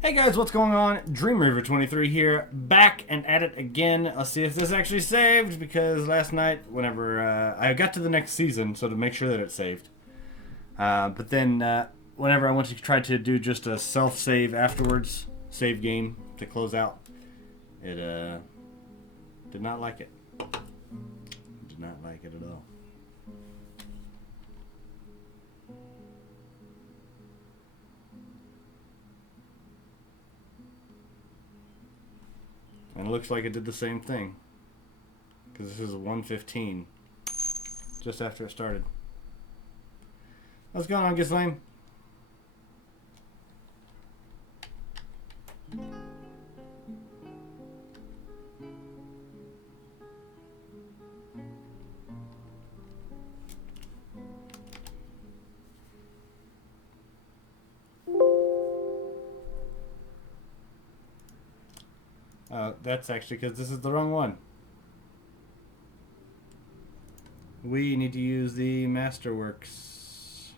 Hey guys, what's going on? Dreamriver23 here, back and at it again. I'll see if this actually saved, because last night, whenever I got to the next season, so to make sure that it saved. But then, whenever I went to try to do just a self-save afterwards, save game to close out, it did not like it. Did not like it at all. And it looks like it did the same thing. Because this is 1:15. Just after it started. What's going on, Ghislaine? That's actually because this is the wrong one. We need to use the Masterworks.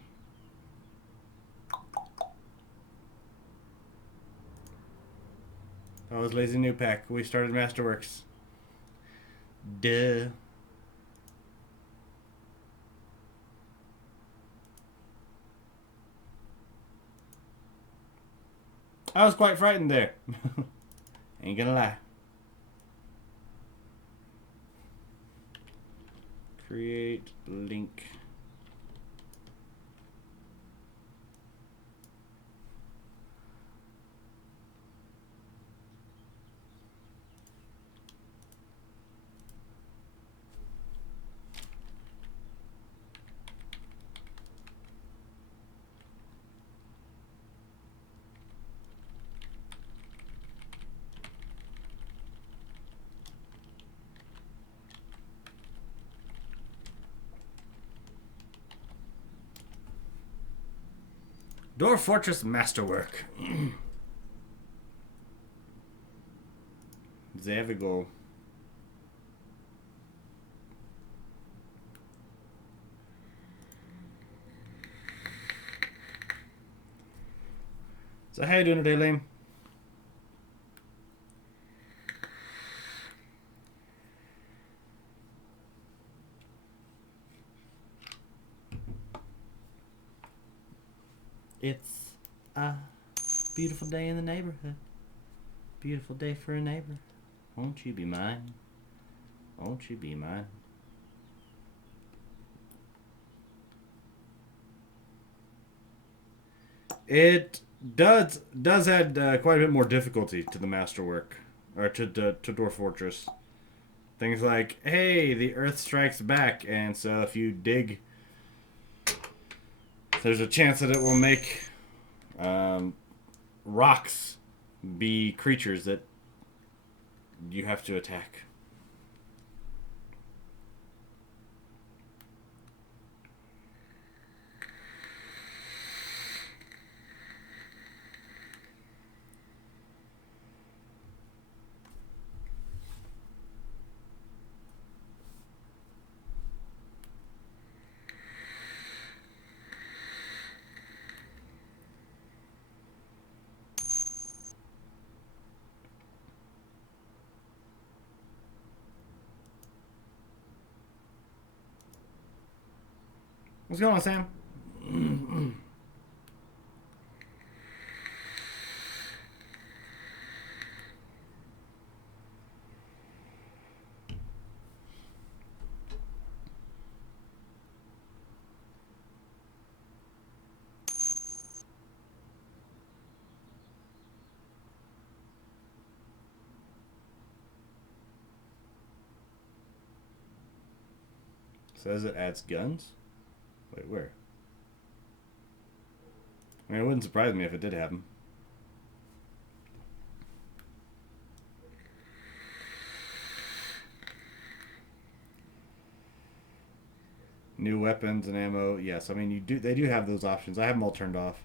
That was Lazy New Pack. We started Masterworks. Duh. I was quite frightened there. Ain't gonna lie. Create link. Dwarf Fortress Masterwork. There we go. So how you doing today, Liam? It's a beautiful day in the neighborhood. Beautiful day for a neighbor. Won't you be mine? Won't you be mine? It does add quite a bit more difficulty to the Masterwork, or to Dwarf Fortress. Things like, hey, the Earth strikes back, and so if you dig, there's a chance that it will make rocks be creatures that you have to attack. What's going on, Sam? Says it adds guns? Wait, where? I mean, it wouldn't surprise me if it did happen. New weapons and ammo. Yes, I mean you do. They do have those options. I have them all turned off.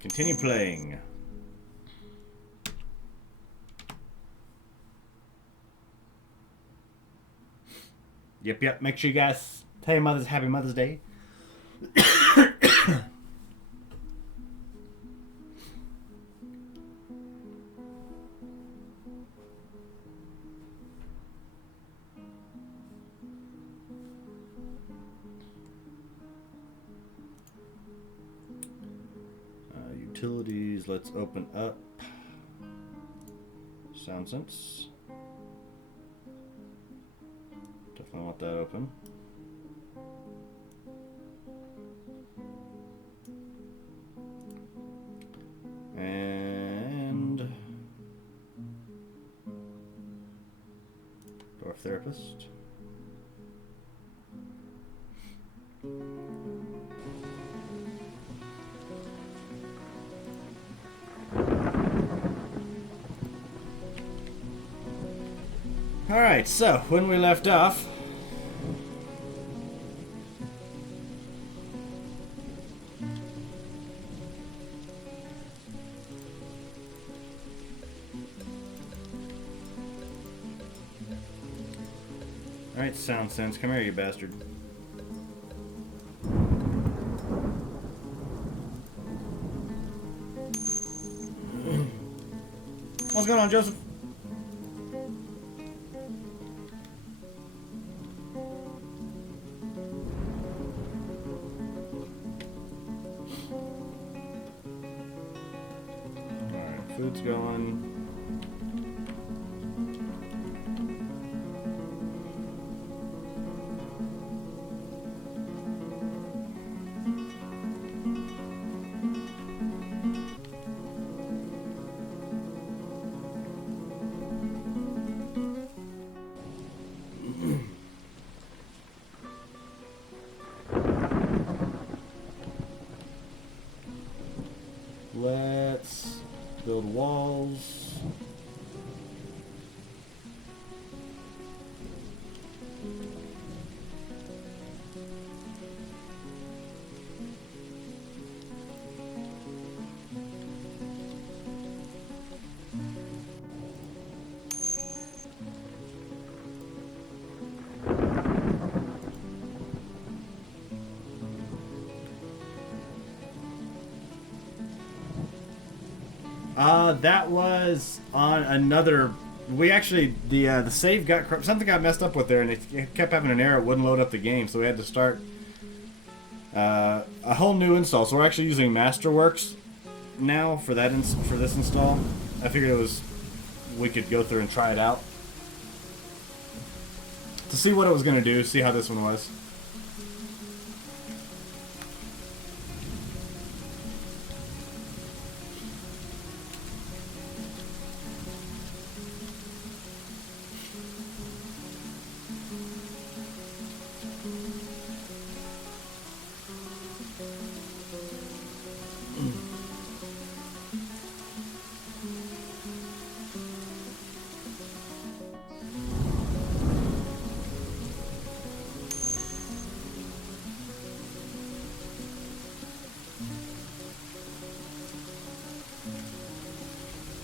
Continue playing. Yep. Make sure you guys tell your mothers Happy Mother's Day. Utilities, let's open up Sound Sense. Definitely want that open. And Dwarf Therapist. Alright, so when we left off, alright, Sound Sense, come here, you bastard. What's going on, Joseph? Food's going. Let's build walls. That was on another. We actually the save got something got messed up with there, and it kept having an error. It wouldn't load up the game, so we had to start a whole new install. So we're actually using Masterworks now for that for this install. I figured we could go through and try it out to see what it was going to do, see how this one was.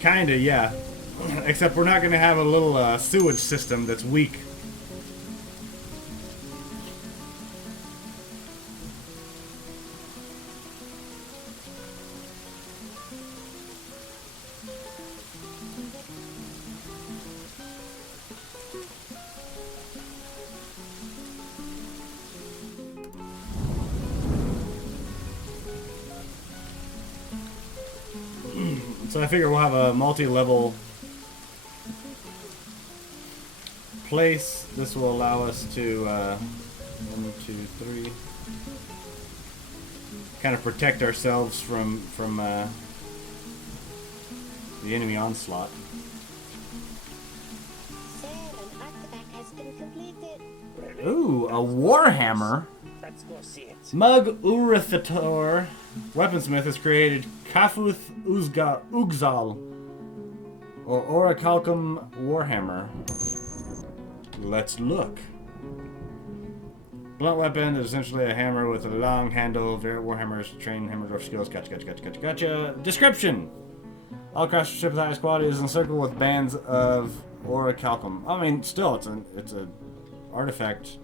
Kinda, yeah. Except we're not gonna have a little sewage system that's weak. So I figure we'll have a multi-level place. This will allow us to 1, 2, 3 kind of protect ourselves from the enemy onslaught. Ooh, a Warhammer. Let's go see it. Mug Urithator weaponsmith has created Kafuth Ugzal or Orichalcum Warhammer. Let's look. Blunt weapon is essentially a hammer with a long handle. Variant Warhammers train Hammerdorf skills. Gotcha. Description. All craftsmanship with highest quality is encircled with bands of Orichalcum. I mean, still, it's a artifact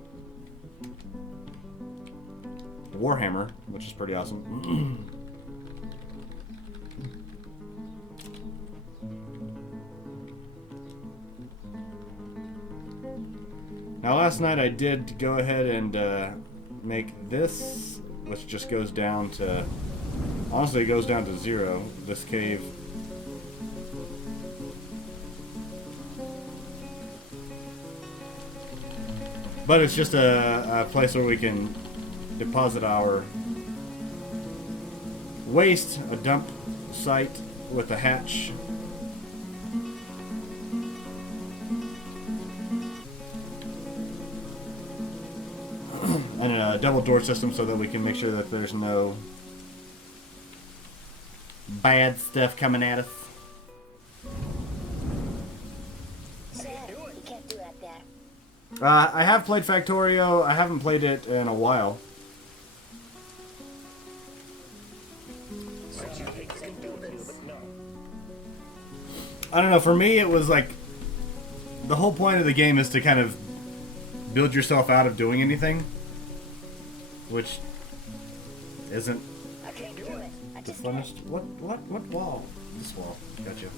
Warhammer, which is pretty awesome. Now, last night I did go ahead and make this, which just goes down to, honestly, it goes down to 0, this cave. But it's just a place where we can deposit our waste, a dump site with a hatch. And a double door system so that we can make sure that there's no bad stuff coming at us. I have played Factorio. I haven't played it in a while. I don't know, for me it was like, the whole point of the game is to kind of build yourself out of doing anything, which isn't the funnest. What wall? This wall. Gotcha.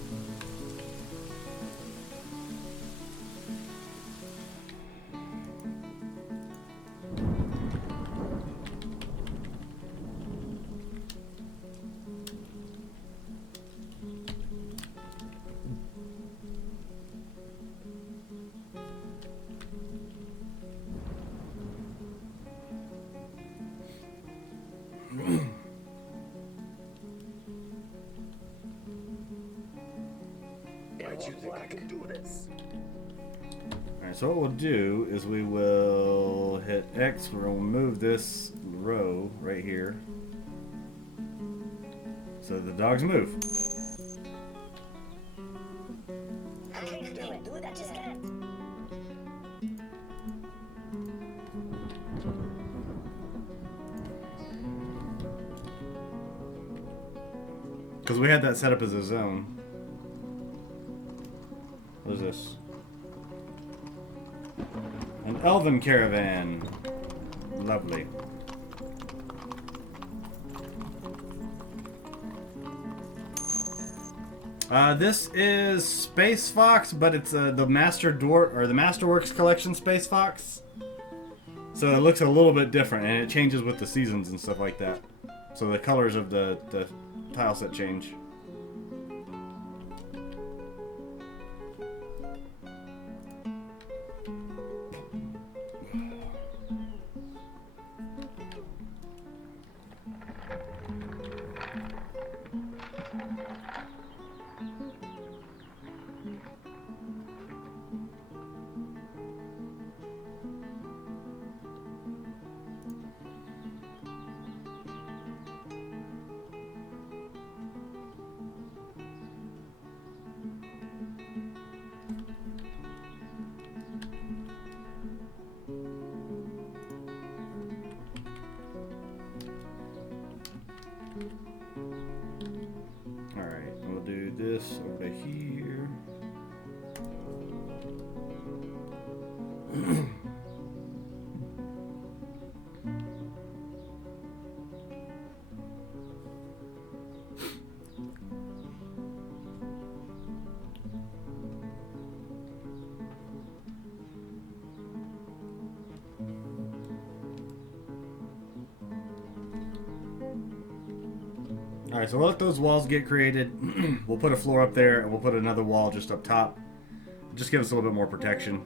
Alright, so what we'll do is we will hit X, we're going to move this row right here so the dogs move. I can't do it, dude. I just can't. Because we had that set up as a zone. What is this? An elven caravan. Lovely. This is Space Fox, but it's the Master Dwarf or the Masterworks Collection Space Fox. So it looks a little bit different, and it changes with the seasons and stuff like that. So the colors of the tile set change. Alright, so we'll let those walls get created. We'll put a floor up there, and we'll put another wall just up top. Just give us a little bit more protection.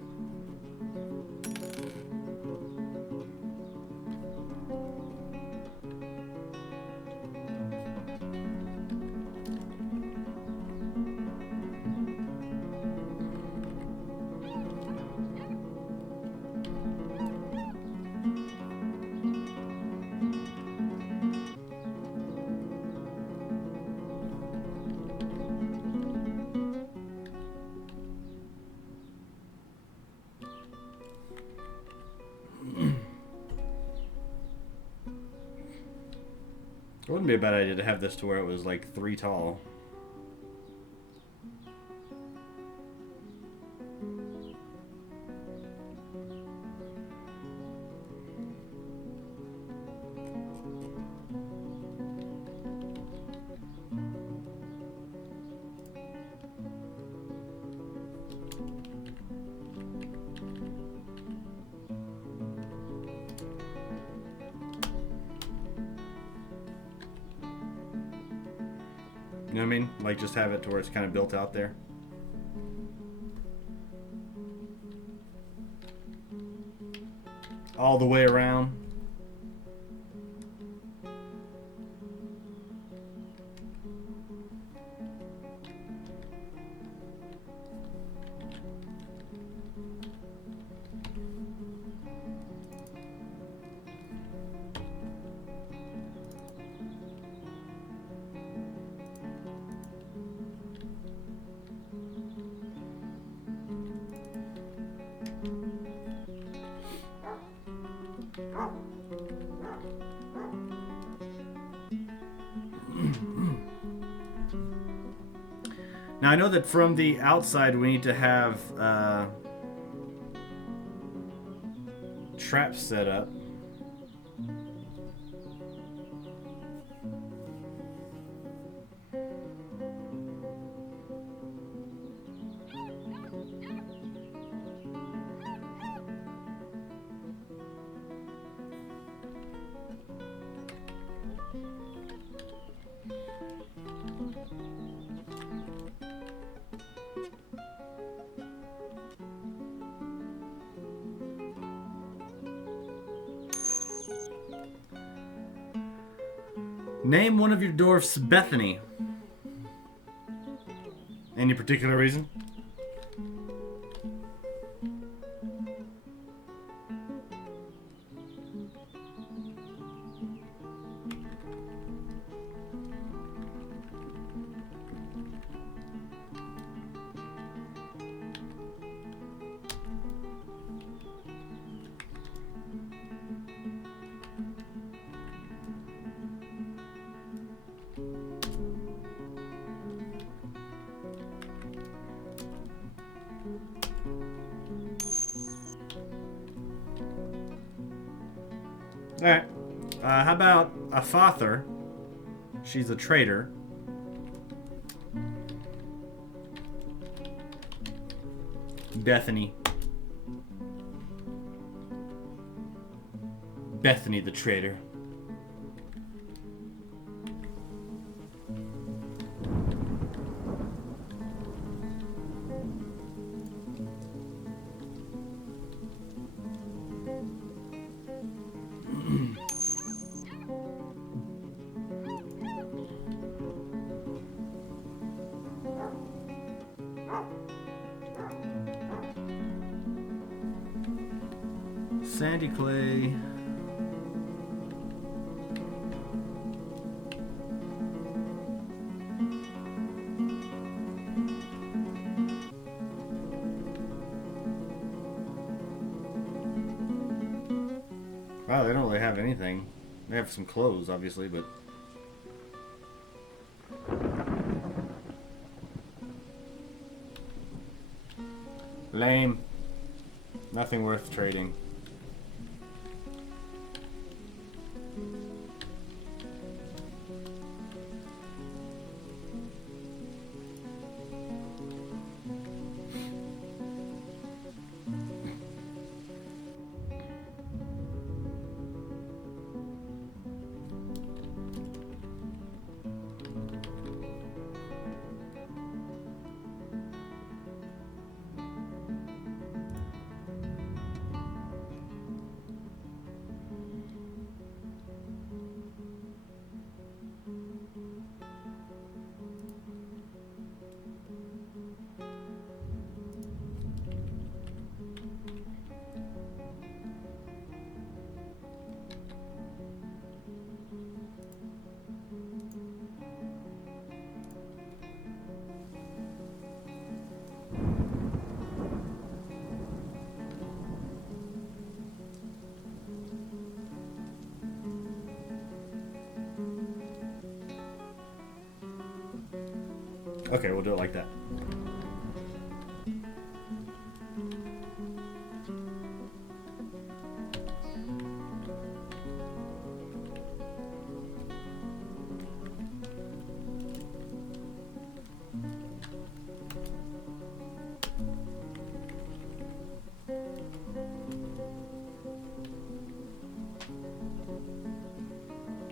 It wouldn't be a bad idea to have this to where it was like 3 tall. You know what I mean? Like, just have it to where it's kind of built out there. All the way around. Now I know that from the outside we need to have traps set up. Name one of your dwarfs Bethany. Any particular reason? Alright. How about a father? She's a traitor. Bethany. Bethany the traitor. Sandy clay. Wow, they don't really have anything. They have some clothes, obviously, but... Lame. Nothing worth trading. Okay, we'll do it like that.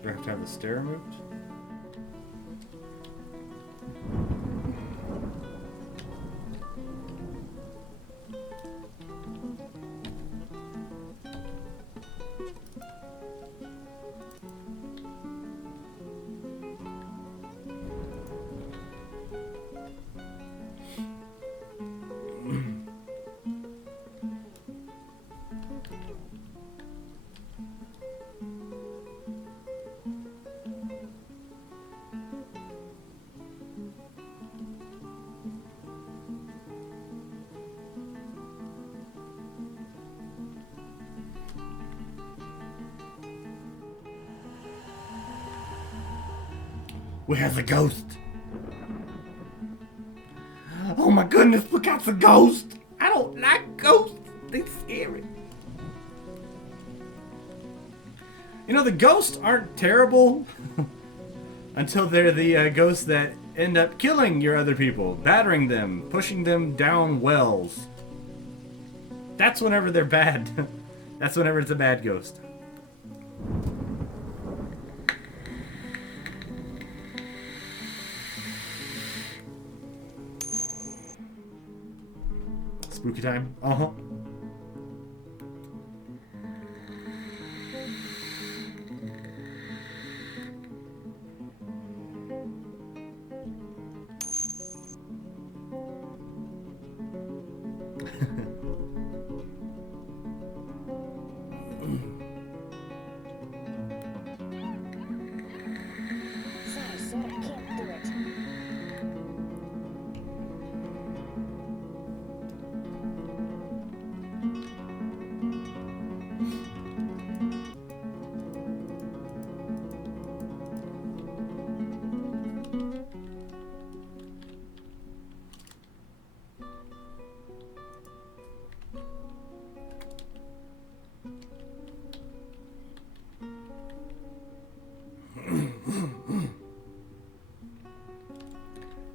Do I have to have the stair removed? Where's the ghost? Oh my goodness, look out the ghost! I don't like ghosts. They're scary. You know, the ghosts aren't terrible until they're the ghosts that end up killing your other people, battering them, pushing them down wells. That's whenever they're bad. That's whenever it's a bad ghost. Spooky time? Uh-huh. Sorry, sir, I can't do it.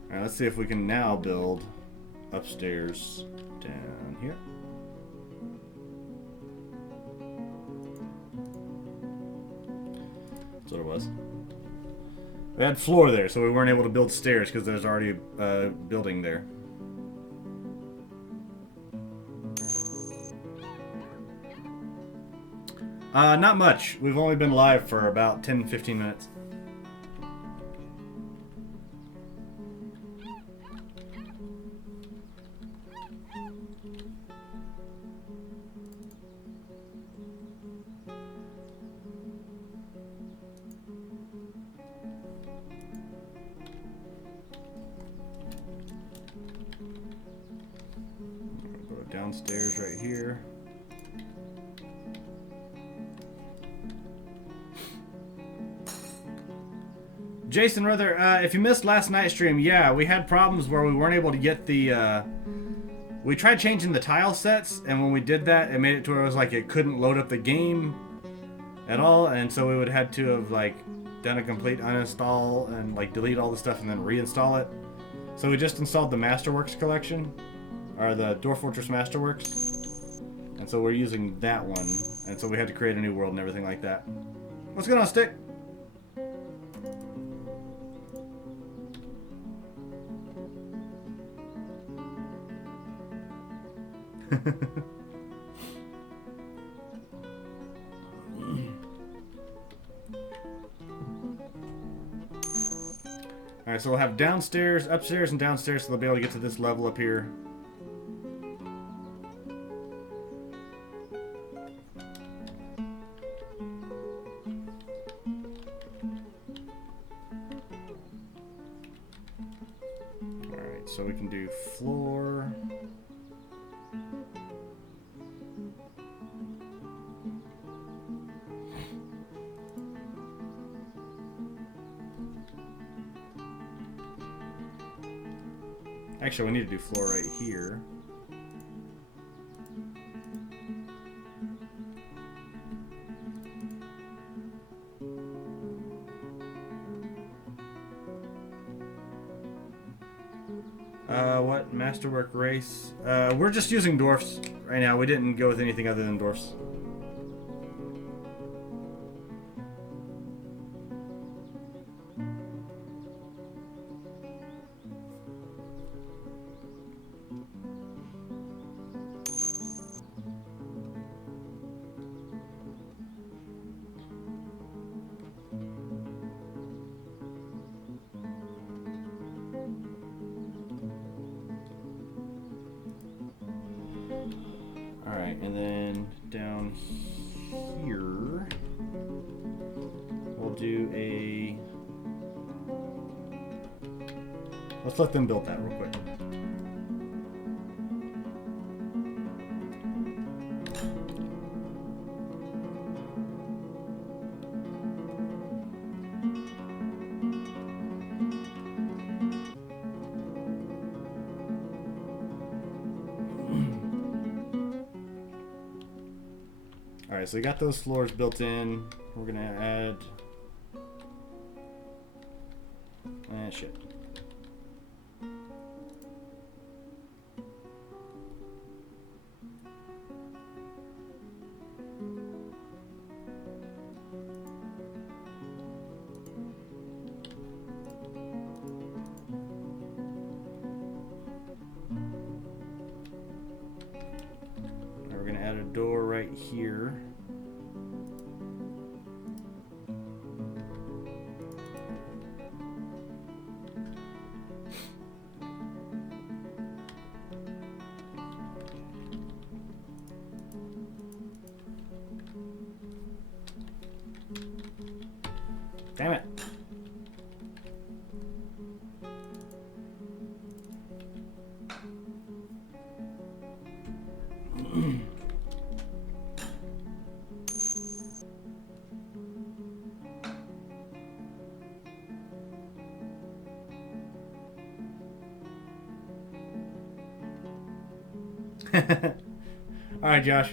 Alright, let's see if we can now build upstairs down here. That's what it was. We had floor there, so we weren't able to build stairs because there's already a building there. Not much. We've only been live for about 10-15 minutes. Go downstairs right here. Jason, rather, if you missed last night's stream, yeah, we had problems where we weren't able to get the, we tried changing the tile sets, and when we did that, it made it to where it was like it couldn't load up the game at all, and so we would have to have, like, done a complete uninstall and, like, delete all the stuff and then reinstall it. So we just installed the Masterworks collection, or the Dwarf Fortress Masterworks, and so we're using that one, and so we had to create a new world and everything like that. What's going on, Stick? Alright, so we'll have downstairs, upstairs, and downstairs, so they'll be able to get to this level up here. Alright, so we can do floor. Actually, we need to do floor right here. What? Masterwork race? We're just using dwarfs right now. We didn't go with anything other than dwarfs. Alright, and then down here, we'll do a... Let's let them build that real quick. Alright, so we got those floors built in. We're gonna add... shit. Now we're gonna add a door right here. Damn it. Alright, Josh.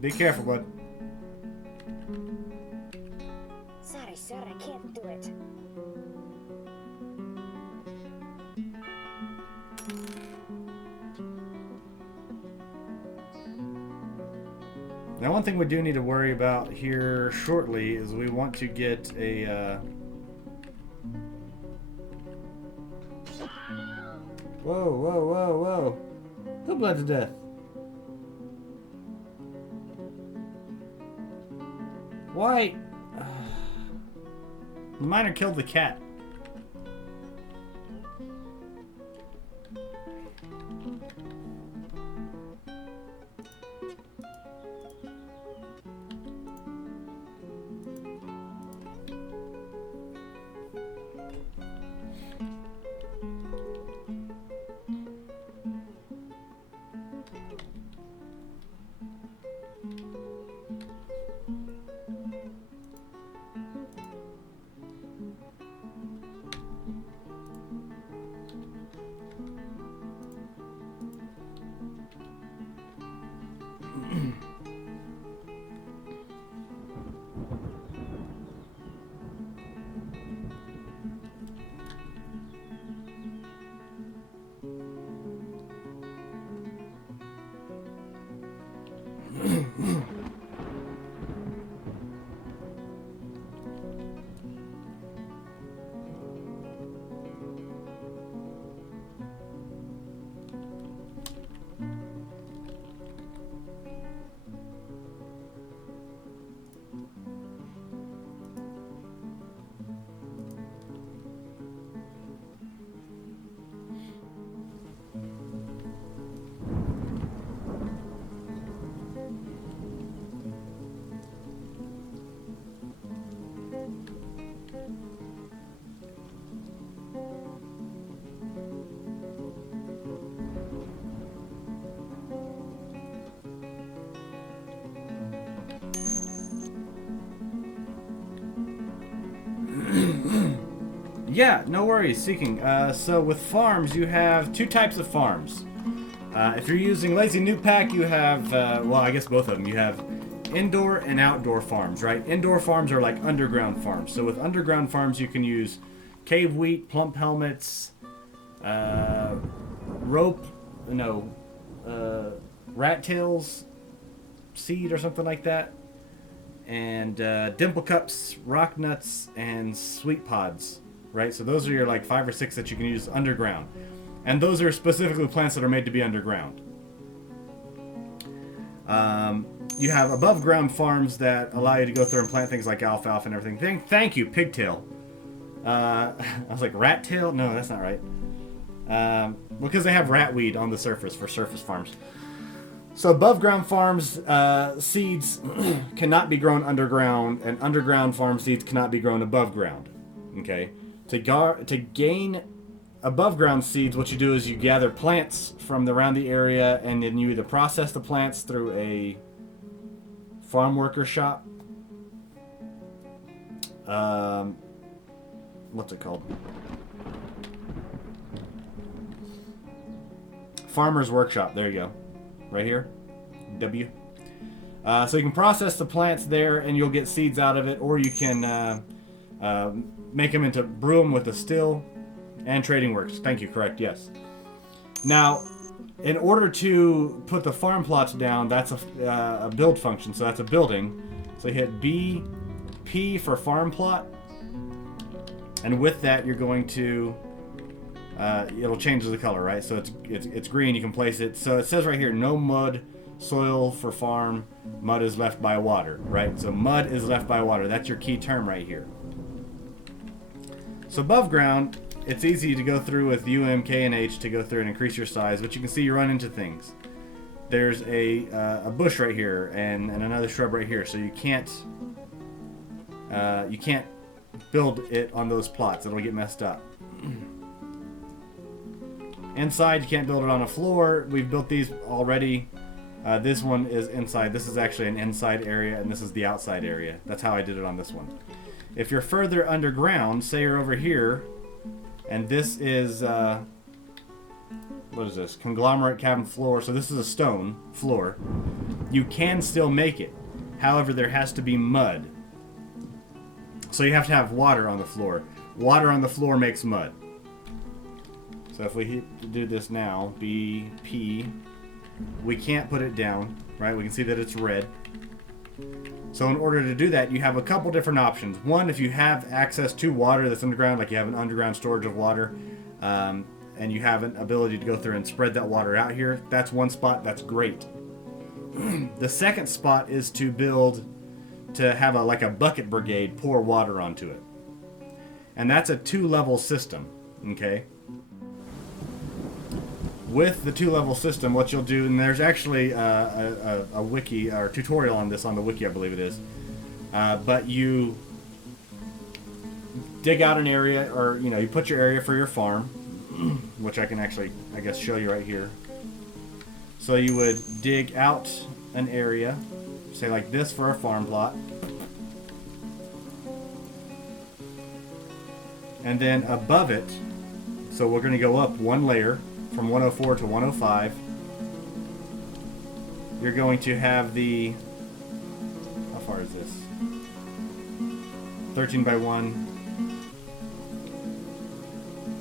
Be careful, bud. Sorry, sir, I can't do it. Now, one thing we do need to worry about here shortly is we want to get a... Whoa, whoa, whoa, whoa. Who bled to death? Why? The miner killed the cat. Yeah, no worries, Seeking. So with farms, you have two types of farms. If you're using Lazy Noob Pack, you have, well, I guess both of them. You have indoor and outdoor farms, right? Indoor farms are like underground farms. So with underground farms, you can use cave wheat, plump helmets, rat tails seed or something like that, and dimple cups, rock nuts, and sweet pods, right? So those are your like 5 or 6 that you can use underground, and those are specifically plants that are made to be underground. You have above ground farms that allow you to go through and plant things like alfalfa and everything. Thank you, pigtail. I was like, rat tail? No, that's not right. Because they have ratweed on the surface for surface farms. So above ground farms, seeds cannot be grown underground, and underground farm seeds cannot be grown above ground. Okay? To gain above ground seeds, what you do is you gather plants from around the area, and then you either process the plants through a farm worker shop. What's it called? Farmer's Workshop. There you go. Right here. W. So you can process the plants there, and you'll get seeds out of it, or you can make them into brew them with a still. And trading works. Thank you. Correct. Yes. Now, in order to put the farm plots down, that's a build function. So that's a building. So you hit B, P for farm plot, and with that you're going to it'll change the color, right? So it's green. You can place it. So it says right here, no mud soil for farm. Mud is left by water, right? So mud is left by water. That's your key term right here. So above ground, it's easy to go through with U, M, K, and H to go through and increase your size, but you can see you run into things. There's a bush right here and another shrub right here, so you can't build it on those plots. It'll get messed up. Inside, you can't build it on a floor. We've built these already. This one is inside. This is actually an inside area, and this is the outside area. That's how I did it on this one. If you're further underground, say you're over here, and this is, what is this? Conglomerate cabin floor. So this is a stone floor. You can still make it. However, there has to be mud. So you have to have water on the floor. Water on the floor makes mud. So if we do this now, B, P, we can't put it down, right? We can see that it's red. So in order to do that, you have a couple different options. One, if you have access to water that's underground, like you have an underground storage of water, and you have an ability to go through and spread that water out here, that's one spot. That's great. The second spot is to have like a bucket brigade pour water onto it. And that's a 2-level system, okay? With the 2-level system, what you'll do, and there's actually a wiki or tutorial on this on the wiki, I believe it is. But you dig out an area, or you put your area for your farm, which I can actually, I guess, show you right here. So you would dig out an area, say like this for a farm plot, and then above it, so we're going to go up one layer. From 104 to 105, you're going to have the, how far is this? 13 by 1.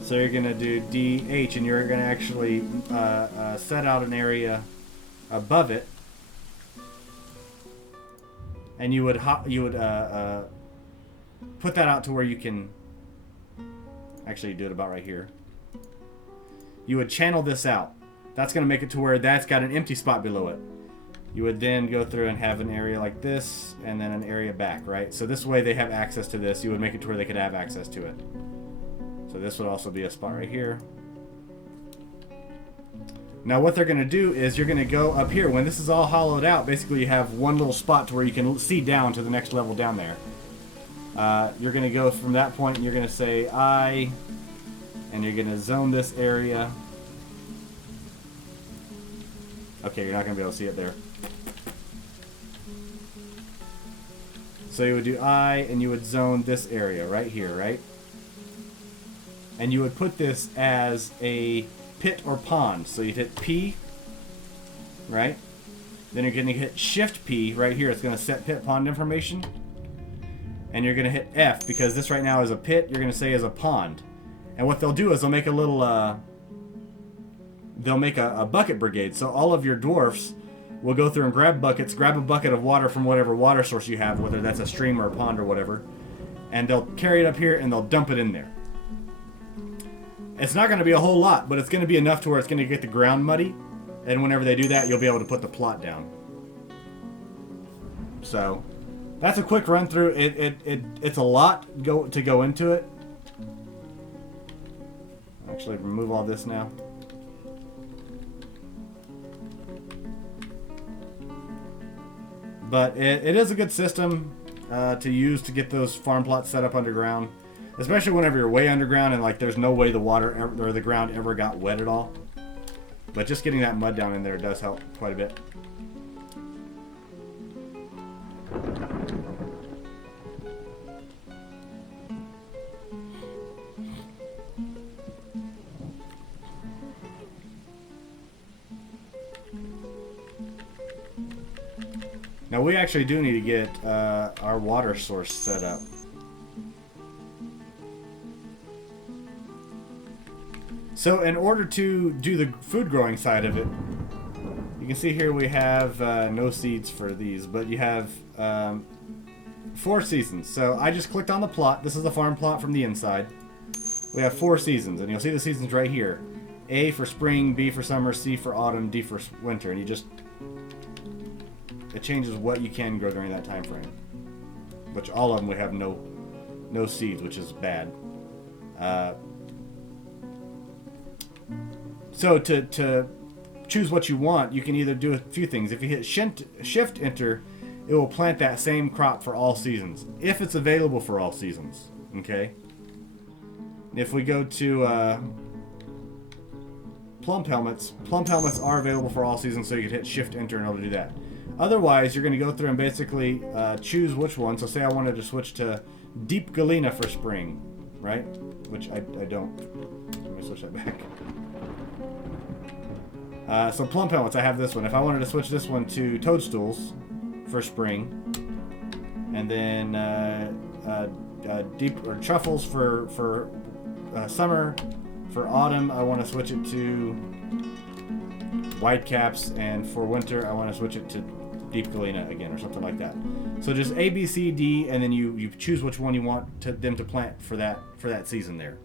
So you're going to do DH, and you're going to actually set out an area above it, and you would put that out to where you can actually do it about right here. You would channel this out. That's going to make it to where that's got an empty spot below it. You would then go through and have an area like this, and then an area back, right? So this way they have access to this. You would make it to where they could have access to it. So this would also be a spot right here. Now what they're going to do is you're going to go up here. When this is all hollowed out, basically you have one little spot to where you can see down to the next level down there. You're going to go from that point, and you're going to say I... and you're going to zone this area. Okay, you're not going to be able to see it there. So you would do I, and you would zone this area right here, right? and you would put this as a pit or pond. So you'd hit P, right? Then you're going to hit Shift P right here. It's going to set pit pond information. And you're going to hit F because this right now is a pit. You're going to say is a pond. And what they'll do is they'll make a little, they'll make a bucket brigade. So all of your dwarfs will go through and grab buckets, grab a bucket of water from whatever water source you have, whether that's a stream or a pond or whatever. And they'll carry it up here and they'll dump it in there. It's not going to be a whole lot, but it's going to be enough to where it's going to get the ground muddy. And whenever they do that, you'll be able to put the plot down. So that's a quick run through. It's a lot to go into it. Actually, remove all this now. But it is a good system to use to get those farm plots set up underground, especially whenever you're way underground and like there's no way the water ever, or the ground ever got wet at all. But just getting that mud down in there does help quite a bit. Now we actually do need to get our water source set up. So in order to do the food growing side of it, you can see here we have no seeds for these, but you have 4 seasons. So I just clicked on the plot. This is the farm plot from the inside. We have 4 seasons, and you'll see the seasons right here. A for spring, B for summer, C for autumn, D for winter, and you just... it changes what you can grow during that time frame. Which all of them we have no seeds, which is bad. So to choose what you want, you can either do a few things. If you hit Shift Enter, it will plant that same crop for all seasons, if it's available for all seasons. Okay. If we go to plum helmets are available for all seasons, so you can hit Shift Enter in order to do that. Otherwise, you're going to go through and basically choose which one. So say I wanted to switch to Deep Galena for spring, right? Which I don't. Let me switch that back. So plum helmets, I have this one. If I wanted to switch this one to toadstools for spring, and then deep or truffles for summer, for autumn I want to switch it to whitecaps, and for winter I want to switch it to Deep Galena again, or something like that. So just A, B, C, D, and then you choose which one you want them to plant for that season there.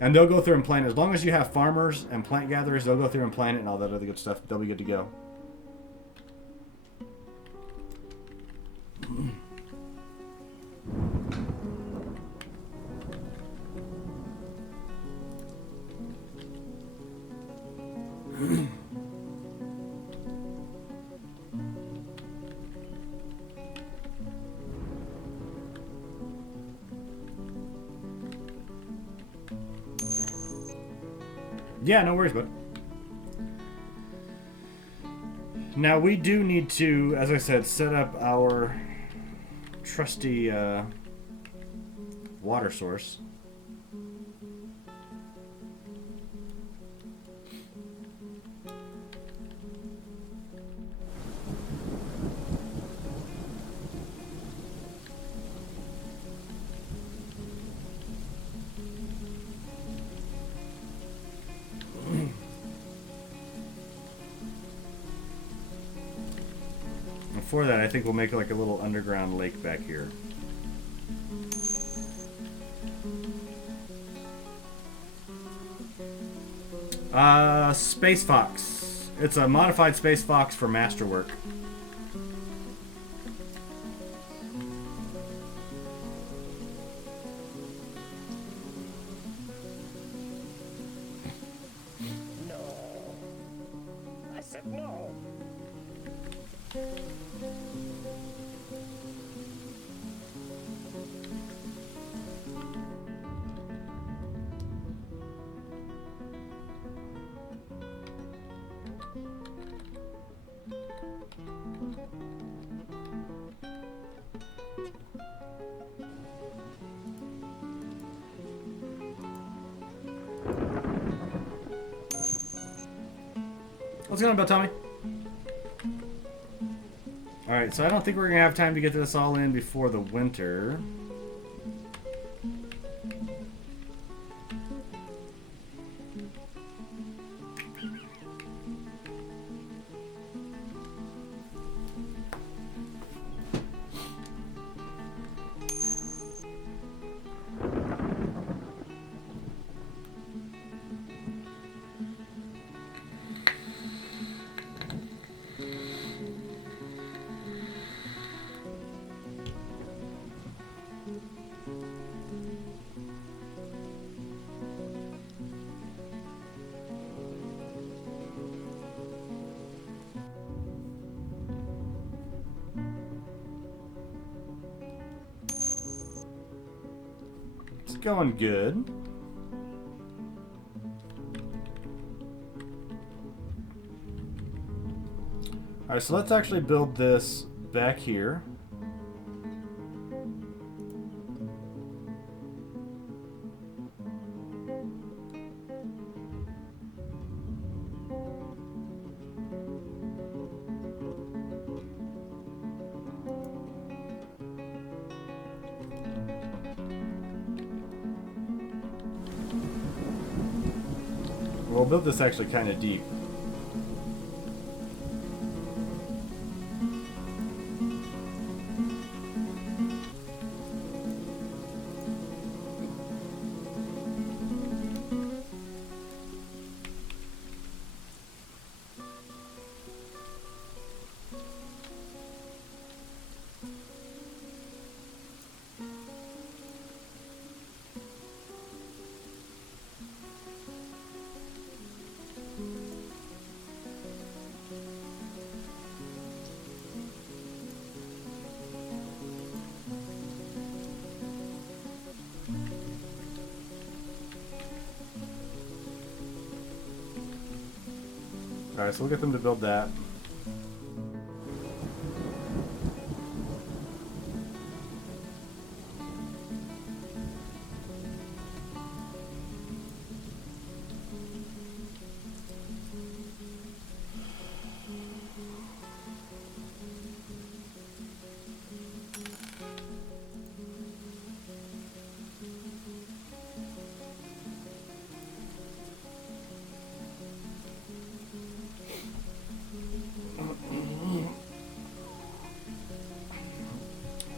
And they'll go through and plant it. As long as you have farmers and plant gatherers, they'll go through and plant it and all that other good stuff. They'll be good to go. Yeah, no worries, bud. Now we do need to, as I said, set up our trusty water source. For that, I think we'll make like a little underground lake back here. Space Fox. It's a modified Space Fox for masterwork. No. I said no. going on, Bell Tommy? Alright, so I don't think we're going to have time to get this all in before the winter. It's going good. Alright, so let's actually build this back here. We'll build this actually kind of deep. Alright, so we'll get them to build that.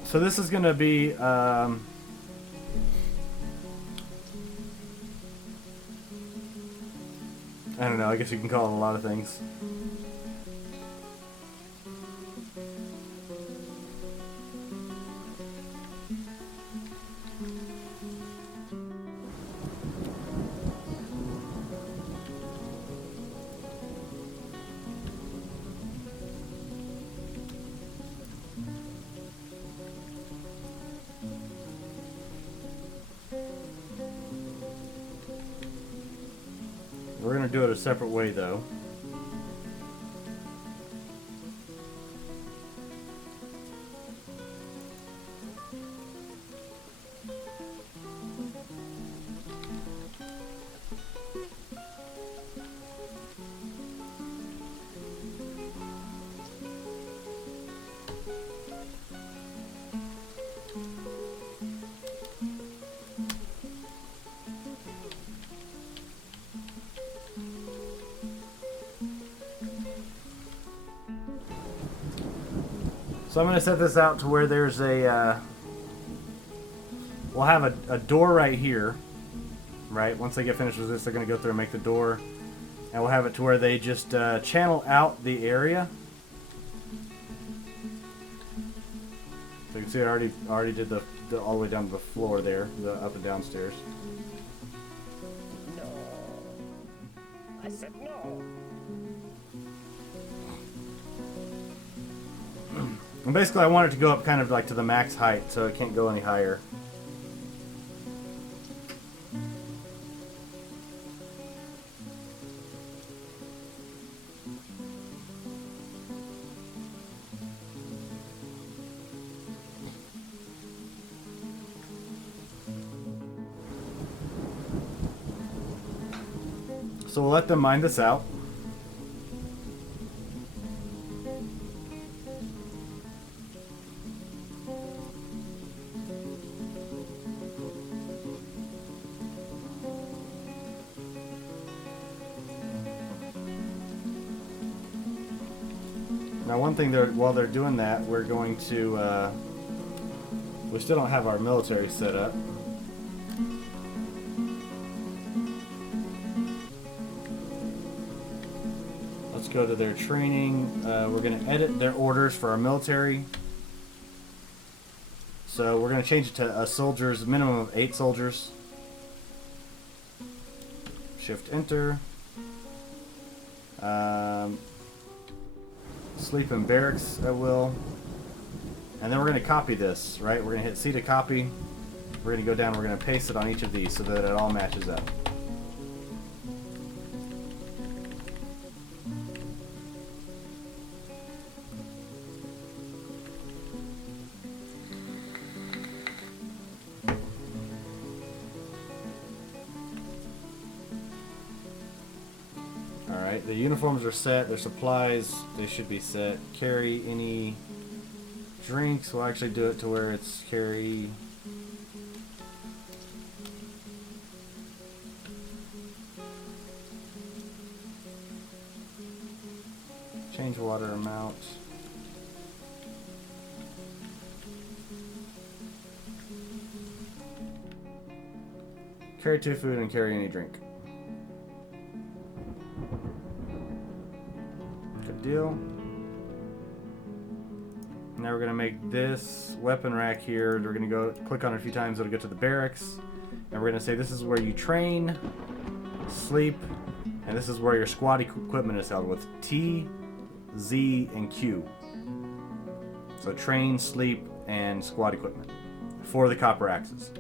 So this is going to be, I don't know, I guess you can call it a lot of things. We're going to do it a separate way, though. So I'm going to set this out to where there's a, we'll have a door right here, right? Once they get finished with this, they're going to go through and make the door. And we'll have it to where they just channel out the area. So you can see I already did the all the way down to the floor there, the up and downstairs. No. I said no. And basically I want it to go up kind of like to the max height, so it can't go any higher. So we'll let them mine this out. Now, one thing, while they're doing that, we're going to... we still don't have our military set up. Let's go to their training. We're going to edit their orders for our military. So we're going to change it to a soldier's minimum of 8 soldiers. Shift enter. Sleep in barracks, I will. And then we're going to copy this, right? We're going to hit C to copy. We're going to go down, we're going to paste it on each of these so that it all matches up. Alright, the uniforms are set, their supplies, they should be set. Carry any drinks, we'll actually do it to where it's carry. Change water amount. Carry 2 food and carry any drink. Good deal. Now we're going to make this weapon rack here. We're going to go click on it a few times. It'll get to the barracks. And we're going to say this is where you train, sleep, and this is where your squad equipment is held with T, Z, and Q. So train, sleep, and squad equipment for the copper axes.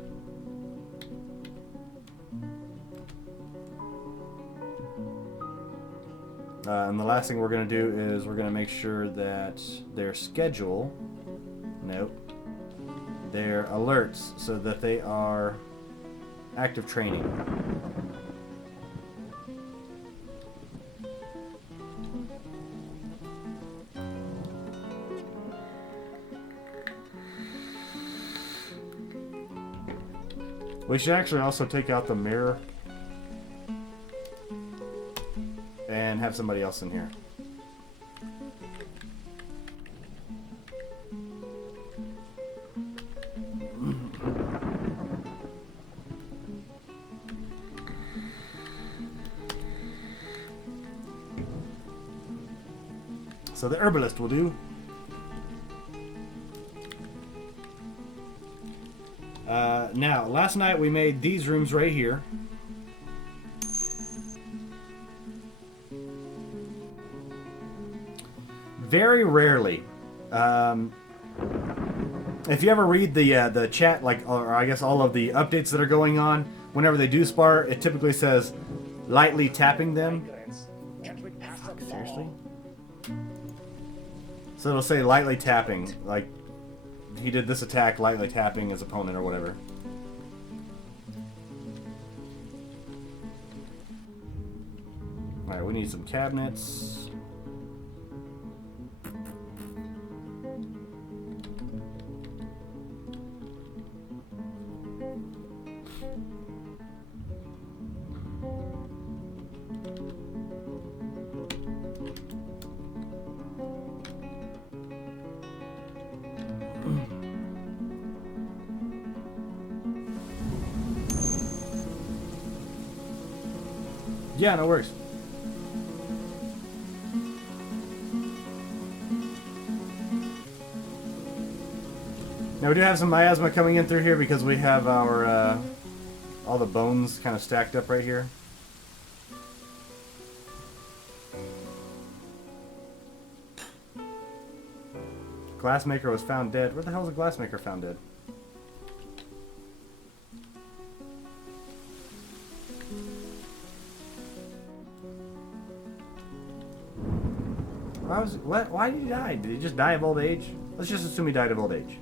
And the last thing we're going to do is we're going to make sure that their schedule, their alerts, so that they are active training. We should actually also take out the mirror and have somebody else in here. So the herbalist will do. Now, last night we made these rooms right here. Very rarely, if you ever read the chat, or I guess all of the updates that are going on, whenever they do spar, it typically says lightly tapping them. Seriously? So it'll say lightly tapping, like he did this attack lightly tapping his opponent or whatever. Alright, we need some cabinets. Yeah, no worries. Now we do have some miasma coming in through here because we have our all the bones kind of stacked up right here. Glassmaker was found dead. Where the hell is the glassmaker found dead? Why did he die? Did he just die of old age? Let's just assume he died of old age.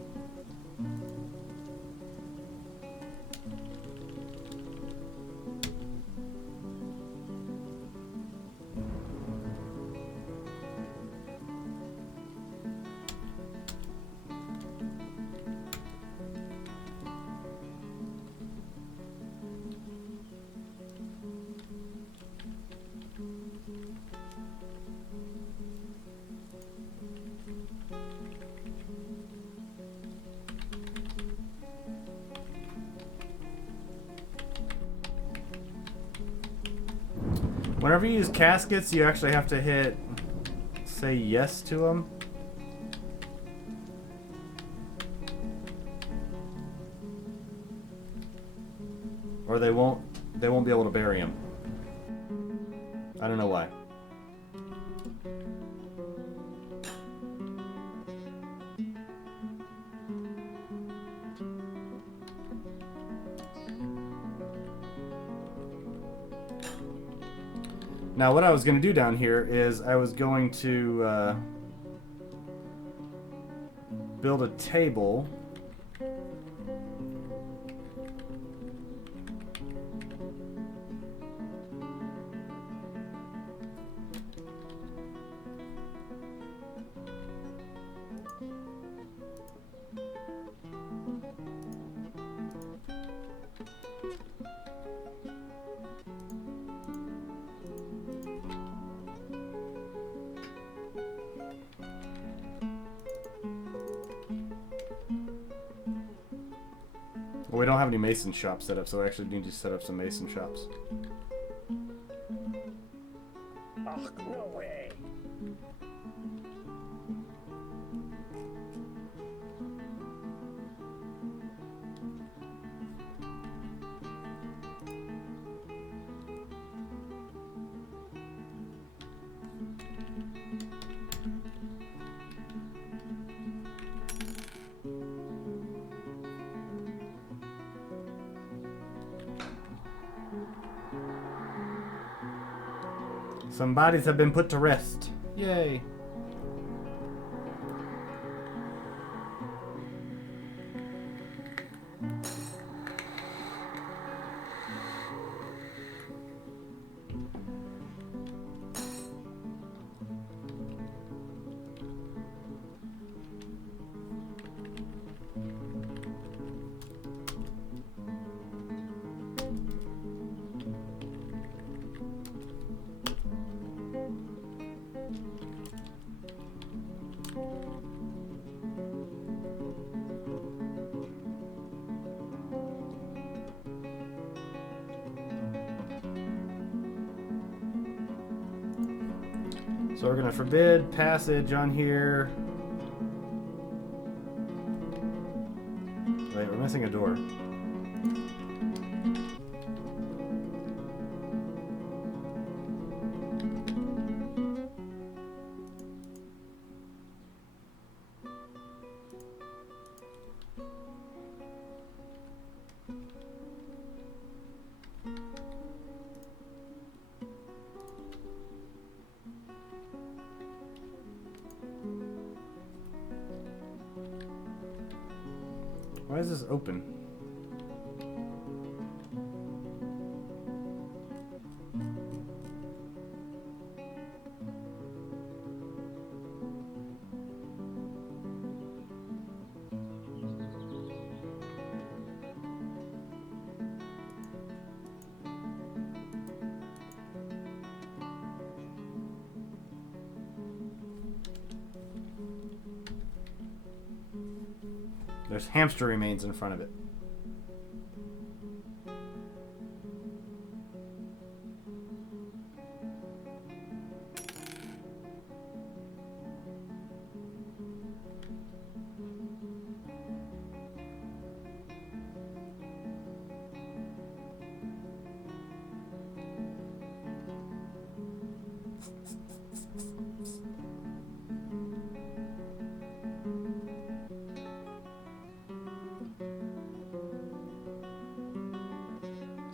Whenever you use caskets, you actually have to hit say yes to them. Or they won't be able to bury him. I don't know why. Now what I was going to do down here is I was going to build a table. Well, we don't have any mason shops set up, so I actually need to set up some mason shops. Oh, no way. Some bodies have been put to rest. Yay. So we're gonna forbid passage on here. Wait, we're missing a door. Why is this open? There's hamster remains in front of it.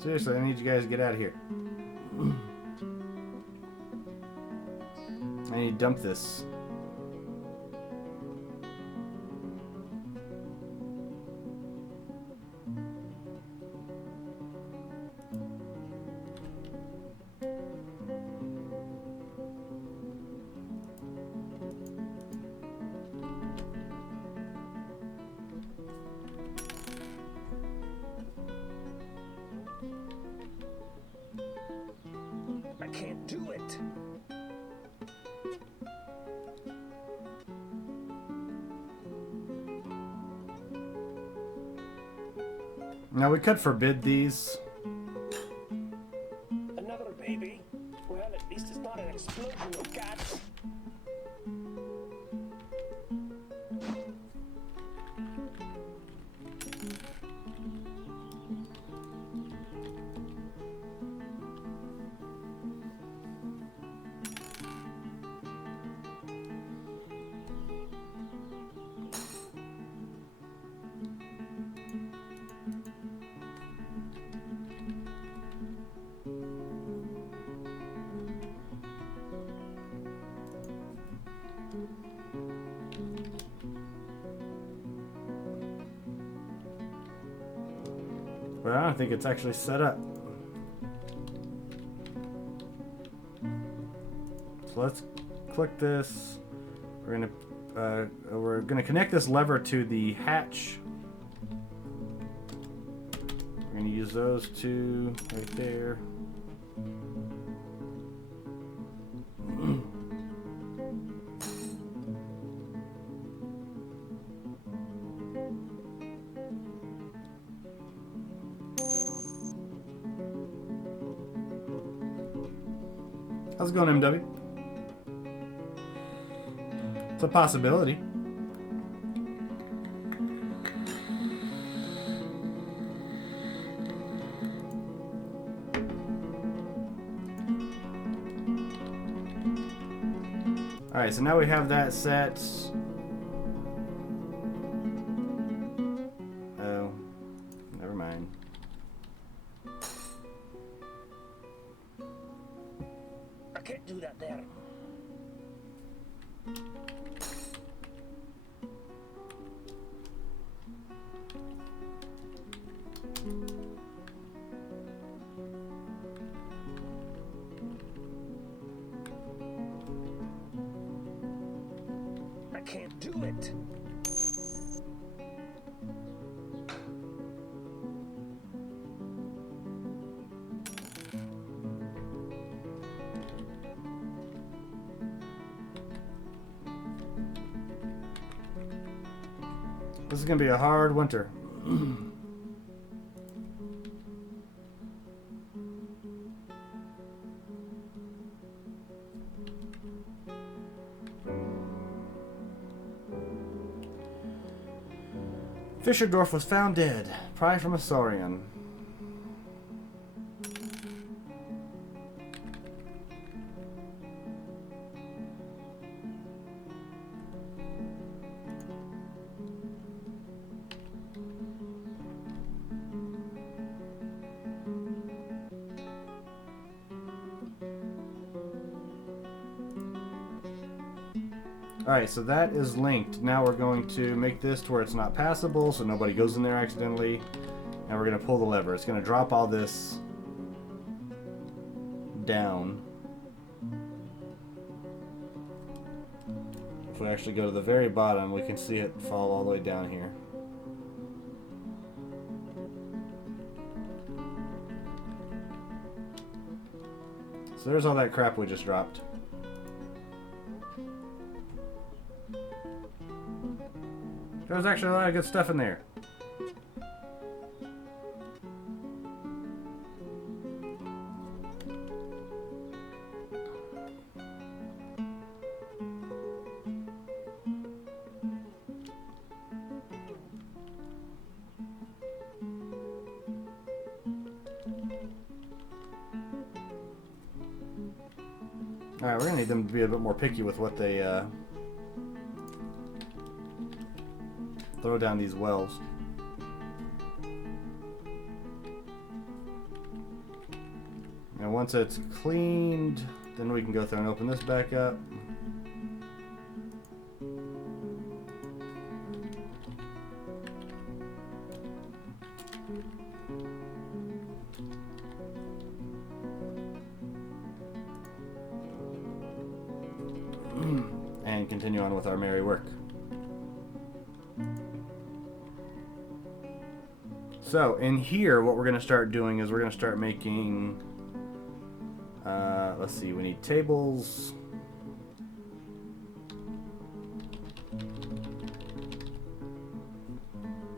Seriously, I need you guys to get out of here. I need to dump this. I can't do it. Now we could forbid these. Another baby? Well, But I don't think it's actually set up. So let's click this. We're gonna connect this lever to the hatch. We're gonna use those two right there. How's it going, MW? It's a possibility. Alright, so now we have that set. Oh, never mind. I can't do that there. I can't do it. This is gonna be a hard winter. Fisher Dwarf was found dead, probably from a saurian. Alright, so that is linked. Now we're going to make this to where it's not passable, so nobody goes in there accidentally. And we're going to pull the lever. It's going to drop all this down. If we actually go to the very bottom, we can see it fall all the way down here. So there's all that crap we just dropped. There's actually a lot of good stuff in there. Alright, we're gonna need them to be a bit more picky with what they throw down these wells. And once it's cleaned, then we can go through and open this back up. And continue on with our merry work. So in here, what we're going to start doing is we're going to start making, let's see, we need tables.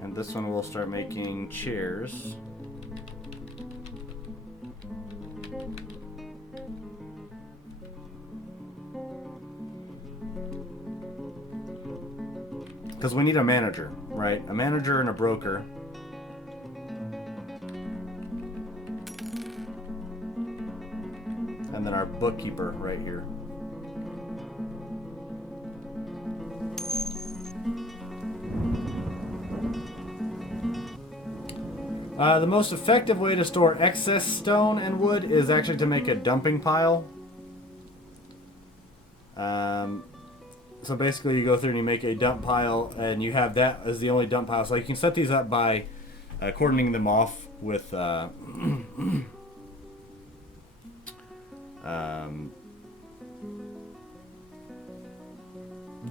And this one we'll start making chairs. Because we need a manager, right? A manager and a broker. And then our bookkeeper right here. The most effective way to store excess stone and wood is actually to make a dumping pile. So basically, you go through and you make a dump pile, and you have that as the only dump pile. So you can set these up by cordoning them off with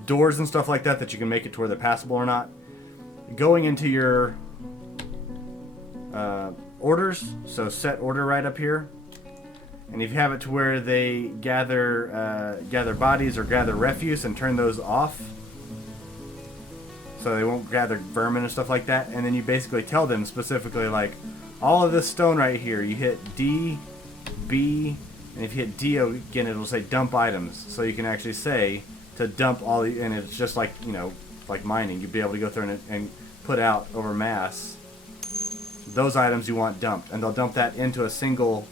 doors and stuff like that, that you can make it to where they're passable or not. Going into your orders, so set order right up here, and if you have it to where they gather bodies or gather refuse, and turn those off so they won't gather vermin and stuff like that. And then you basically tell them specifically, like, all of this stone right here, you hit D, B, and if you hit D again, it'll say dump items. So you can actually say to dump all the, and it's just like, you know, like mining. You'd be able to go through and put out over mass those items you want dumped, and they'll dump that into a single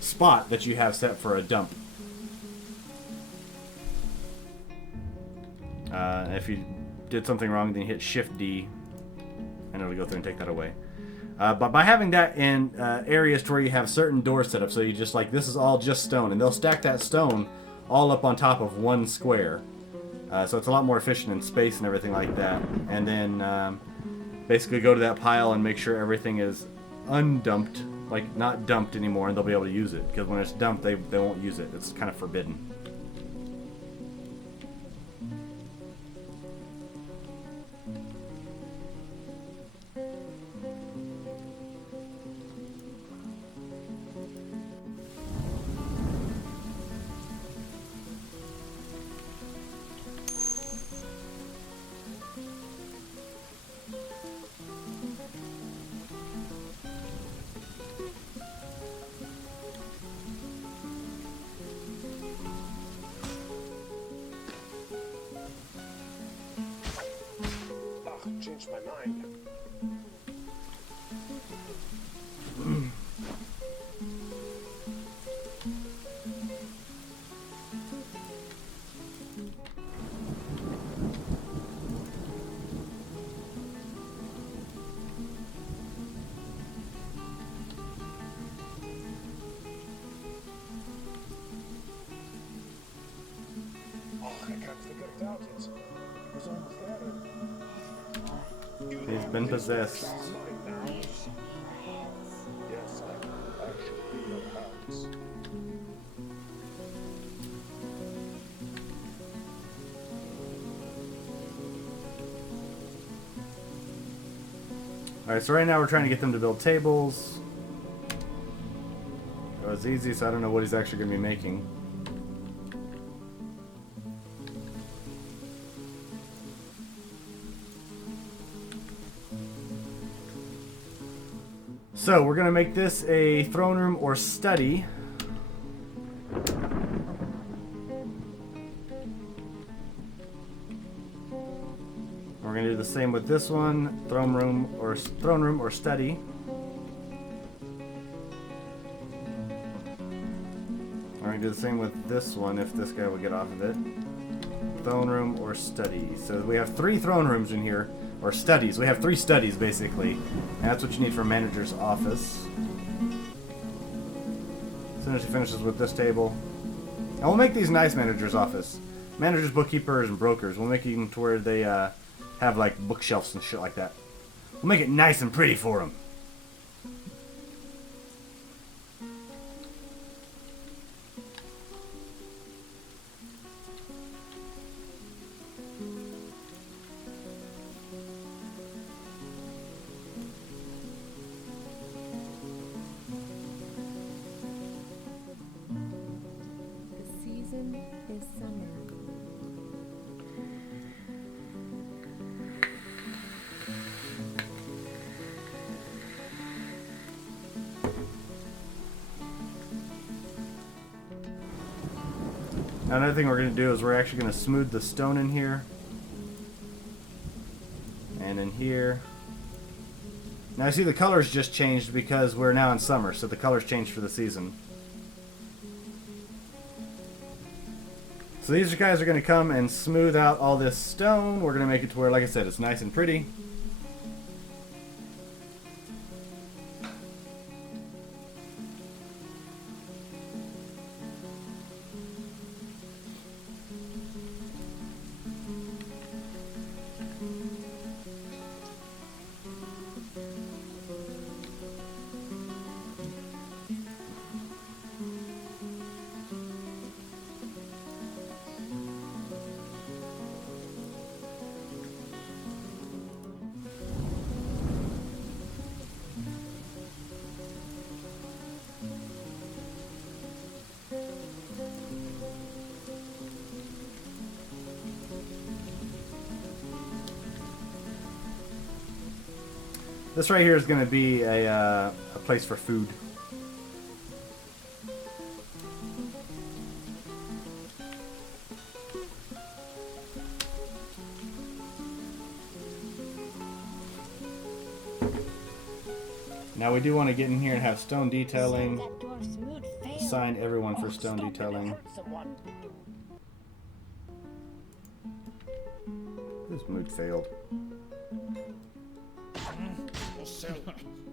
spot that you have set for a dump. If you did something wrong, then you hit Shift D, and it'll go through and take that away. But by having that in areas to where you have certain doors set up, so you just like, this is all just stone, and they'll stack that stone all up on top of one square. So it's a lot more efficient in space and everything like that. And then basically go to that pile and make sure everything is undumped, like not dumped anymore, and they'll be able to use it. Because when it's dumped, they won't use it. It's kind of forbidden. Changed my mind. Oh, I can't figure it out. It was almost there. He's been possessed. Yes, I should be your hands. Alright, so right now we're trying to get them to build tables. It was easy, so I don't know what he's actually going to be making. So we're going to make this a throne room or study. We're going to do the same with this one, throne room or study. We're going to do the same with this one if this guy will get off of it. Throne room or study. So we have 3 throne rooms in here. Or studies. We have 3 studies, basically. And that's what you need for manager's office. As soon as he finishes with this table. And we'll make these nice manager's office. Managers, bookkeepers, and brokers. We'll make them to where they have, like, bookshelves and shit like that. We'll make it nice and pretty for them. Is summer. Now, another thing we're going to do is we're actually going to smooth the stone in here. And in here. Now, see, the colors just changed because we're now in summer, so the colors changed for the season. So these guys are going to come and smooth out all this stone. We're going to make it to where, like I said, it's nice and pretty. This right here is going to be a place for food. Now we do want to get in here and have stone detailing. Assign everyone for stone detailing. This mood failed.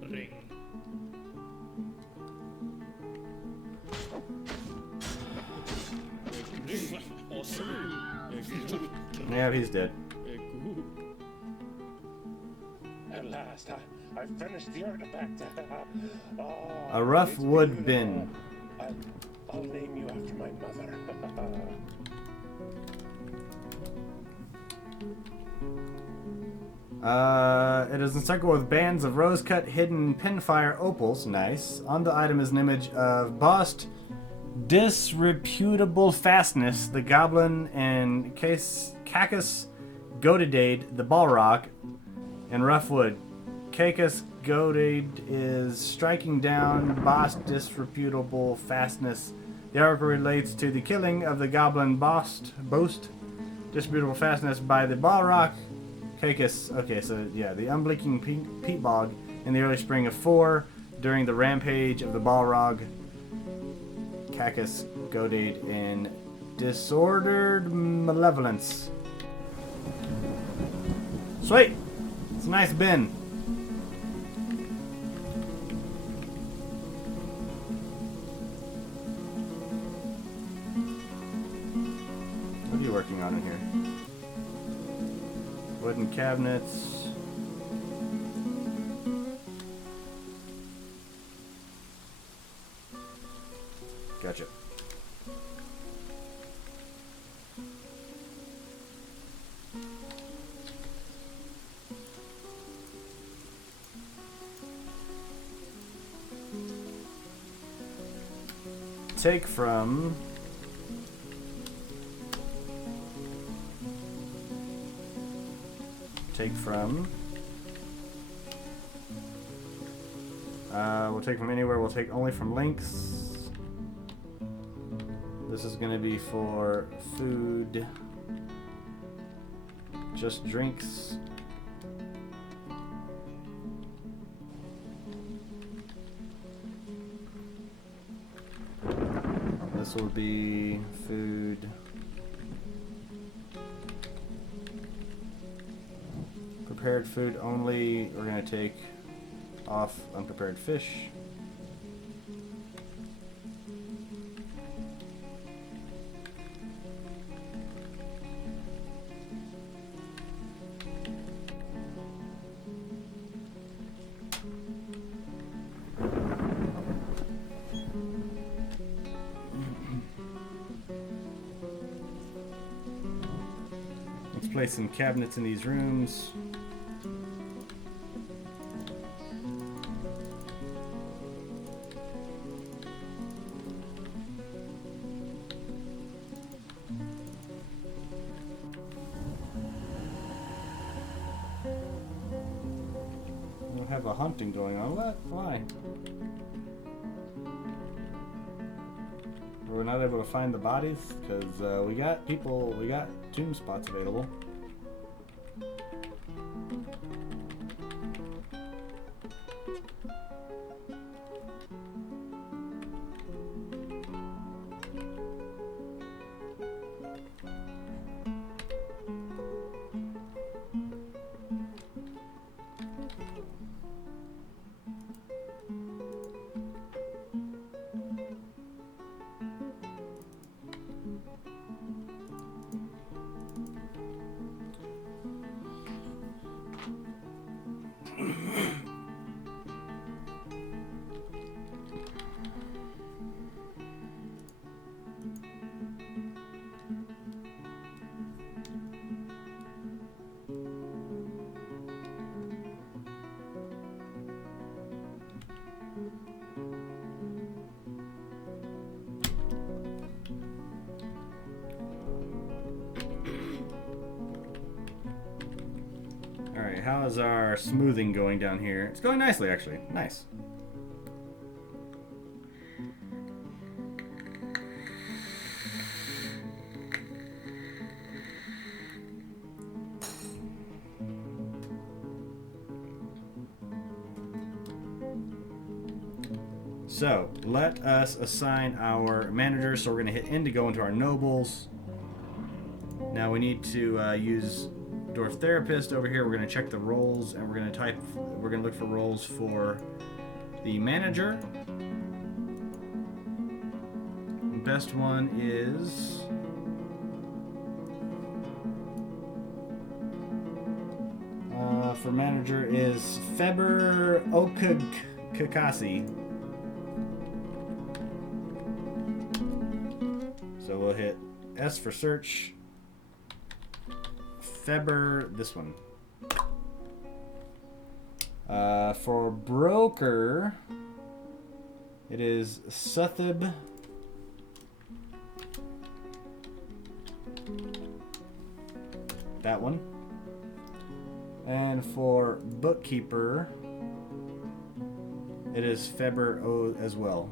Ring. Yeah, he's dead. At last, I finished the artifact. Oh, A rough it's wood beautiful. bin. I'll name you after my mother. It is encircled with bands of rose-cut hidden pinfire opals. Nice. On the item is an image of Bost Disreputable Fastness, the Goblin, and Cacus Godidade, the Balrog, and Roughwood. Cacus Godidade is striking down Bost Disreputable Fastness. The article relates to the killing of the Goblin Bost Disreputable Fastness by the Balrog. Cacus, okay, so yeah, the unblinking peat bog in the early spring of 4 during the rampage of the Balrog, Cacus Godade in disordered malevolence. Sweet! It's a nice bin. What are you working on in here? Wooden cabinets. Gotcha. Take from we'll take from anywhere. We'll take only from links. This is going to be for food, just drinks. This will be food. Prepared food only. We're going to take off unprepared fish. Let's place some cabinets in these rooms. We have a hunting going on. What? Why? We're not able to find the bodies because we got tomb spots available. how is our smoothing going down here? It's going nicely, actually. Nice. So, let us assign our managers. So we're going to hit N to go into our nobles. Now we need to use Dwarf Therapist over here. We're going to check the roles, and we're going to look for roles for the manager. The best one is for manager is Feber Okakasi. So we'll hit S for search. Feber, this one. For broker, it is Suthib. That one. And for bookkeeper, it is Feber O as well.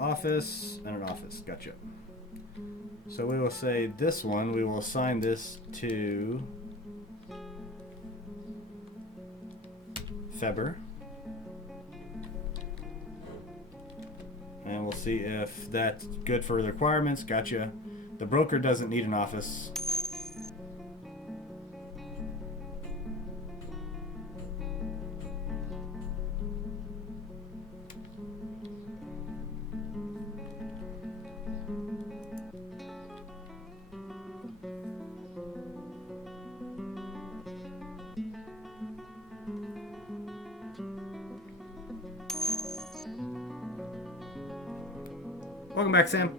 Office and an office. Gotcha. So we will say this one, we will assign this to Feber. And we'll see if that's good for the requirements. Gotcha. The broker doesn't need an office. Welcome back, Sam.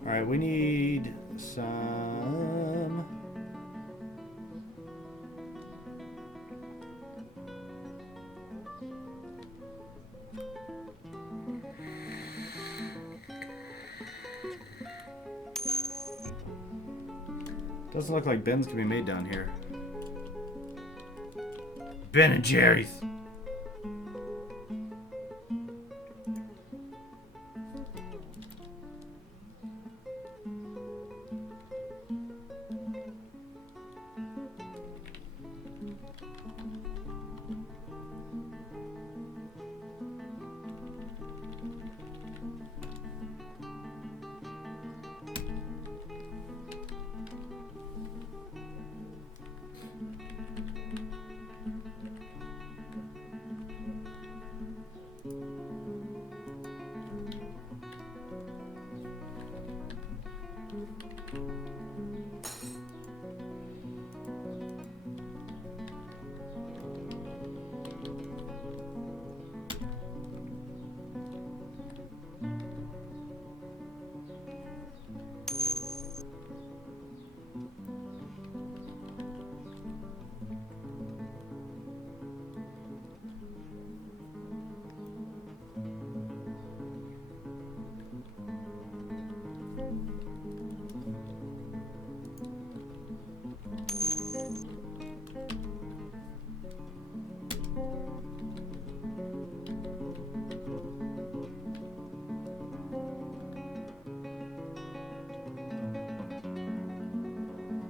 All right, we need some. Doesn't look like Ben's can be made down here. Ben and Jerry's.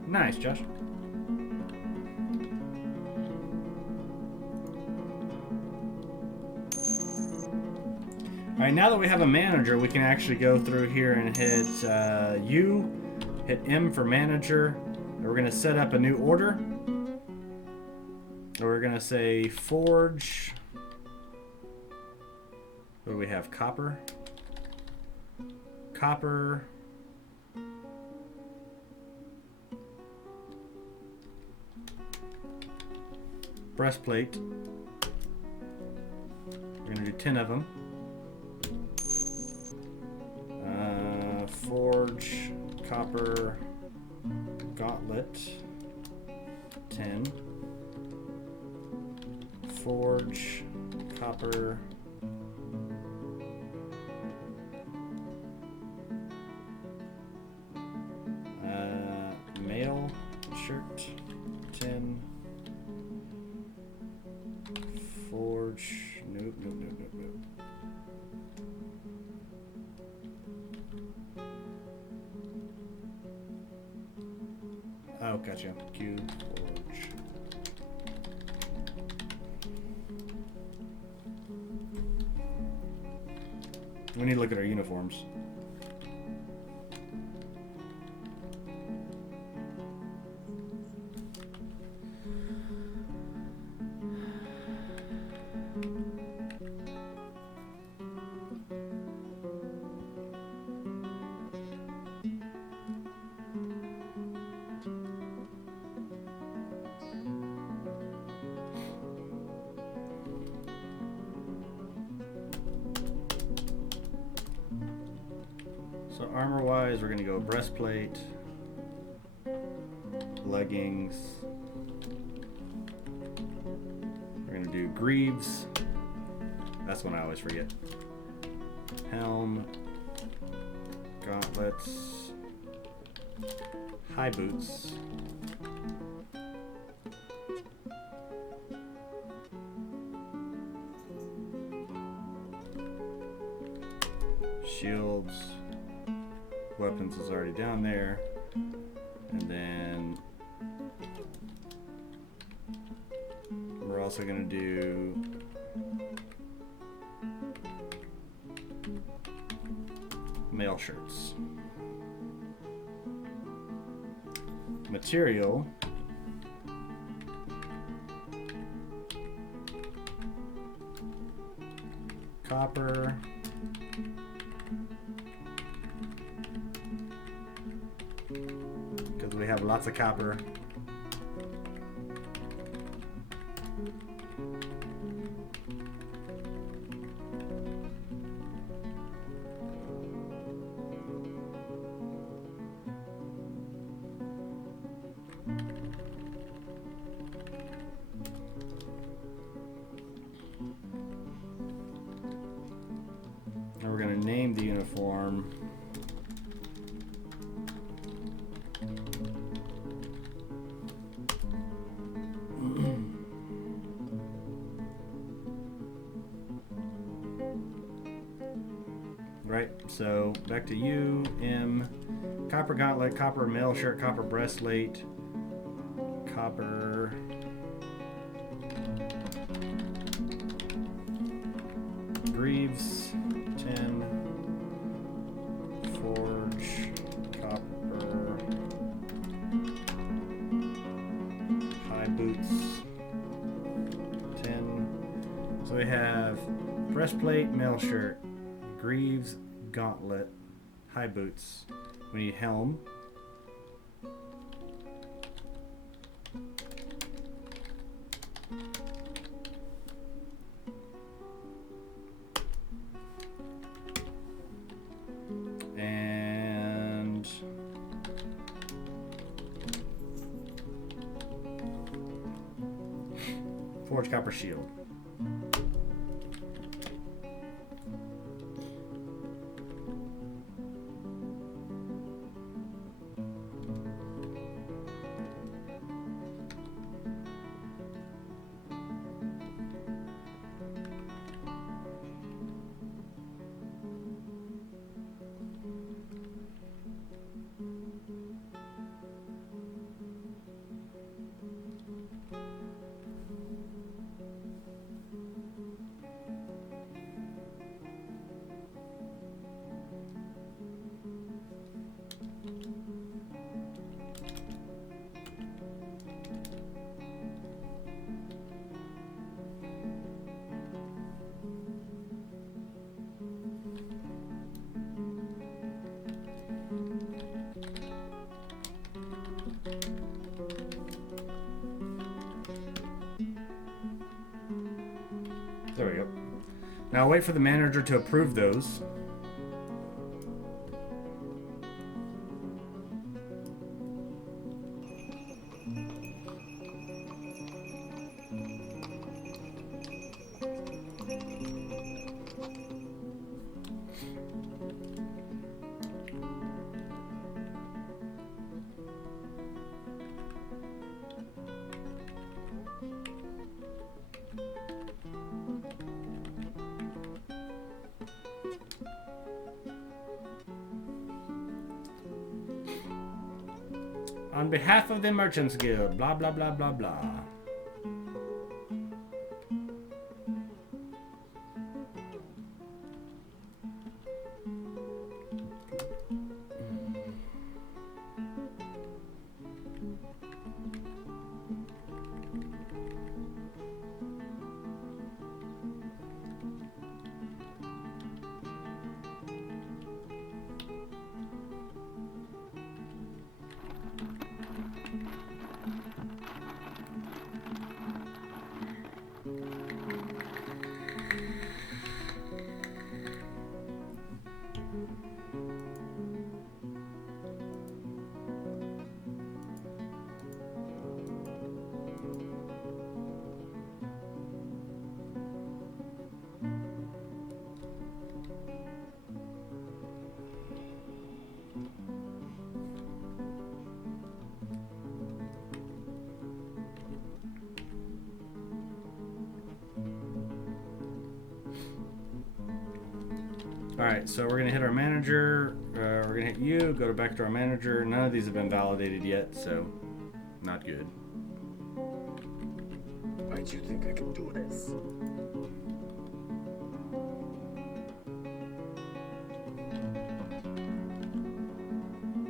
Nice, Josh. Alright, now that we have a manager, we can actually go through here and hit U, hit M for manager, and we're going to set up a new order. So we're going to say forge. What do we have? Copper. Copper. breastplate. We're gonna do 10 of them. Forge copper gauntlet, 10. Forge copper mail shirt, 10. Forge, nope. Oh, gotcha. Q Forge. We need to look at our uniforms. So armor-wise, we're gonna go breastplate, leggings. We're gonna do greaves. That's one I always forget. Helm, gauntlets, high boots. Shields. Weapons is already down there. And then we're also going to do mail shirts. Material. Copper. Because we have lots of copper. And we're going to name the uniform. Right, so back to you, M. Copper gauntlet, copper mail shirt, copper breastplate, copper greaves, 10. Forge, copper, high boots, 10. So we have breastplate, mail shirt, greaves, gauntlet, high boots. We need helm. And forge copper shield. Now wait for the manager to approve those. On behalf of the Merchants Guild, blah, blah, blah, blah, blah. Alright, so we're going to hit our manager. We're going to hit you, go back to our manager. None of these have been validated yet, so not good. Why do you think I can do this?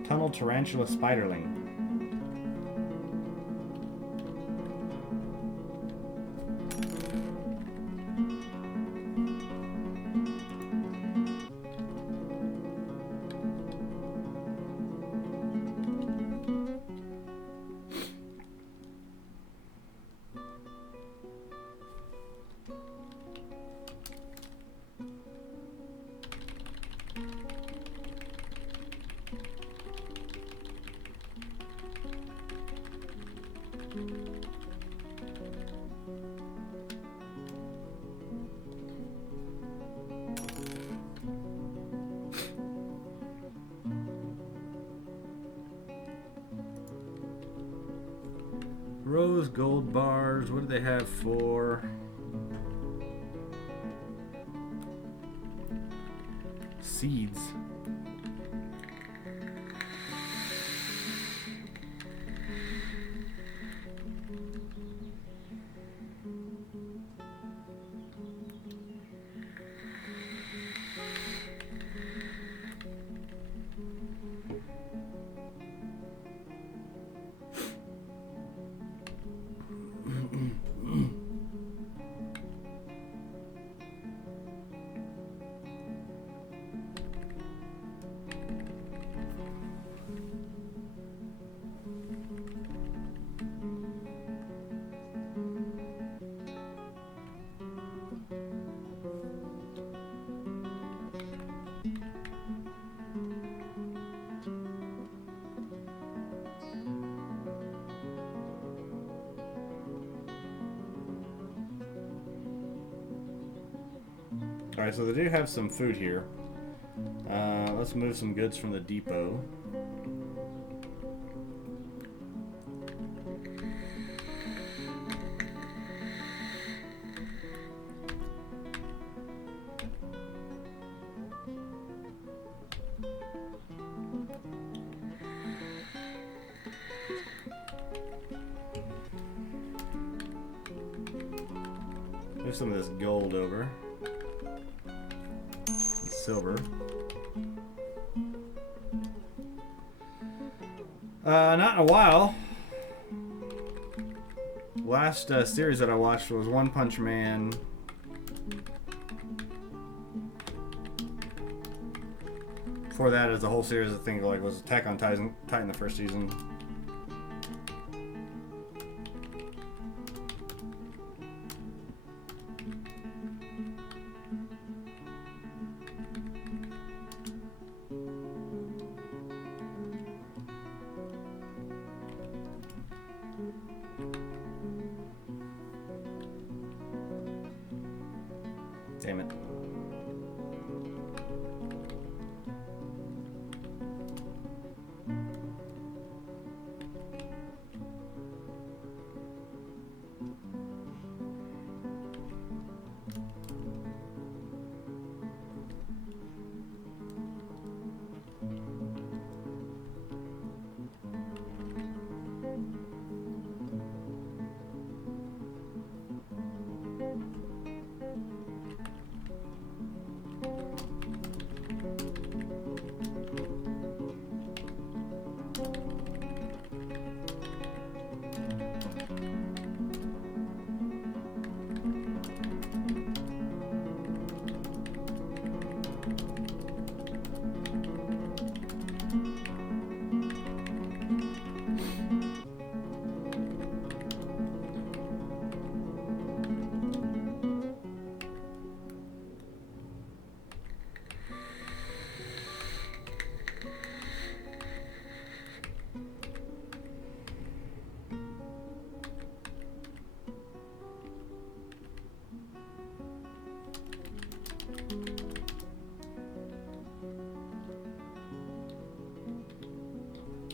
Tunnel Tarantula Spiderling. Rose gold bars. What do they have for? Seeds. Alright, so they do have some food here. Let's move some goods from the depot. Move some of this gold over. Silver. Not in a while. Last series that I watched was One Punch Man. Before that, as a whole series, I think like was Attack on Titan the first season. Entertainment.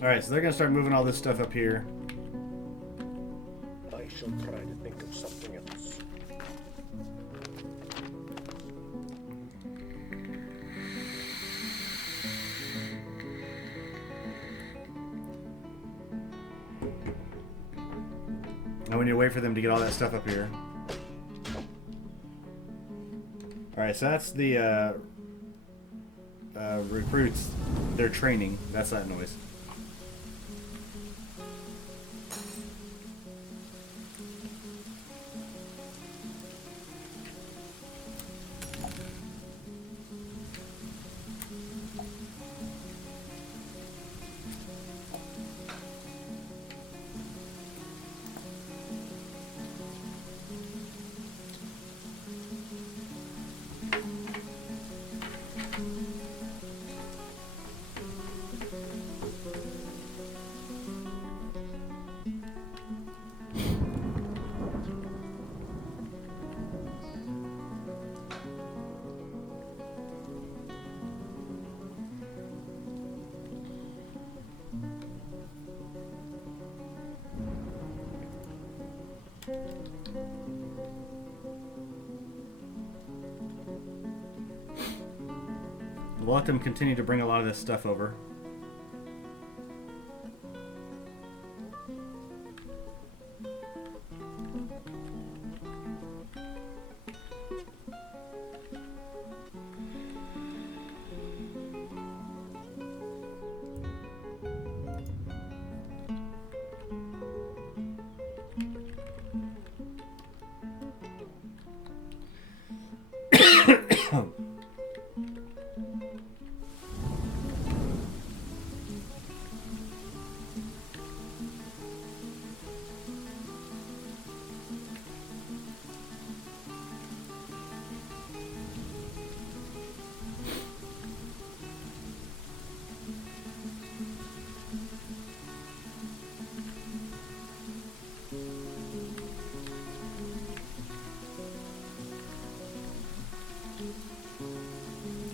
Alright, so they're going to start moving all this stuff up here. I shall try to think of something else. And we need to wait for them to get all that stuff up here. Alright, so that's the recruits. Their training. That's that noise. We'll let them continue to bring a lot of this stuff over.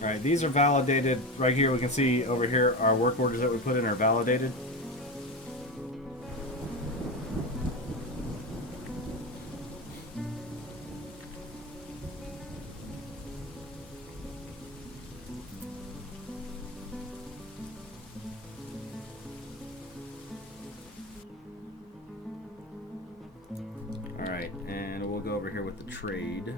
Alright, these are validated. Right here we can see over here our work orders that we put in are validated. Alright, and we'll go over here with the trade.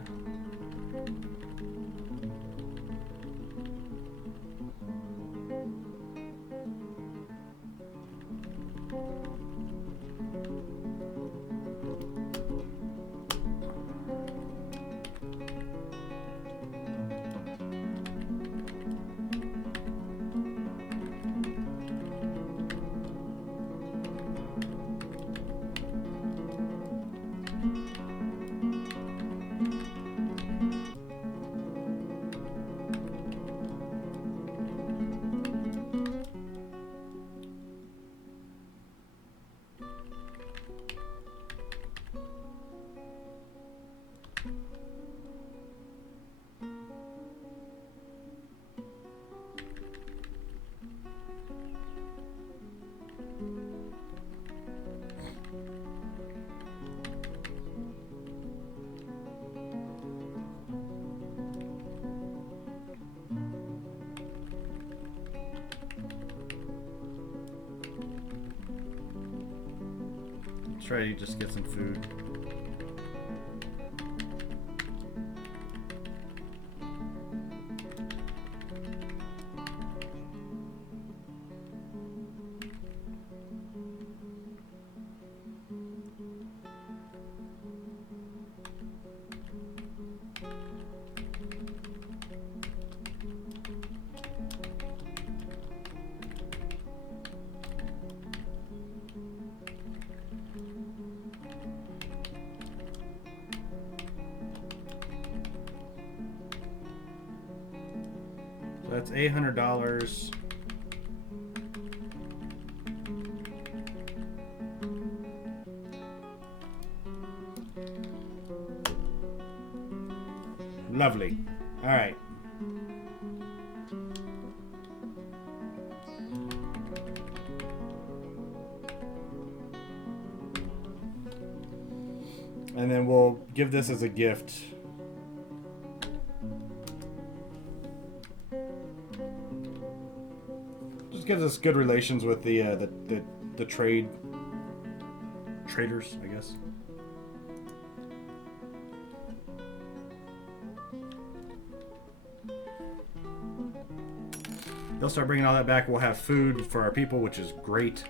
Let's try to just get some food. That's $800. Lovely. All right. And then we'll give this as a gift. Just gives us good relations with the traders, I guess. They'll start bringing all that back. We'll have food for our people, which is great.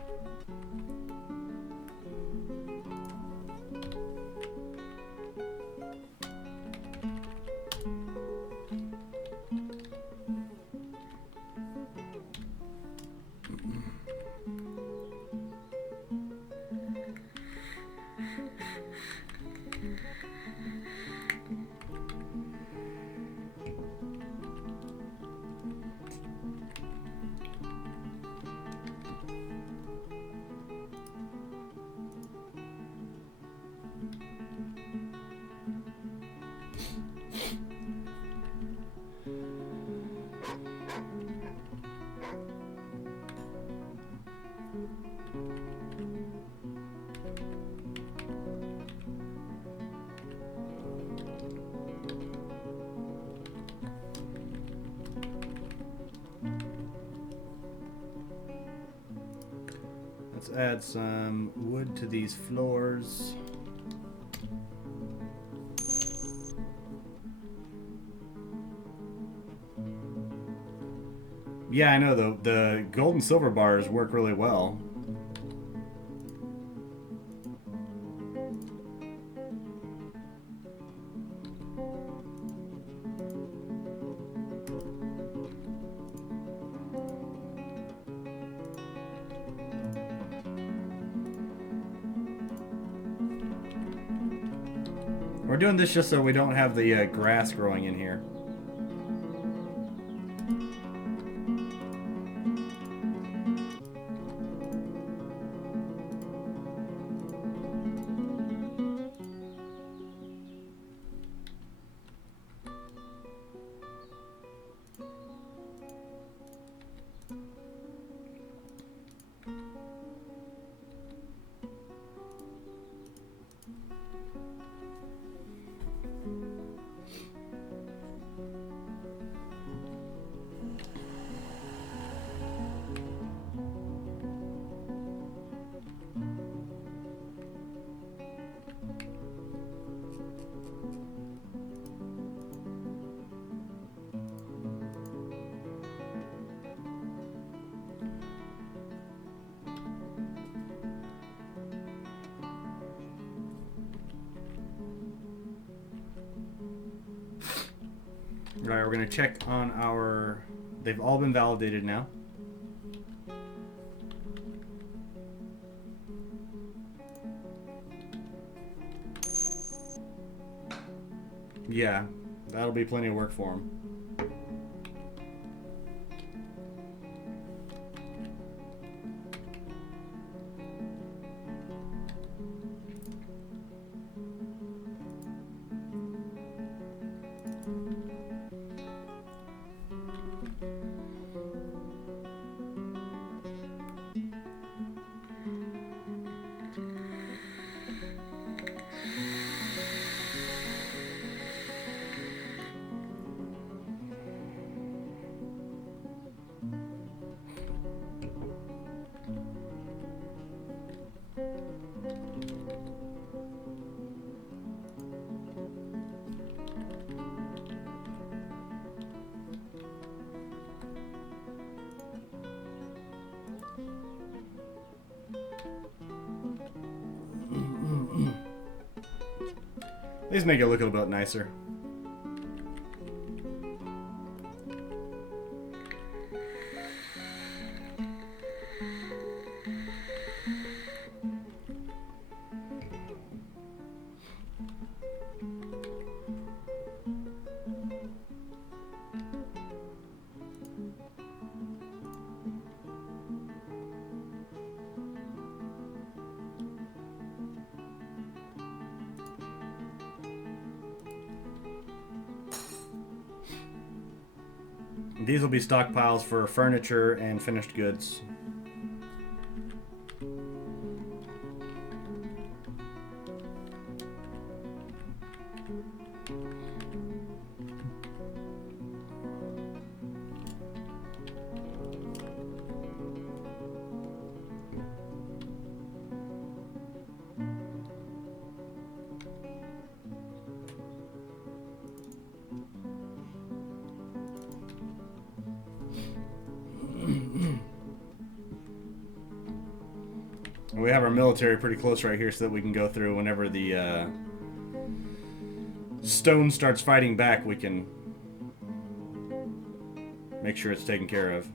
Let's add some wood to these floors. Yeah, I know the gold and silver bars work really well. We're doing this just so we don't have the grass growing in here. Alright, we're going to check on our... They've all been validated now. Yeah, that'll be plenty of work for them. These make it look a little bit nicer. These will be stockpiles for furniture and finished goods. We have our military pretty close right here so that we can go through whenever the stone starts fighting back, we can make sure it's taken care of.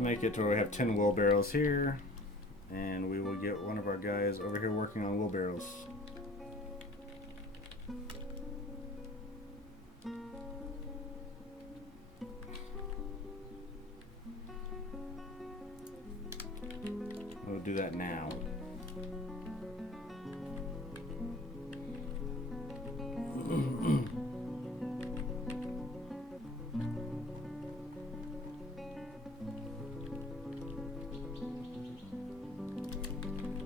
Make it to where we have 10 wheelbarrows here, and we will get one of our guys over here working on wheelbarrows. We'll do that now.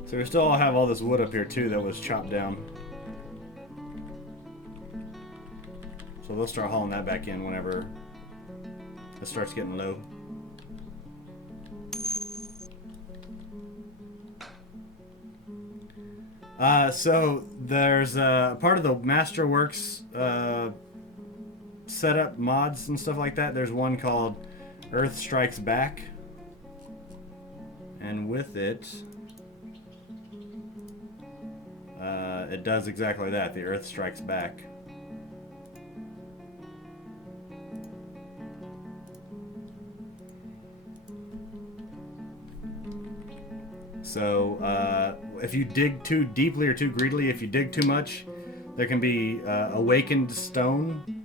So we still have all this wood up here too that was chopped down. So they'll start hauling that back in whenever it starts getting low. So there's part of the Masterworks setup mods and stuff like that. There's one called Earth Strikes Back, and with it, it does exactly that. The Earth Strikes Back. So if you dig too deeply or too greedily, if you dig too much, there can be awakened stone,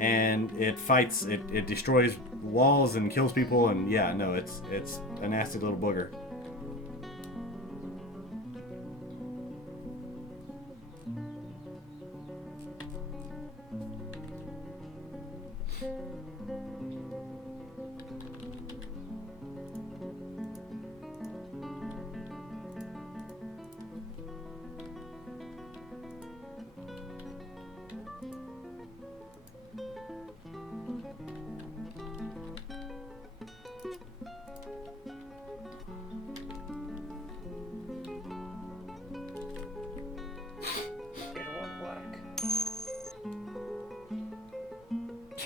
and it fights. It destroys walls and kills people, and yeah, no, it's a nasty little booger.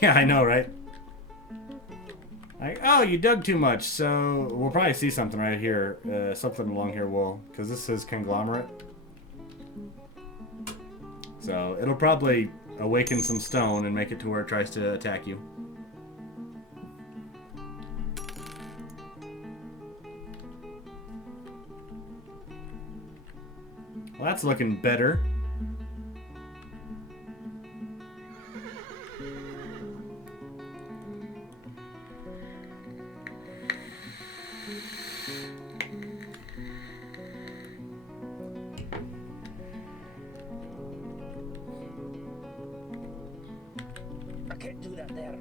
Yeah, I know, right? Like, oh, you dug too much, so we'll probably see something right here. Something along here will, because this is conglomerate. So it'll probably awaken some stone and make it to where it tries to attack you. Well, that's looking better. Can't do that there.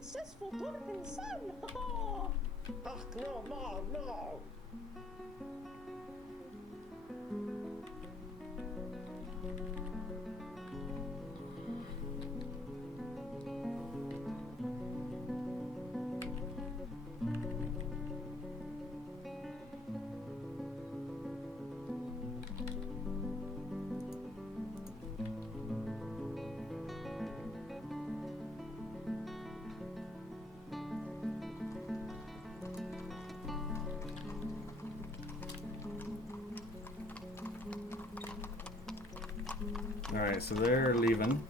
successful dwarven son. Ach, no, Mom, no. Alright, so they're leaving.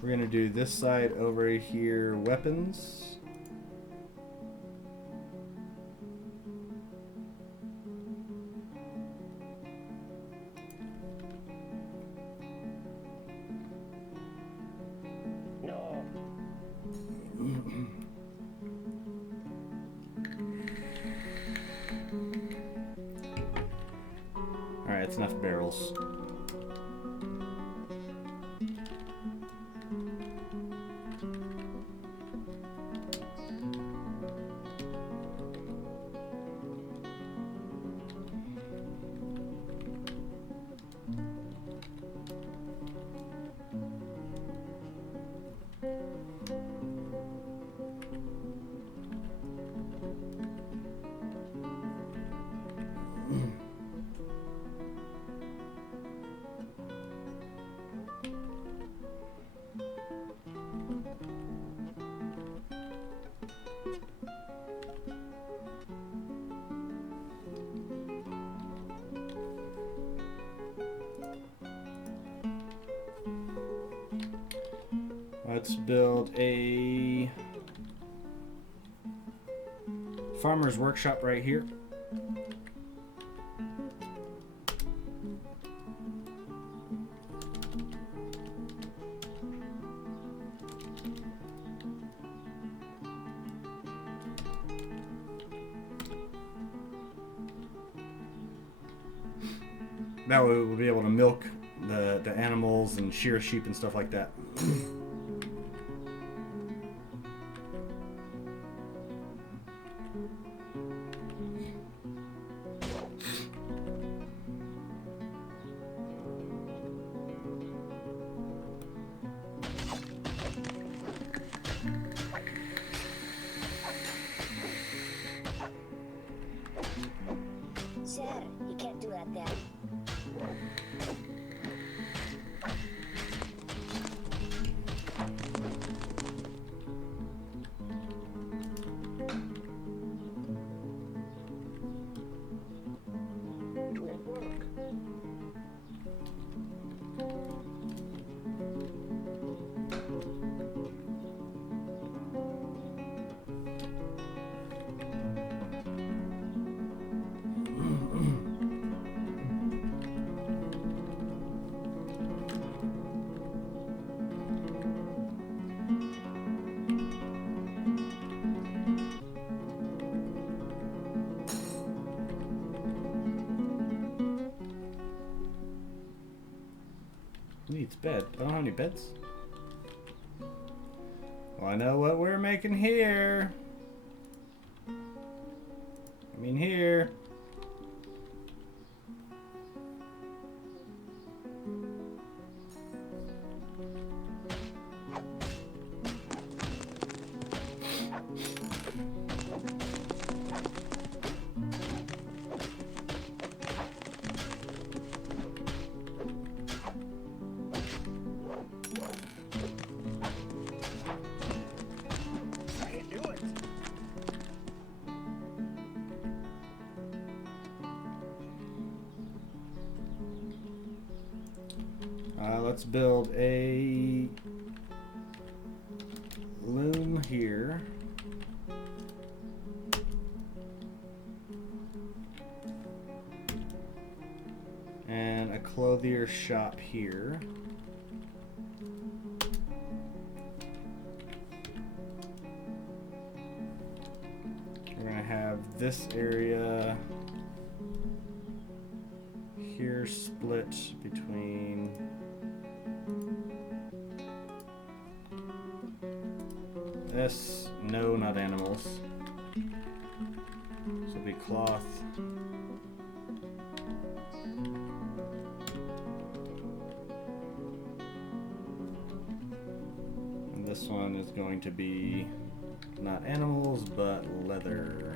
We're gonna do this side over here, weapons. No. Alright, that's enough barrels. Let's build a farmer's workshop right here. That way we'll be able to milk the animals and shear sheep and stuff like that. Sir, you can't do that there. It won't work. Who needs bed? I don't have any beds. Well, I know what we're making here. I mean here. I can do it. Let's build a loom here. And a clothier shop here. We're gonna have this area here split between S, no, not animals. This will be cloth. And this one is going to be not animals, but leather.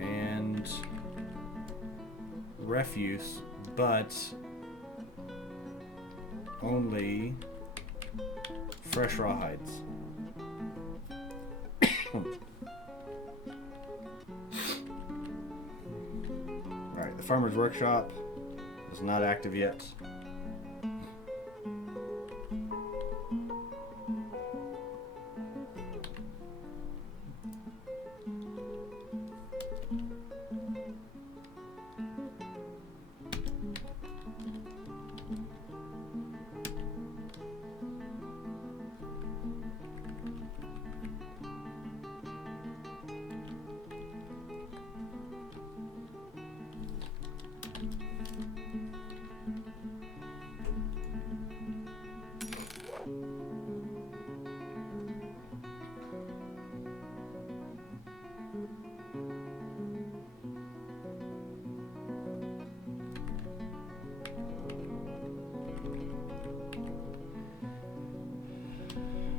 And refuse, but only fresh rawhides. Alright, the farmer's workshop is not active yet.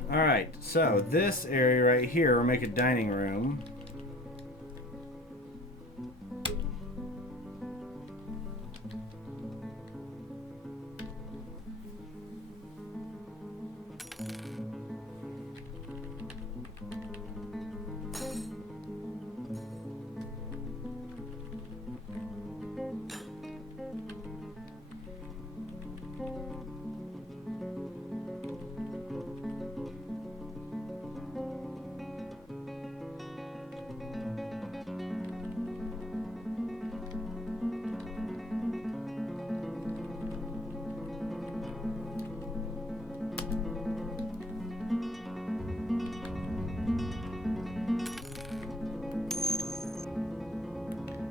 Alright, so this area right here, we'll make a dining room.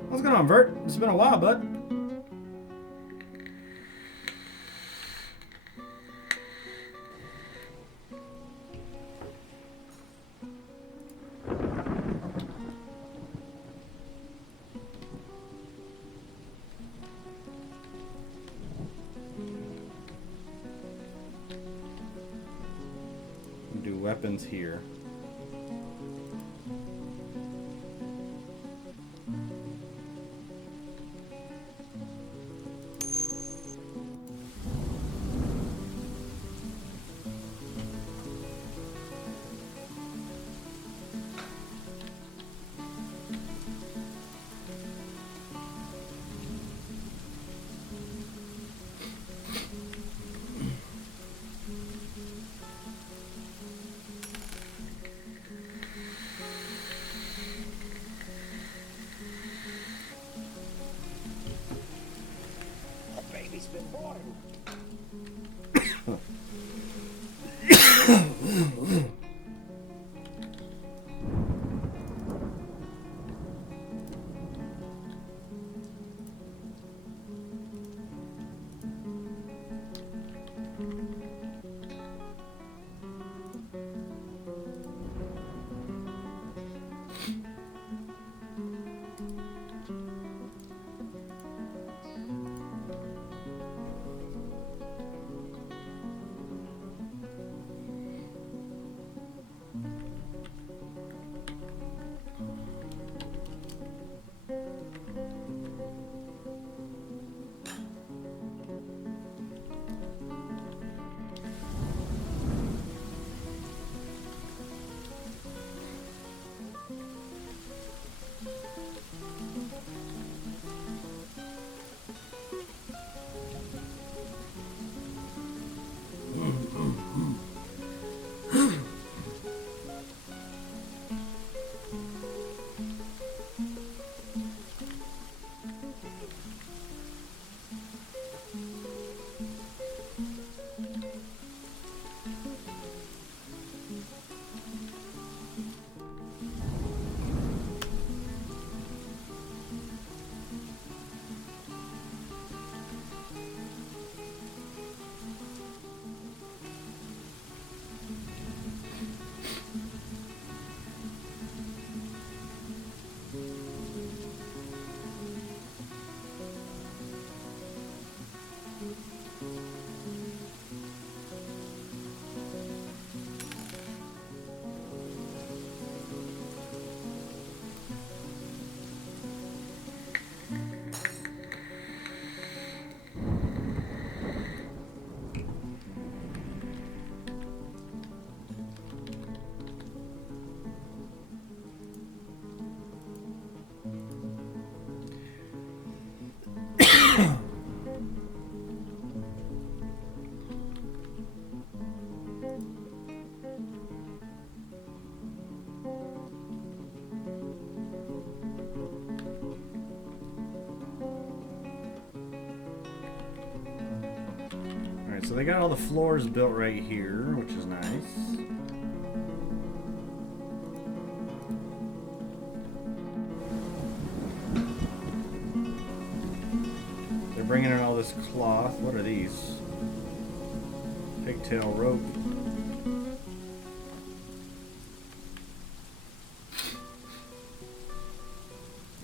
What's going on, Vert? It's been a while, bud. Do weapons here. A baby's been born. So they got all the floors built right here, which is nice. They're bringing in all this cloth. What are these? Pigtail rope.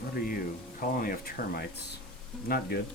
What are you? Colony of termites. Not good.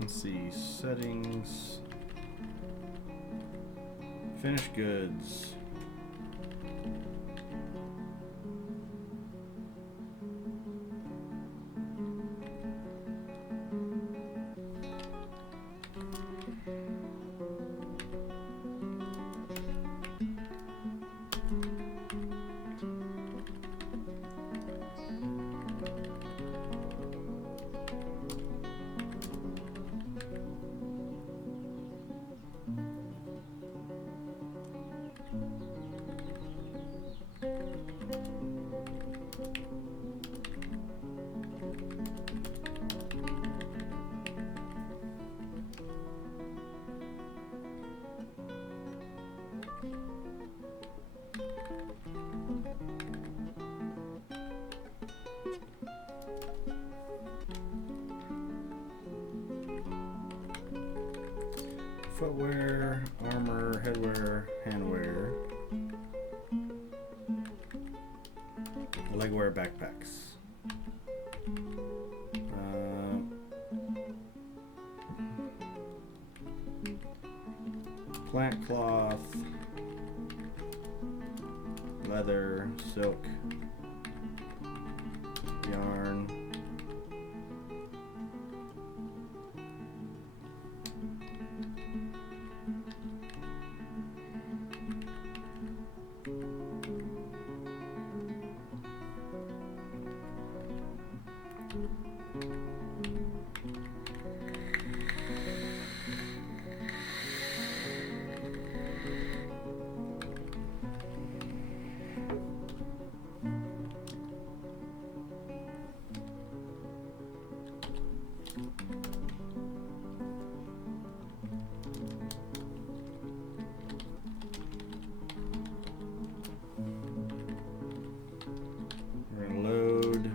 Let's see, settings, finished goods. Footwear, armor, headwear, handwear, legwear, backpacks. Plant cloth, leather, silk, yarn. We're gonna load.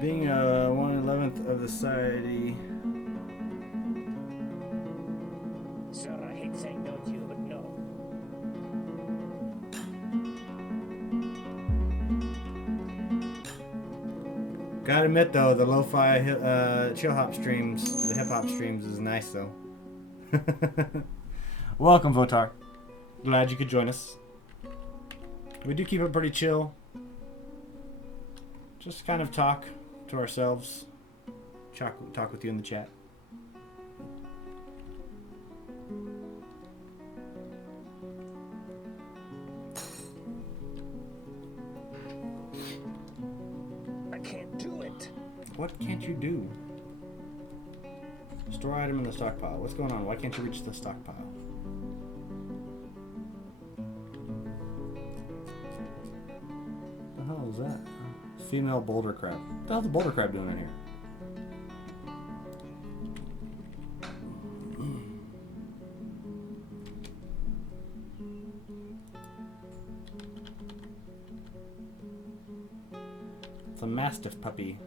Being 1/11th of the society. Sir, I hate saying no to you, but no. Gotta admit though, the lo-fi chill hop streams, the hip hop streams is nice though. Welcome, Votar. Glad you could join us. We do keep it pretty chill. Just kind of talk to ourselves. Talk with you in the chat. I can't do it. What can't you do? Store item in the stockpile. What's going on? Why can't you reach the stockpile? What the hell is that? Female boulder crab. What the hell's the boulder crab doing in here? It's a mastiff puppy.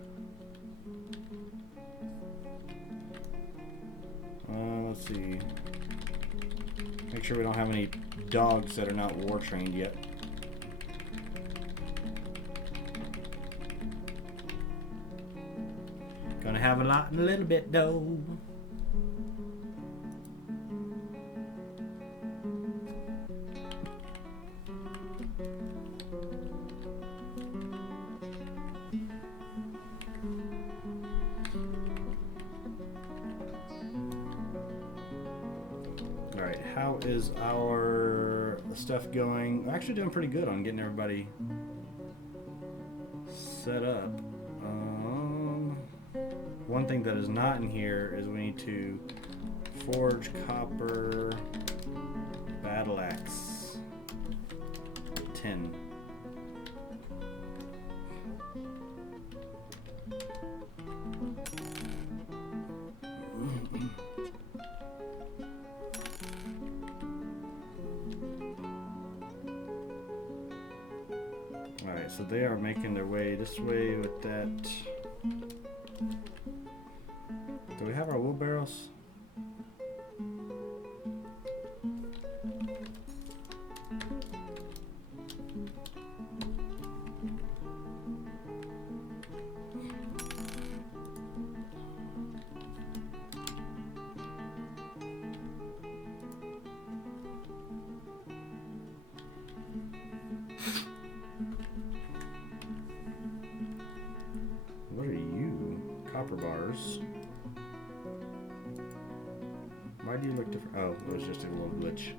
Let's see. Make sure we don't have any dogs that are not war trained yet. Gonna have a lot in a little bit though. Alright, how is our stuff going? We're actually doing pretty good on getting everybody set up. One thing that is not in here is we need to forge copper battle axe tin. Alright, so they are making their way this way with that. Do we have our wheelbarrows? What are you? Copper bars. Why do you look different? Oh, it was just a little glitch.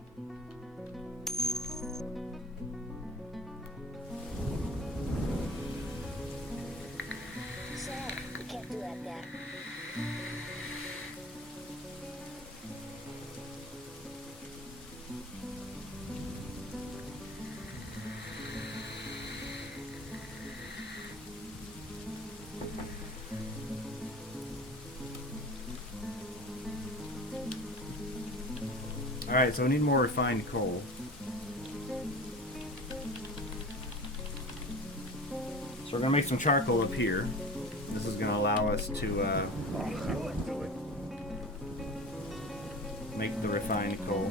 Sir, you can't do that there. Alright, so we need more refined coal. So we're going to make some charcoal up here. This is going to allow us to make the refined coal.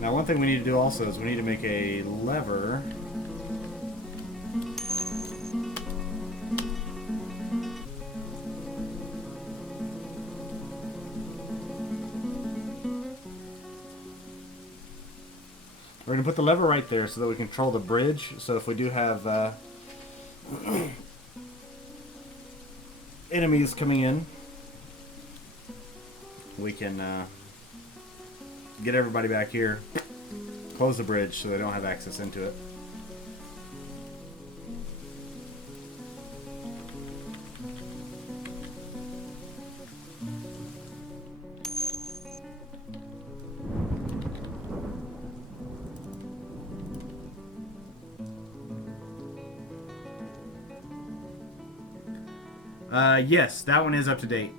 Now one thing we need to do also is we need to make a lever. We're going to put the lever right there so that we control the bridge. So if we do have enemies coming in, we can get everybody back here, close the bridge so they don't have access into it. Yes, that one is up to date.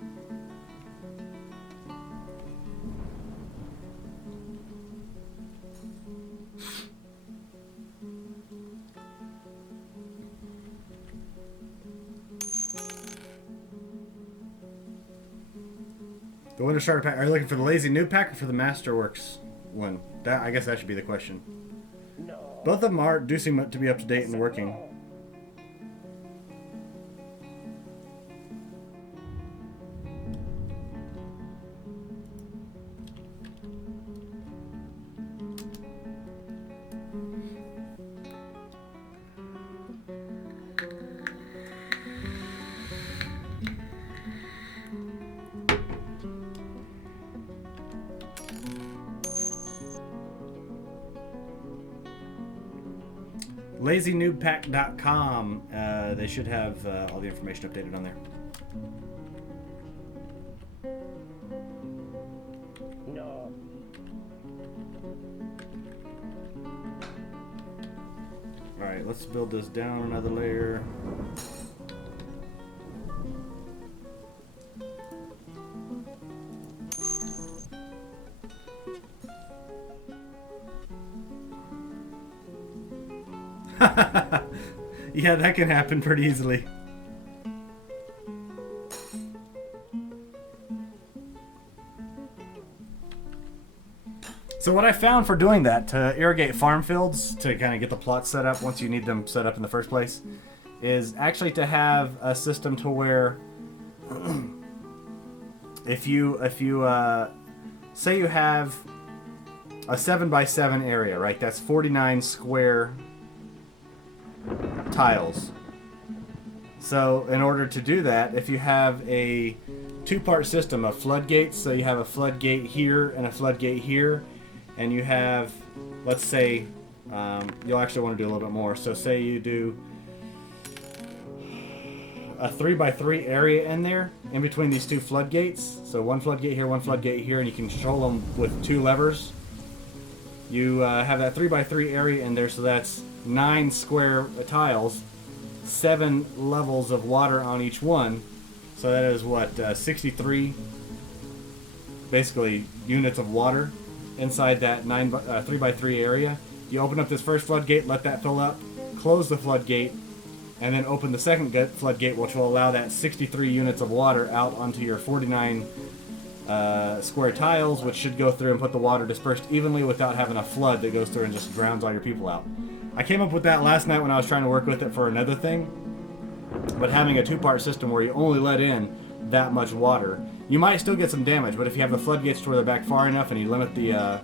The Winter Starter Pack. Are you looking for the Lazy Noob Pack or for the Masterworks one? That, I guess that should be the question. No. Both of them do seem to be up to date and working. LazyNoobPack.com. They should have all the information updated on there. No. Alright, let's build this down another layer. Yeah, that can happen pretty easily. So what I found for doing that, to irrigate farm fields, to kind of get the plots set up once you need them set up in the first place, is actually to have a system to where if you say you have a 7x7 area, right? That's 49 square tiles. So in order to do that, if you have a two-part system of floodgates, so you have a floodgate here and a floodgate here, and you have, let's say, you'll actually want to do a little bit more. So say you do a 3x3 area in there, in between these two floodgates. So one floodgate here, one floodgate here, and you can control them with two levers. You have that 3x3 area in there, so that's 9 square tiles, 7 levels of water on each one. So that is what, 63 basically units of water inside that 3x3 area. You open up this first floodgate, let that fill up, close the floodgate, and then open the second floodgate, which will allow that 63 units of water out onto your 49 square tiles, which should go through and put the water dispersed evenly without having a flood that goes through and just drowns all your people out. I came up with that last night when I was trying to work with it for another thing, but having a two-part system where you only let in that much water, you might still get some damage, but if you have the floodgates to where they're back far enough and you limit the,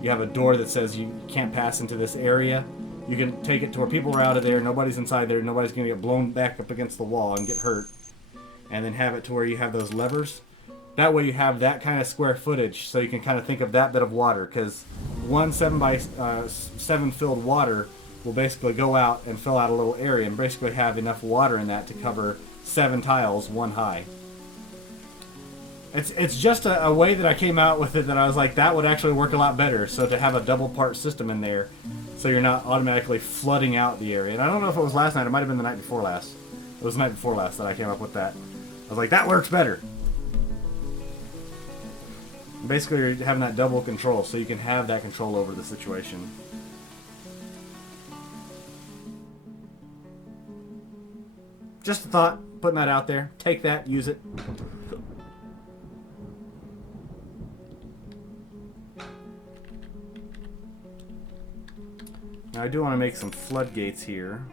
you have a door that says you can't pass into this area, you can take it to where people are out of there, nobody's inside there, nobody's going to get blown back up against the wall and get hurt, and then have it to where you have those levers. That way you have that kind of square footage, so you can kind of think of that bit of water, because one 7x7 filled water will basically go out and fill out a little area and basically have enough water in that to cover 7 tiles, one high. It's just a way that I came out with it that I was like, that would actually work a lot better. So to have a double part system in there, so you're not automatically flooding out the area. And I don't know if it was last night, it might have been the night before last. It was the night before last that I came up with that. I was like, that works better. Basically, you're having that double control, so you can have that control over the situation. Just a thought, putting that out there. Take that, use it. Now I do want to make some floodgates here.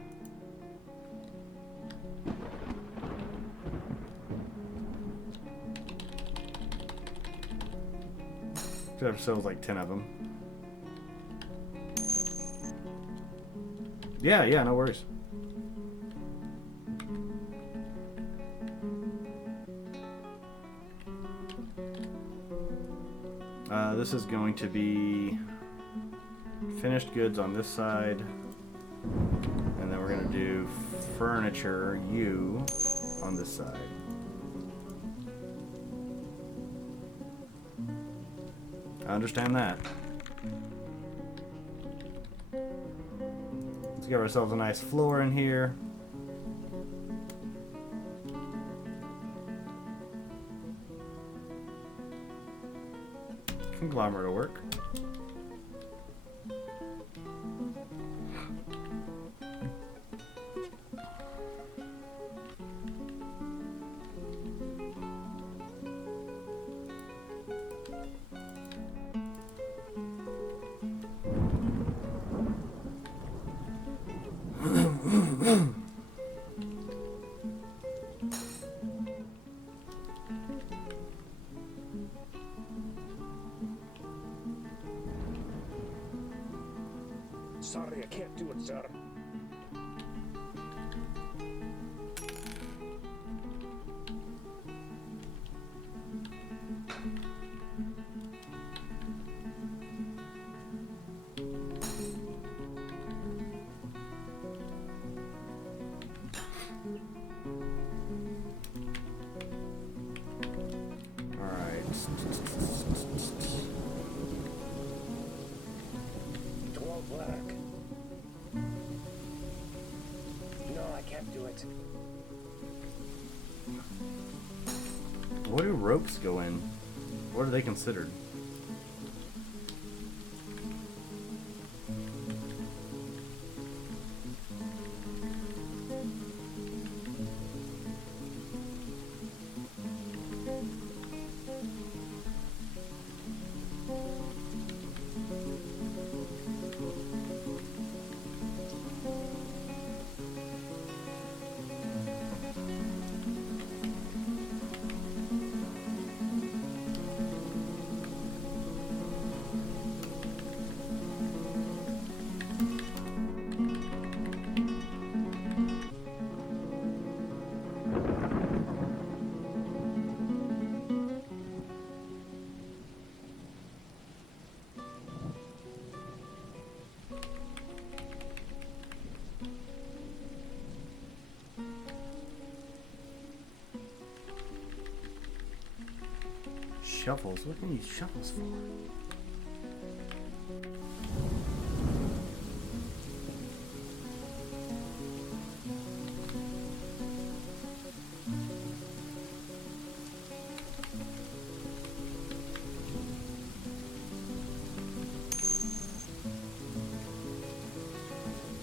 Should have sold like 10 of them. Yeah, no worries. This is going to be finished goods on this side, and then we're going to do furniture U on this side. I understand that. Let's give ourselves a nice floor in here. Conglomerate will work. Sorry, I can't do it, sir. It won't work. No, I can't do it. What do ropes go in? What are they considered? Shovels? What can you use shovels for?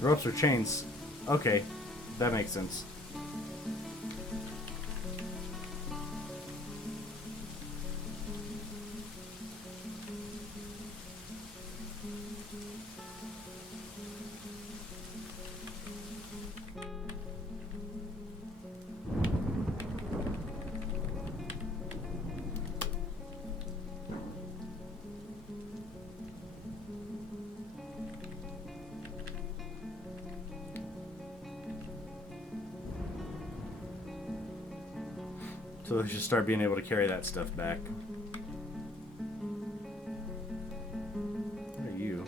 Ropes or chains? Okay, that makes sense. So they should start being able to carry that stuff back. What are you?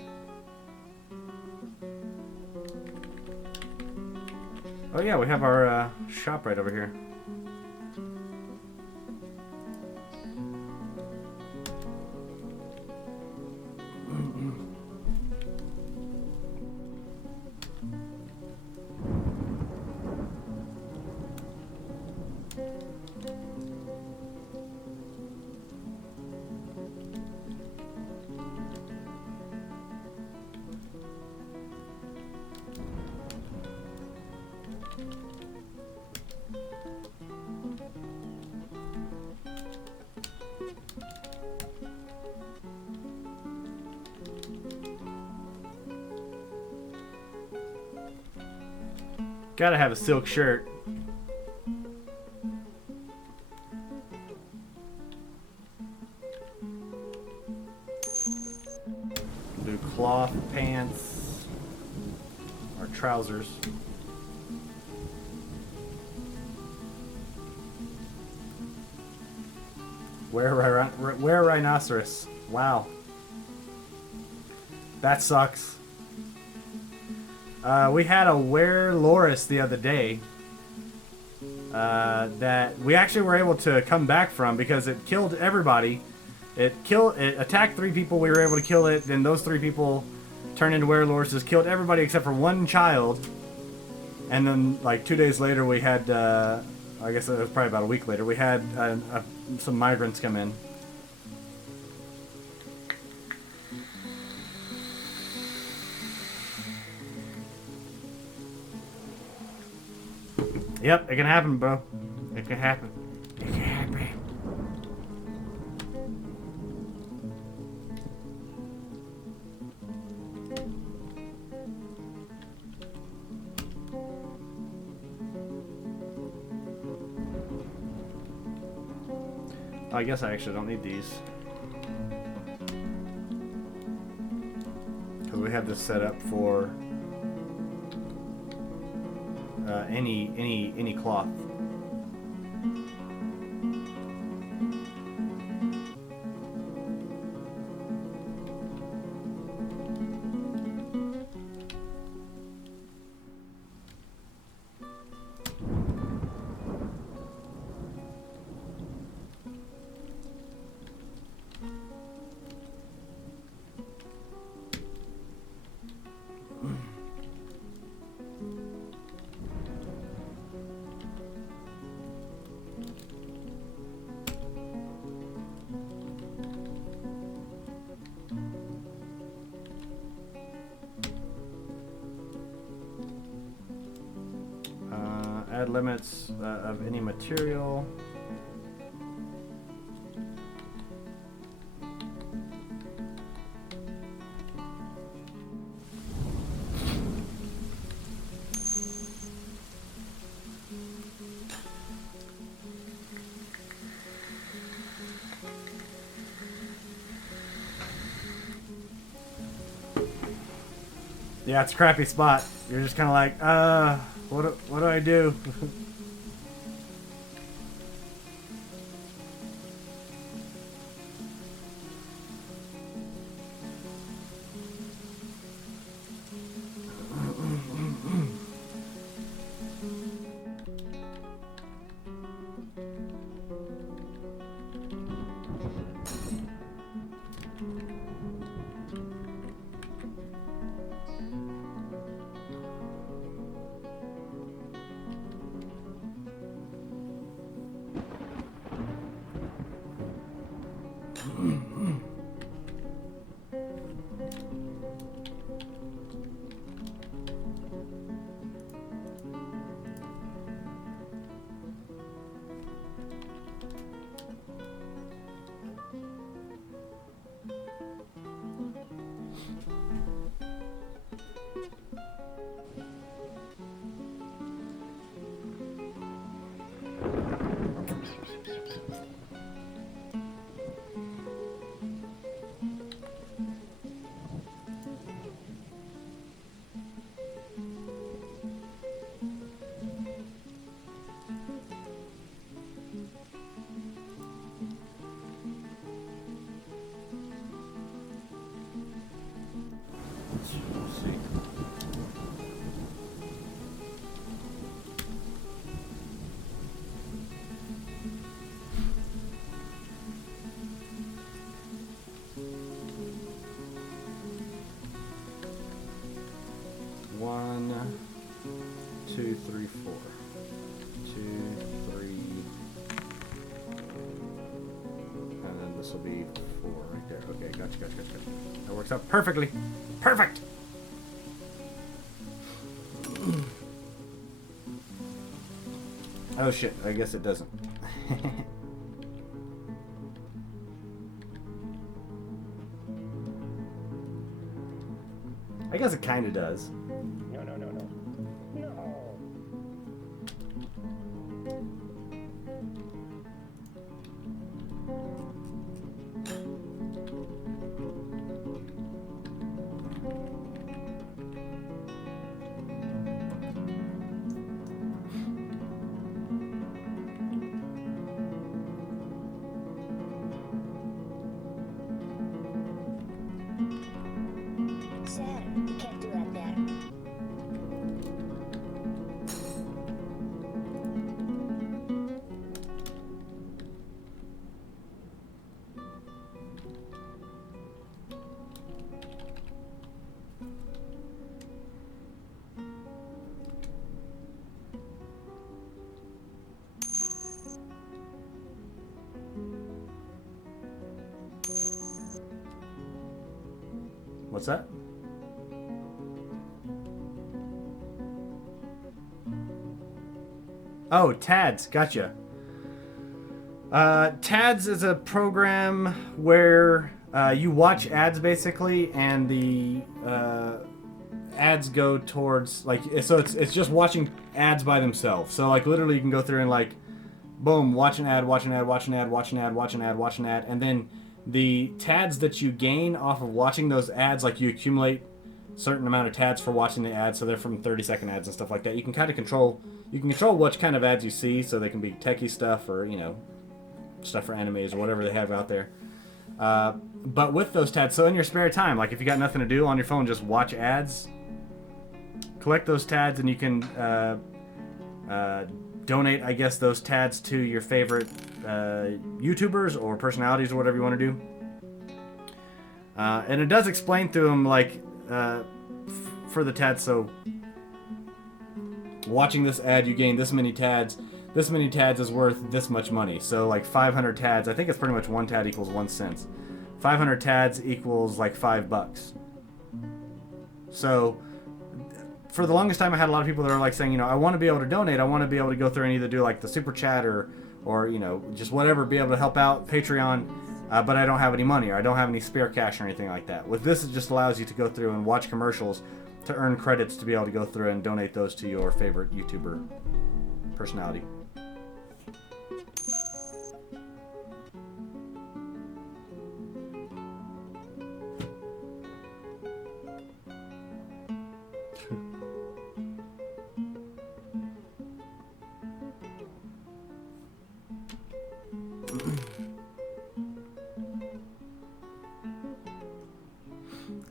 Oh yeah, we have our shop right over here. Gotta have a silk shirt. Do cloth pants or trousers. Wear rhinoceros. Wow. That sucks. We had a were loris the other day that we actually were able to come back from because it killed everybody. It attacked 3 people. We were able to kill it. Then those 3 people turned into were lorises, killed everybody except for 1 child. And then like 2 days later, we had I guess it was probably about a week later. We had some migrants come in. Yep, it can happen, bro. It can happen. It can happen. I guess I actually don't need these. Because we have this set up for any cloth. tad limits of any material. Yeah, it's a crappy spot. You're just kind of like, what do I do? One, two, three, four. 2, 3. And then this will be 4 right there. Okay, gotcha. That works out perfectly. Perfect! Oh shit, I guess it doesn't. I guess it kind of does. No. Sir, you can't do that there. What's that? Oh, TADS. Gotcha. TADS is a program where you watch ads basically, and the ads go towards so it's just watching ads by themselves. So like literally you can go through and like, boom, watch an ad, and then the TADs that you gain off of watching those ads, like you accumulate a certain amount of TADs for watching the ads, so they're from 30-second ads and stuff like that. You can kind of control what kind of ads you see, so they can be techie stuff or, stuff for animes or whatever they have out there. But with those TADs, so in your spare time, like if you got nothing to do on your phone, just watch ads, collect those TADs, and you can donate, I guess, those TADs to your favorite YouTubers or personalities or whatever you want to do. And it does explain through them, like, for the TADs, so watching this ad, you gain this many TADs. This many TADs is worth this much money. So, like, 500 TADs, I think it's pretty much one TAD equals 1 cent. 500 TADs equals, like, $5. So, for the longest time I had a lot of people that are like saying, you know, I want to be able to donate. I want to be able to go through and either do like the super chat or you know, just whatever, be able to help out Patreon, but I don't have any money or I don't have any spare cash or anything like that. With this, it just allows you to go through and watch commercials to earn credits to be able to go through and donate those to your favorite YouTuber personality.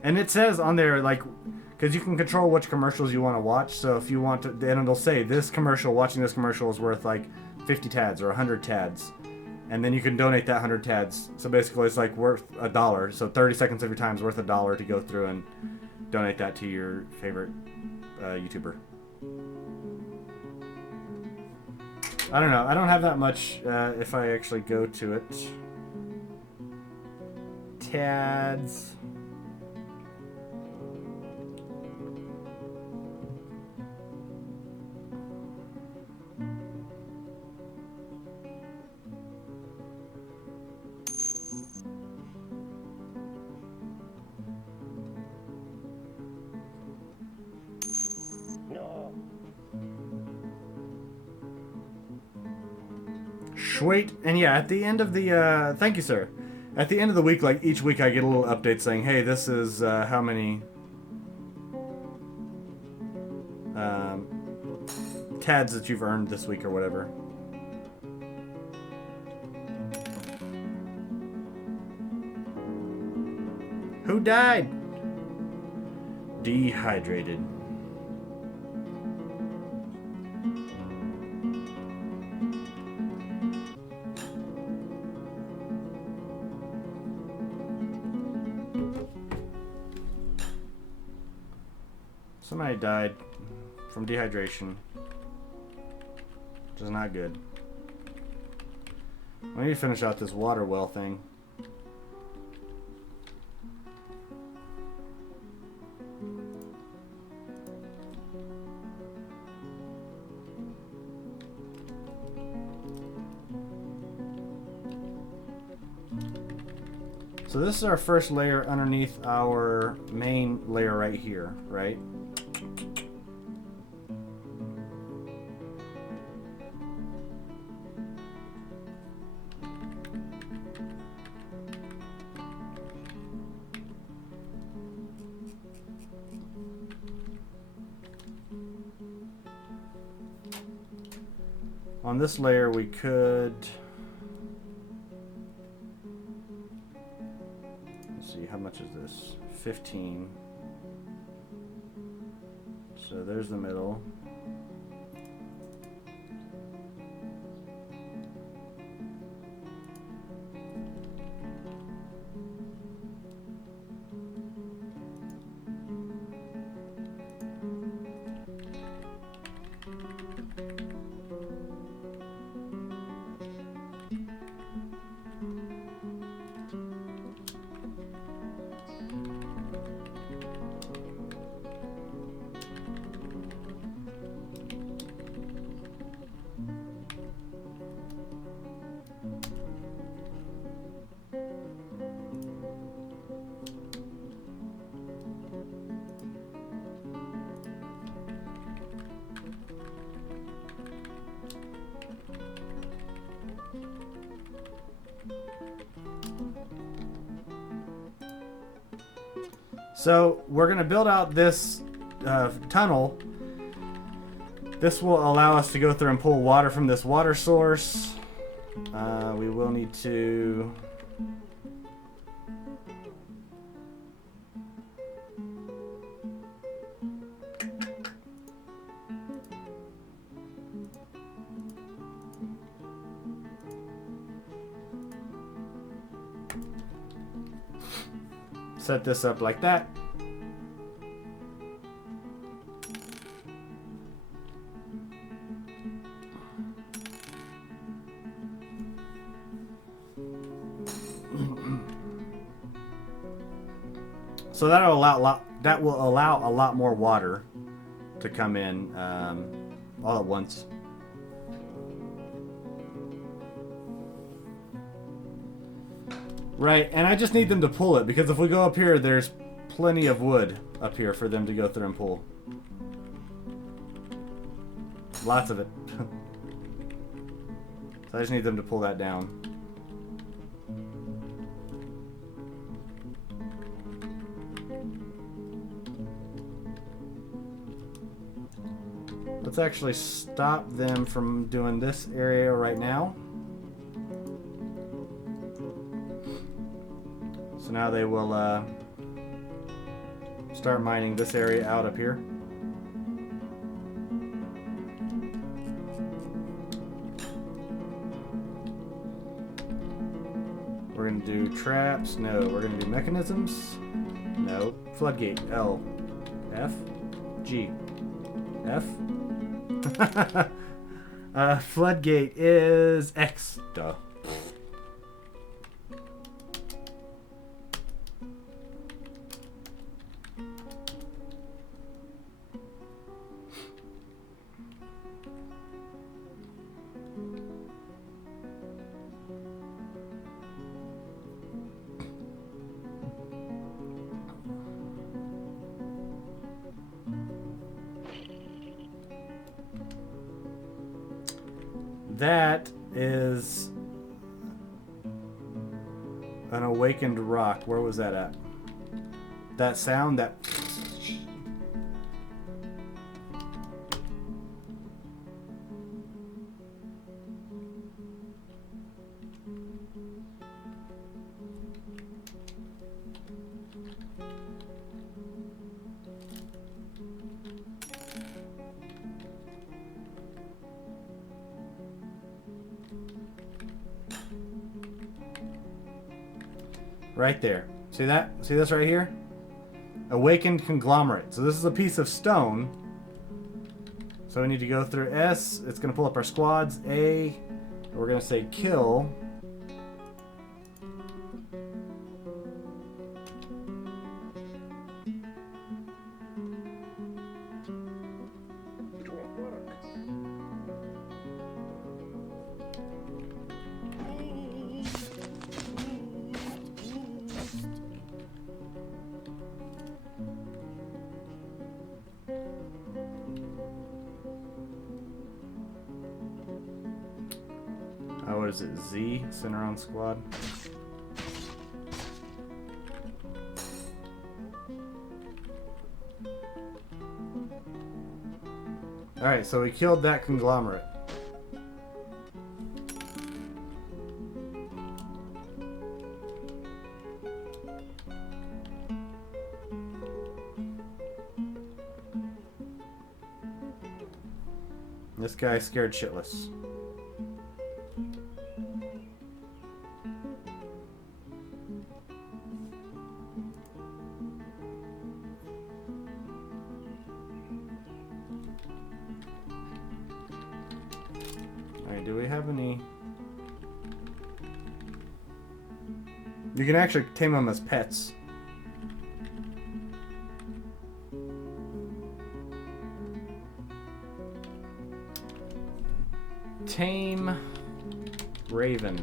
And it says on there, like, because you can control which commercials you want to watch. So if you want to, then it'll say this commercial, watching this commercial is worth like 50 tads or 100 tads. And then you can donate that 100 tads. So basically it's like worth $1. So 30 seconds of your time is worth $1 to go through and donate that to your favorite YouTuber. I don't know. I don't have that much if I actually go to it. Tads. No. Sweet. And yeah, at the end of the thank you, sir. At the end of the week, like each week I get a little update saying, hey, this is how many tads that you've earned this week or whatever. Who died? Dehydrated. Somebody died from dehydration, which is not good. I need to finish out this water well thing. So this is our first layer underneath our main layer right here, right? On this layer we could, let's see, how much is this? 15. So there's the middle. So we're going to build out this tunnel. This will allow us to go through and pull water from this water source. We will need to... set this up like that. So that will allow a lot more water to come in all at once. Right, and I just need them to pull it, because if we go up here, there's plenty of wood up here for them to go through and pull. Lots of it. So I just need them to pull that down. Let's actually stop them from doing this area right now. So now they will start mining this area out up here. We're going to do traps. No. We're going to do mechanisms. No. Floodgate. L. F. G. F. Floodgate is X. Duh. That is an awakened rock. Where was that at? That sound, that... Right there. See that? See this right here? Awakened conglomerate. So this is a piece of stone. So we need to go through S. It's going to pull up our squads. A. We're going to say kill. What is it? Z? Center on squad. Alright, so we killed that conglomerate. This guy's scared shitless. Do we have any? You can actually tame them as pets. Tame Raven.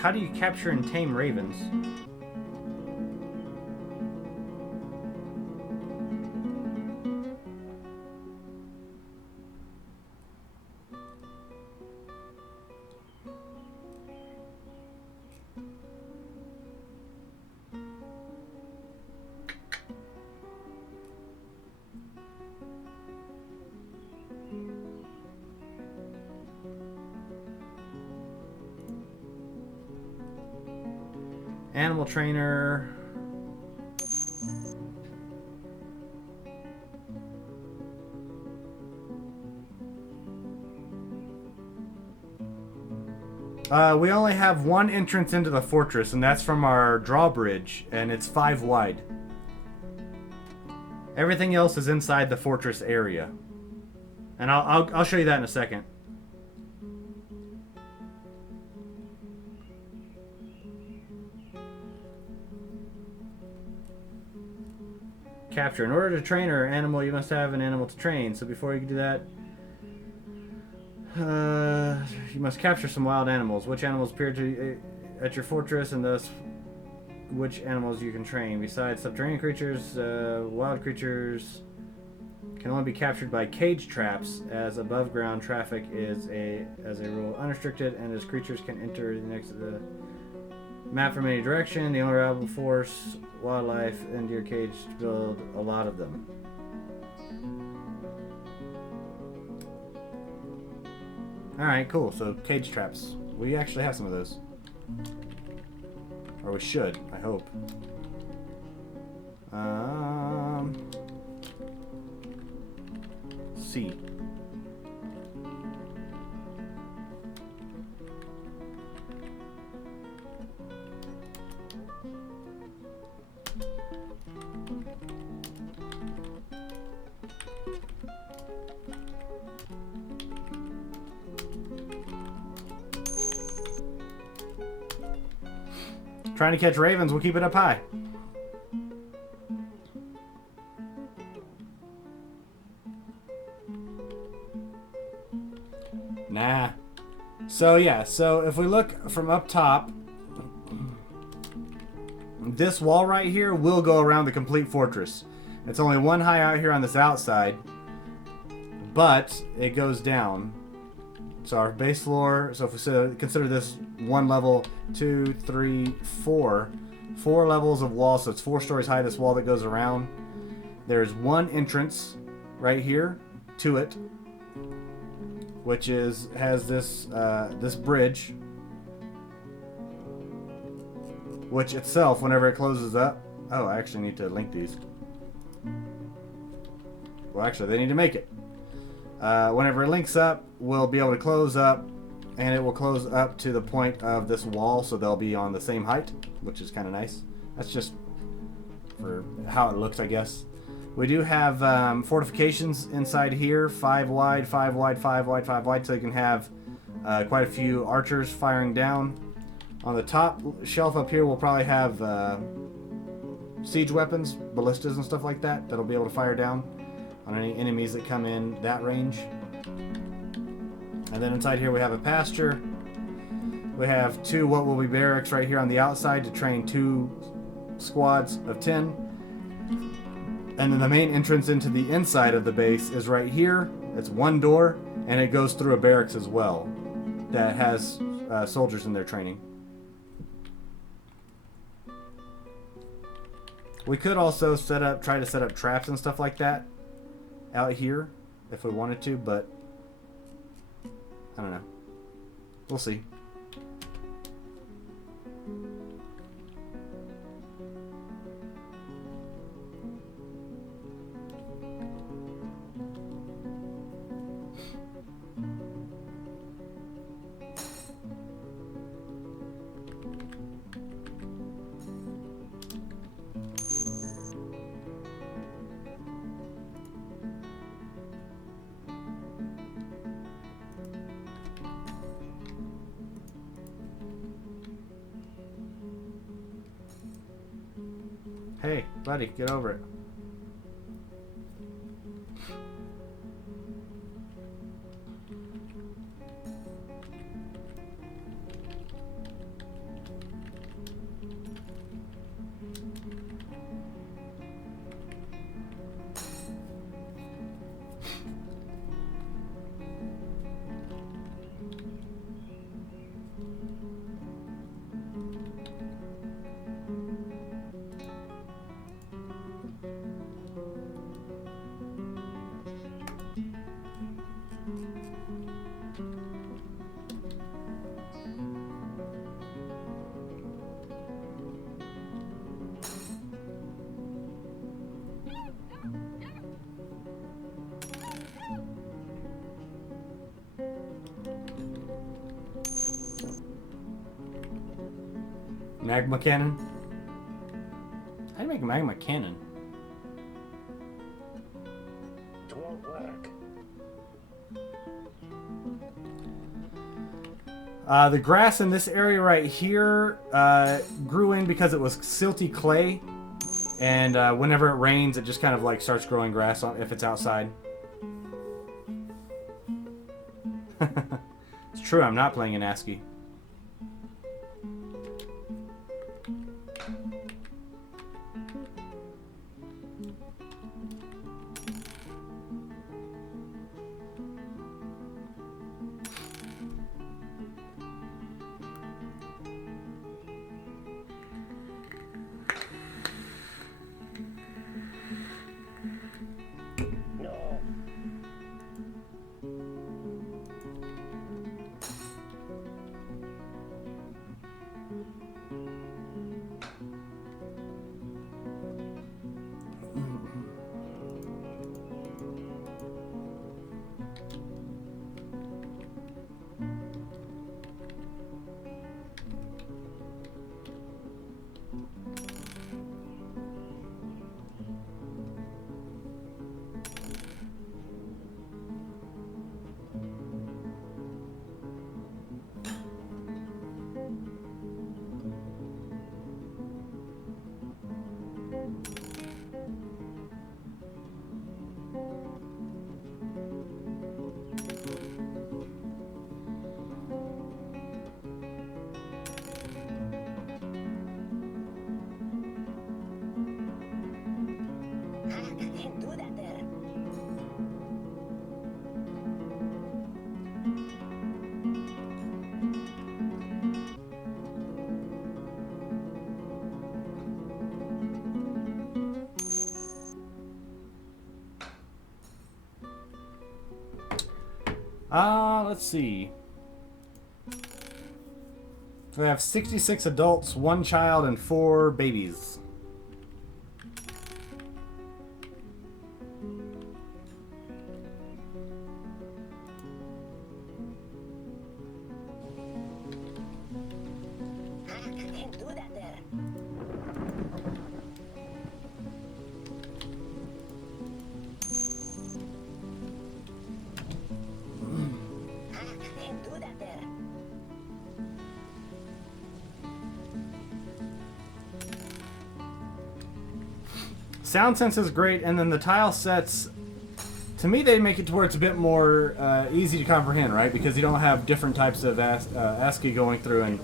How do you capture and tame ravens? Animal trainer. We only have one entrance into the fortress, and that's from our drawbridge, and it's 5 wide. Everything else is inside the fortress area, and I'll show you that in a second. Capture. In order to train our animal, you must have an animal to train. So before you can do that, you must capture some wild animals. Which animals appear to at your fortress, and thus which animals you can train. Besides subterranean creatures, wild creatures can only be captured by cage traps, as above ground traffic is as a rule unrestricted, and as creatures can enter the next map from any direction. The owner will force wildlife into your cage to build a lot of them. Alright, cool. So, cage traps. We actually have some of those. Or we should, I hope. C. Trying to catch ravens, we'll keep it up high. Nah. So yeah, so if we look from up top, this wall right here will go around the complete fortress. It's only one high out here on this outside, but it goes down. So our base floor, so if we consider this one level, 2, 3, 4 levels of wall, so it's 4 stories high, this wall that goes around. There's one entrance right here to it, which has this this bridge, which itself, whenever it closes up, oh, I actually need to link these. Well, actually, they need to make it. Whenever it links up, we'll be able to close up, and it will close up to the point of this wall, so they'll be on the same height, which is kind of nice. That's just for how it looks, I guess. We do have fortifications inside here, 5 wide, 5 wide, 5 wide, 5 wide, so you can have quite a few archers firing down. On the top shelf up here, we'll probably have siege weapons, ballistas and stuff like that, that'll be able to fire down on any enemies that come in that range. And then inside here we have a pasture. We have 2 what will be barracks right here on the outside to train 2 squads of 10. And then the main entrance into the inside of the base is right here. It's 1 door, and it goes through a barracks as well that has soldiers in their training. We could also try to set up traps and stuff like that out here if we wanted to, but I don't know. We'll see. Hey, buddy, get over it. Magma cannon? How do you make a magma cannon? It won't work. The grass in this area right here grew in because it was silty clay. And whenever it rains, it just kind of like starts growing grass on, if it's outside. It's true, I'm not playing in ASCII. No. Can't do that there. Let's see. So we have 66 adults, 1 child, and 4 babies. Can't do that there. Can't do that there. Sound sense is great, and then the tile sets, to me, they make it to where it's a bit more easy to comprehend, right? Because you don't have different types of ASCII going through and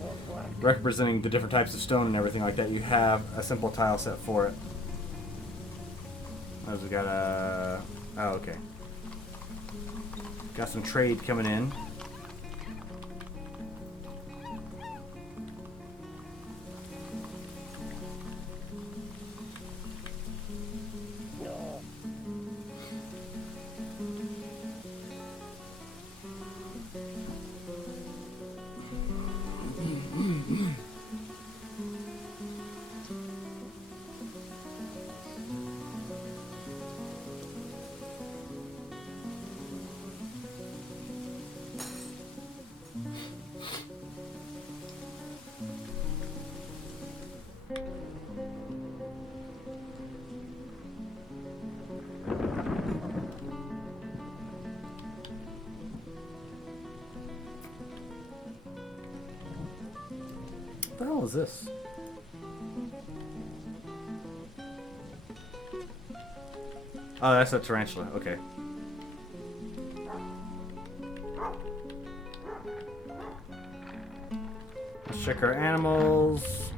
representing the different types of stone and everything like that. You have a simple tile set for it. As we got a... Oh, okay. Got some trade coming in. No. What the hell is this? Oh, that's a tarantula. Okay. Let's check our animals.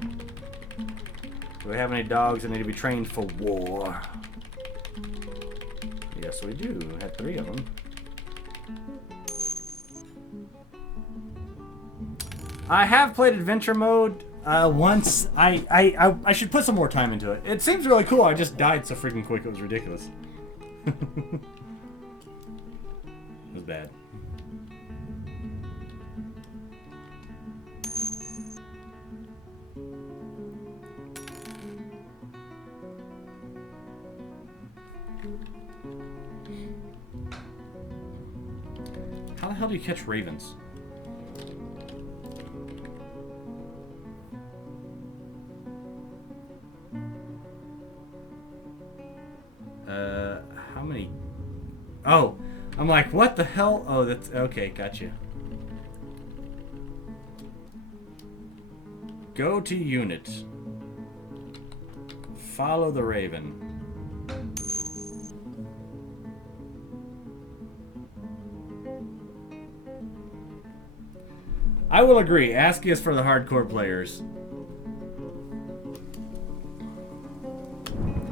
Do we have any dogs that need to be trained for war? Yes, we do. We had 3 of them. I have played adventure mode once. I should put some more time into it. It seems really cool. I just died so freaking quick. It was ridiculous. It was bad. How the hell do you catch ravens? Oh, I'm like, what the hell? Oh, that's okay. Gotcha. Go to unit. Follow the raven. I will agree. ASCII is for the hardcore players.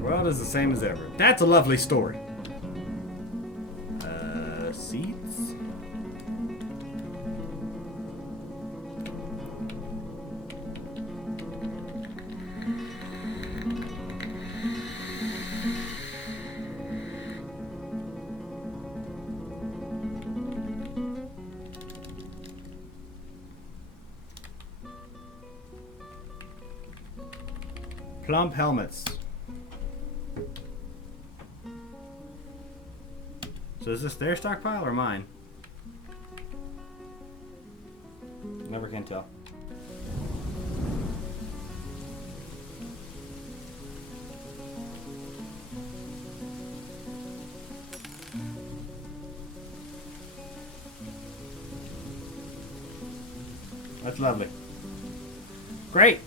World is the same as ever. That's a lovely story. Seats? Plump helmets. So is this their stockpile or mine? Never can tell. That's lovely. Great.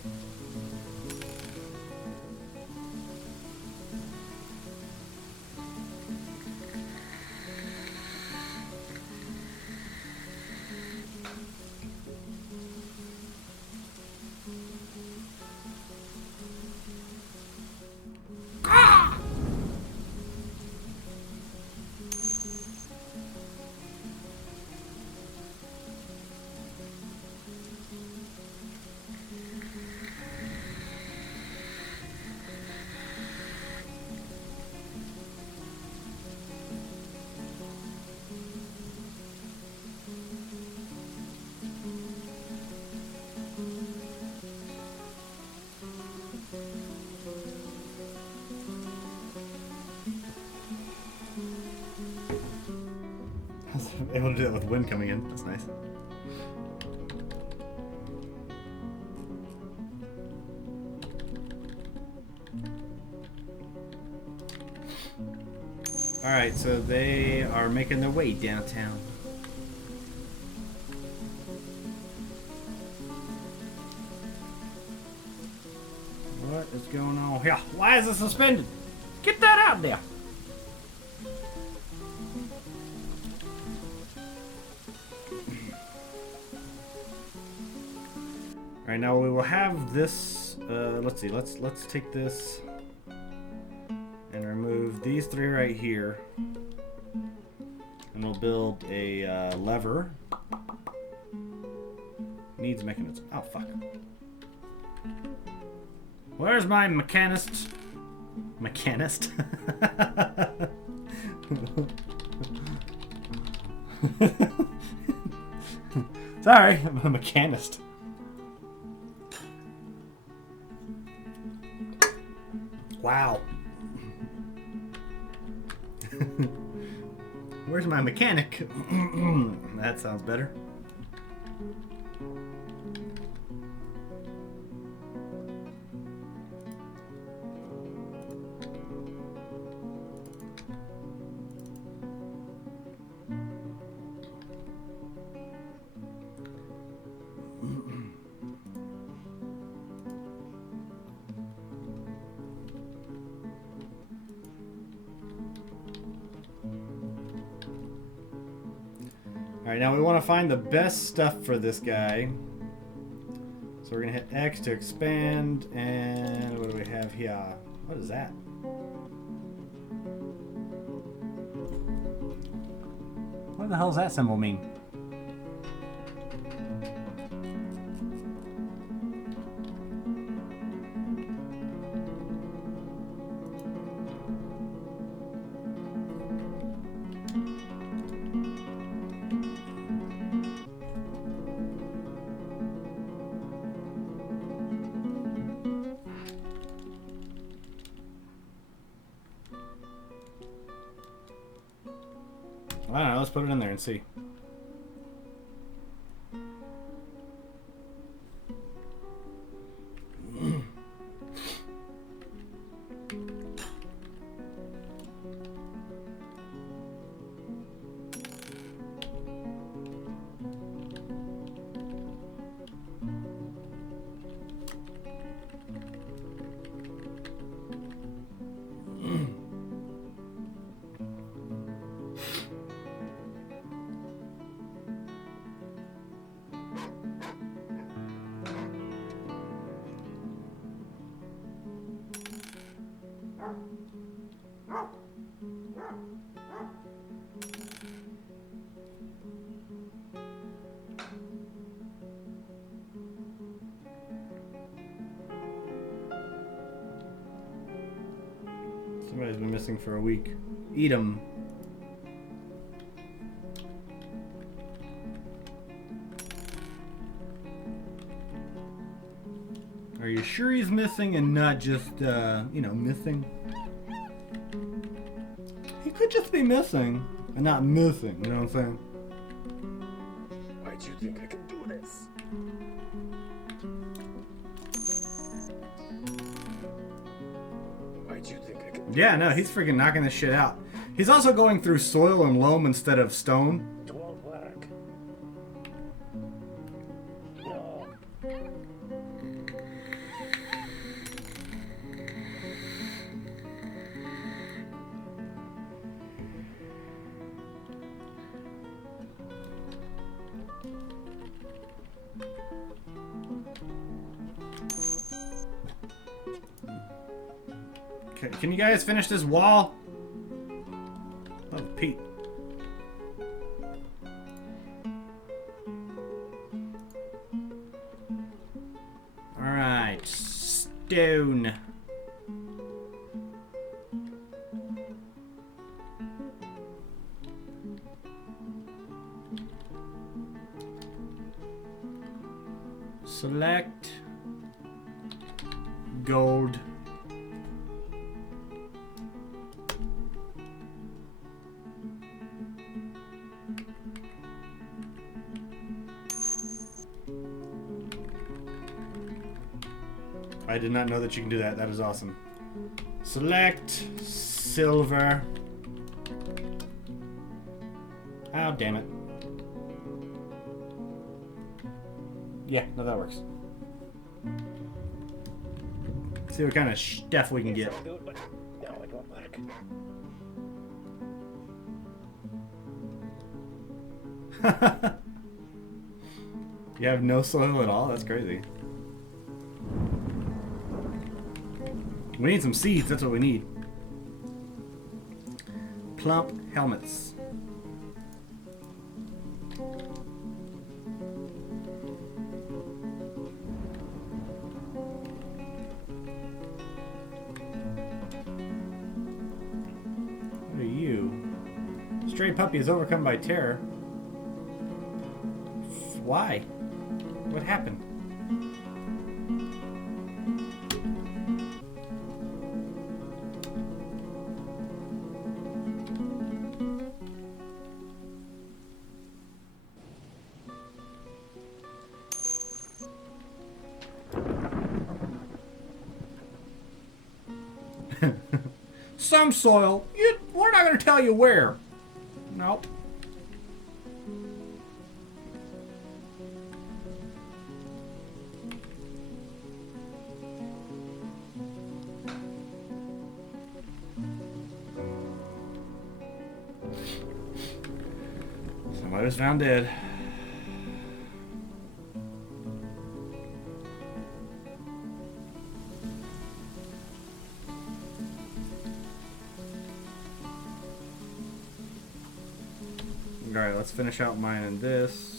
I was able to do that with wind coming in. That's nice. Alright, so they are making their way downtown. What is going on here? Why is it suspended? Get that out there! Alright, now we will have this, let's see, let's take this and remove these three right here. And we'll build a lever. Needs mechanism. Oh, fuck. Where's my mechanist? Mechanist? Sorry, I'm a mechanist. Wow. Where's my mechanic? That sounds better. Alright, now we want to find the best stuff for this guy. So we're going to hit X to expand, and what do we have here? What is that? What the hell does that symbol mean? I don't know, let's put it in there and see. Somebody's been missing for a week. Eat him. Are you sure he's missing and not just, you know, missing? He could just be missing and not missing, you know what I'm saying? Why'd you think I could do this? Why'd you think I could do Yeah, no, this? he's freaking knocking this shit out. He's also going through soil and loam instead of stone. It won't work. No. Can you guys finish this wall? Oh, Pete. Alright, stone. Select gold. I did not know that you can do that. That is awesome. Select silver. Oh, damn it. Yeah, no, that works. See what kind of stuff we can get. I'll do it, but no, it won't work. You have no soil at all? That's crazy. We need some seeds, that's what we need. Plump helmets. What are you? Stray puppy is overcome by terror. Why? What happened? Some soil. We're not going to tell you where. Nope. Somebody was found dead. Alright, let's finish out mine and this.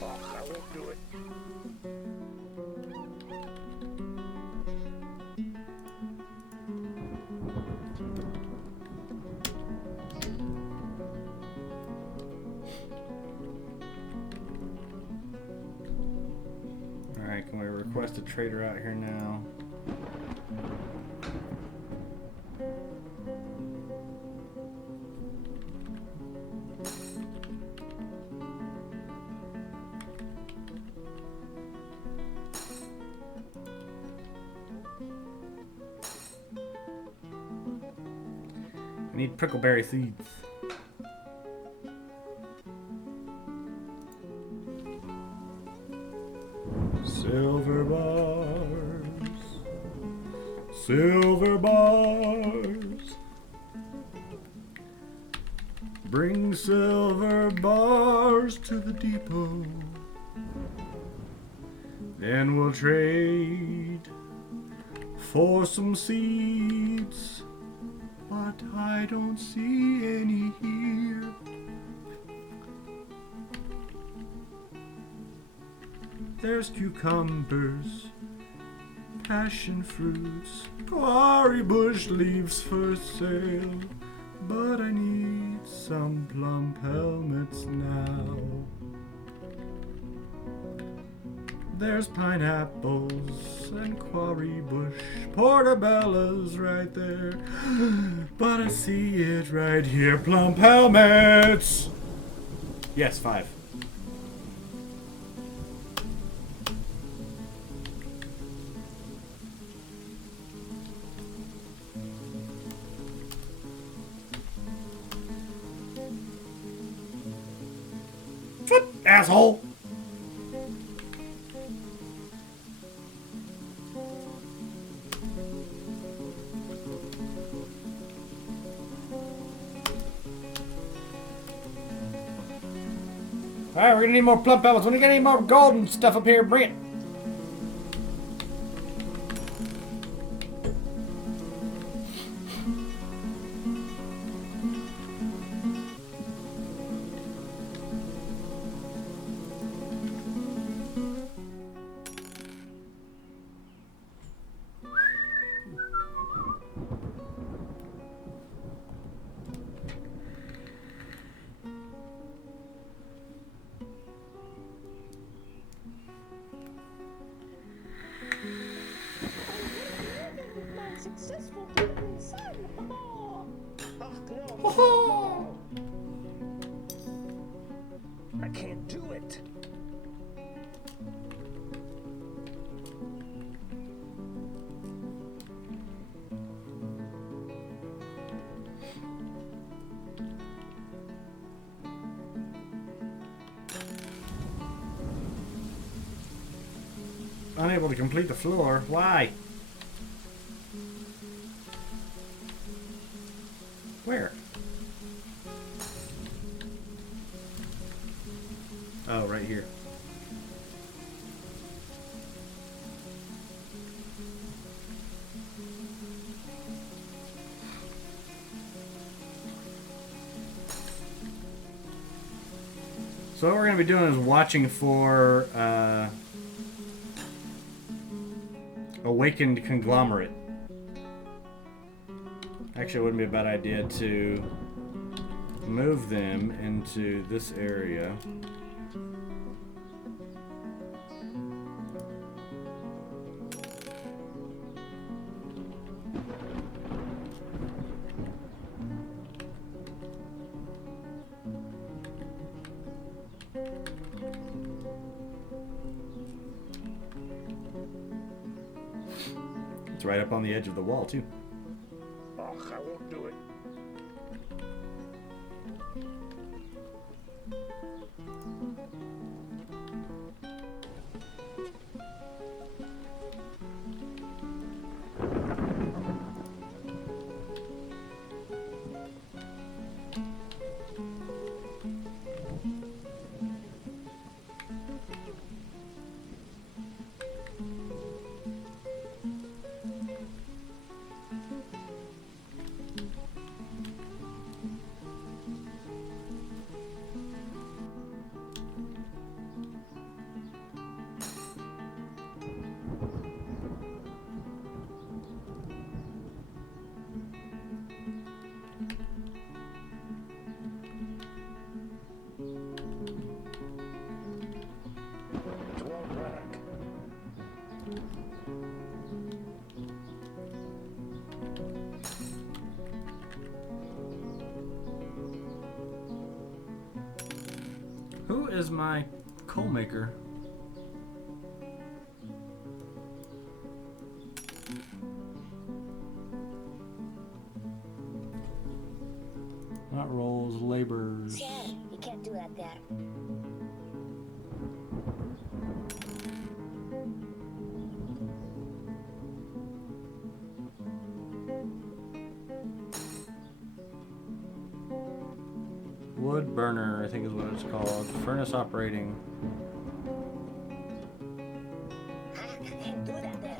I won't do it. Alright, can we request a trader out here now? need prickleberry seeds. Silver bars. Silver bars. Bring silver bars to the depot. Then we'll trade for some seeds. But I don't see any here. There's cucumbers, passion fruits, quarry bush leaves for sale. But I need some plump helmets now. There's pineapples and quarry bush portobellos right there. But I see it right here, plump helmets! Yes, 5. What, asshole? Alright, we're gonna need more plump pellets. When you get any more golden stuff up here, bring it. Successful building son. I can't do it. Unable to complete the floor. Why? Where? Oh, right here. So what we're going to be doing is watching for awakened conglomerate. Actually, it wouldn't be a bad idea to move them into this area. It's right up on the edge of the wall, too. Oh, I won't do it. Who is my coal maker? Sir, you can't do that there. Wood burner, I think is what it's called. Furnace operating. You can't do that there.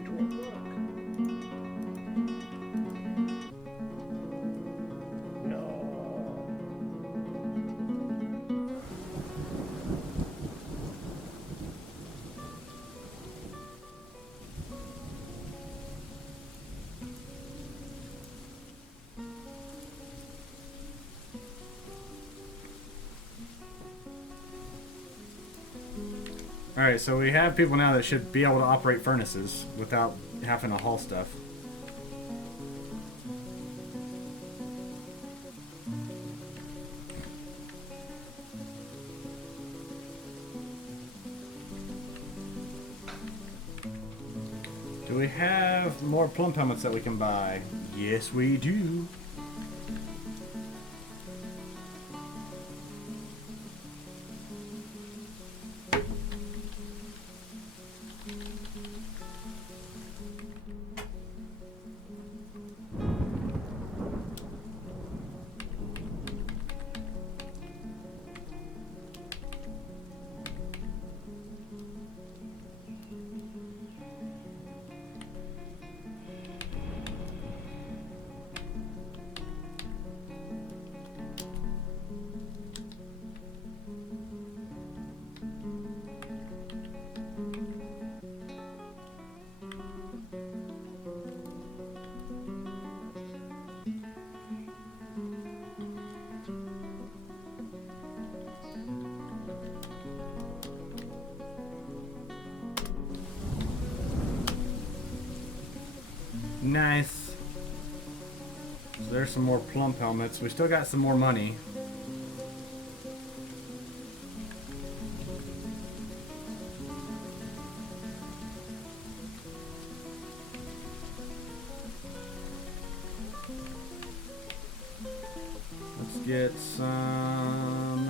It won't work. No. Alright, so we have people now that should be able to operate furnaces without having to haul stuff. Do we have more plump helmets that we can buy? Yes, we do. Nice. So there's some more plump helmets. We still got some more money. Let's get some...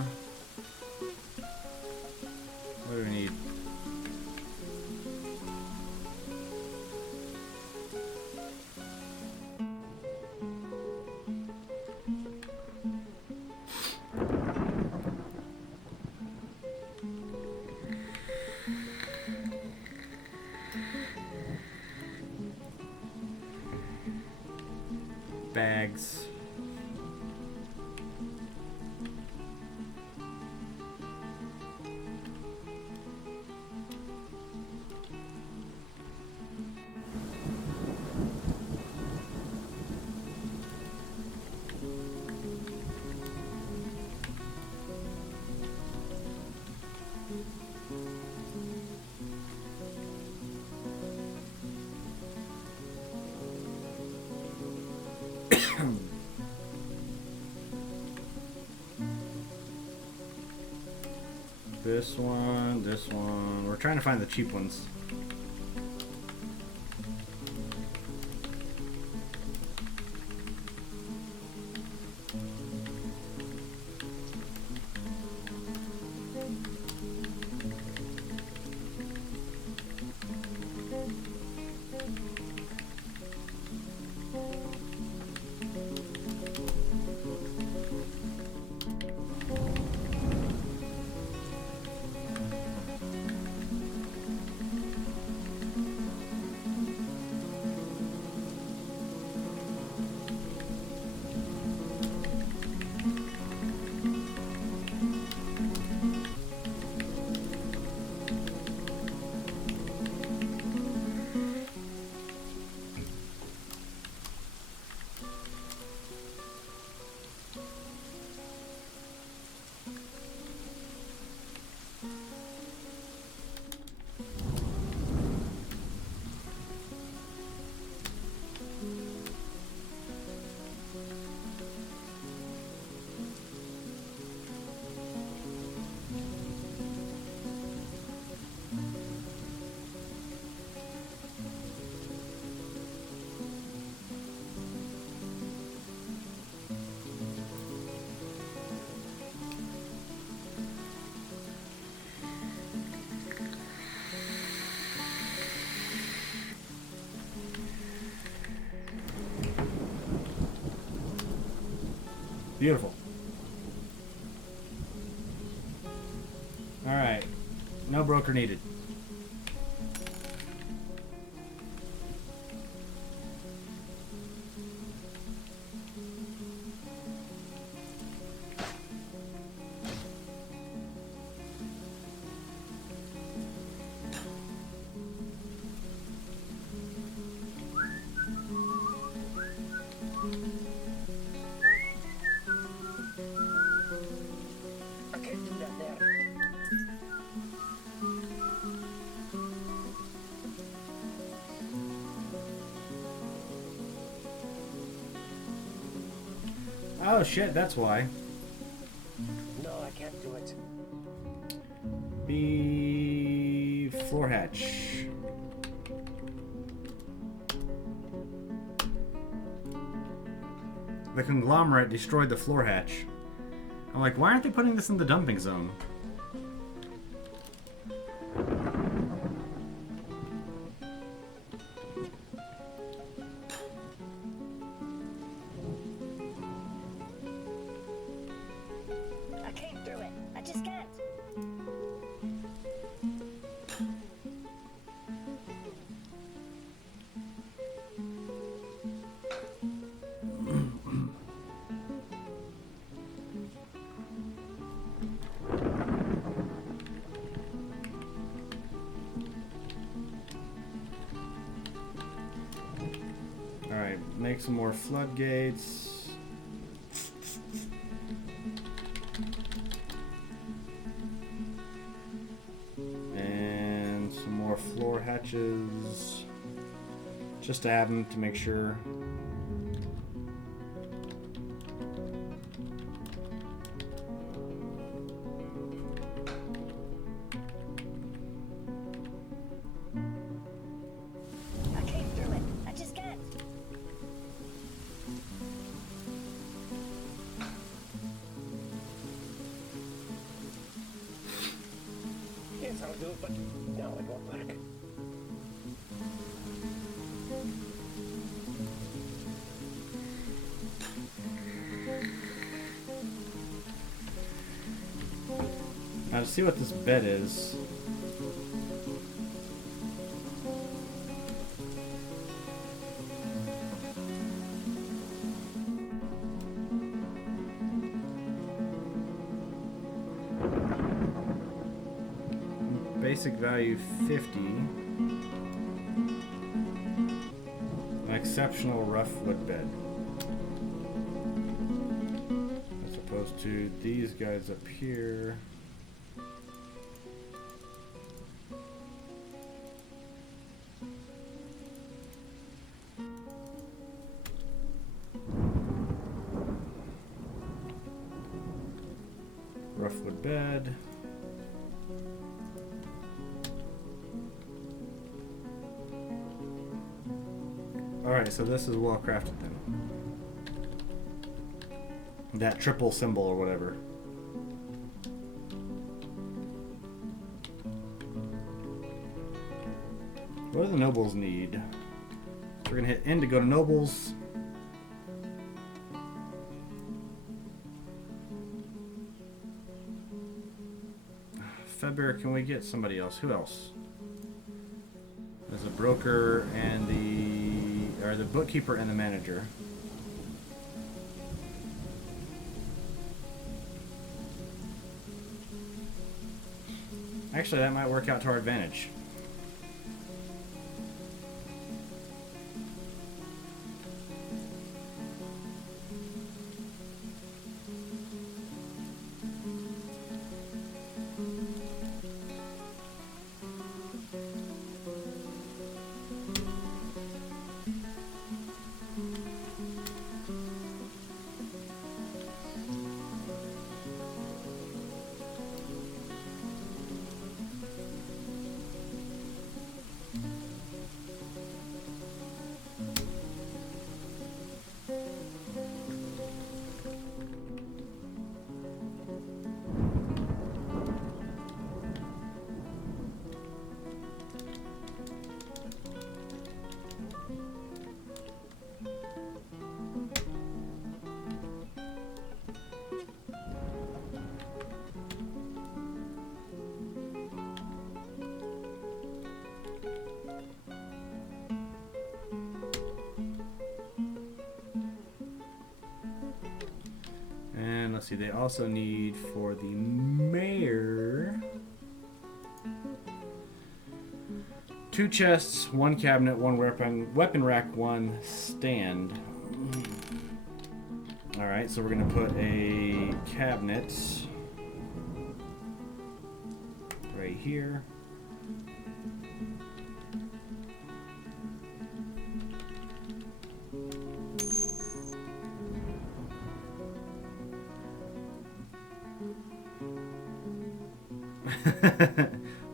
What do we need? Bags. This one, this one. We're trying to find the cheap ones. Beautiful. Alright. No broker needed. I can't do that there. Oh shit, that's why. No, I can't do it. The floor hatch. The conglomerate destroyed the floor hatch. I'm like, why aren't they putting this in the dumping zone? I can't do it. I just can't. Alright, make some more floodgates. And some more floor hatches. Just to have them to make sure. I can't do it. I just can't. Yes, I'll do it, but no, it won't work. Now to see what this bed is. Basic value 50. An exceptional rough wood bed. As opposed to these guys up here. Rough wood bed. Alright, so this is well crafted then. That triple symbol or whatever. What do the nobles need? So we're gonna hit N to go to nobles. February, can we get somebody else? Who else? There's a broker and the bookkeeper and the manager. Actually, that might work out to our advantage. let's see. They also need for the mayor 2 chests, 1 cabinet, 1 weapon rack, 1 stand. All right, so we're gonna put a cabinet right here.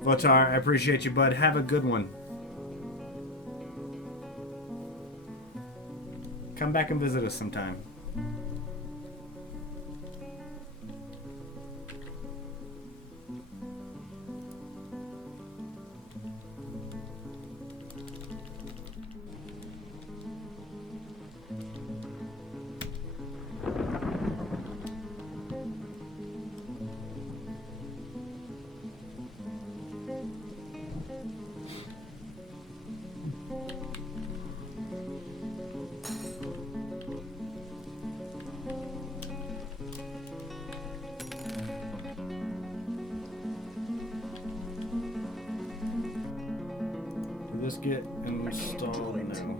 Votar, I appreciate you, bud. Have a good one. Come back and visit us sometime. This get installed now.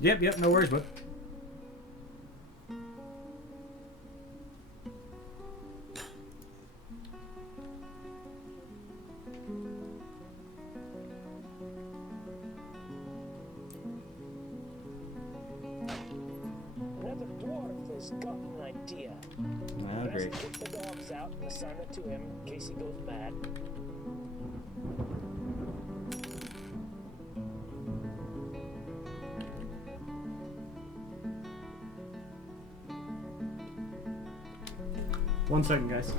Yep, no worries, bud. Another dwarf has got an idea. Ah, Best great. get the dogs out and assign it to him in case he goes mad. One second, guys.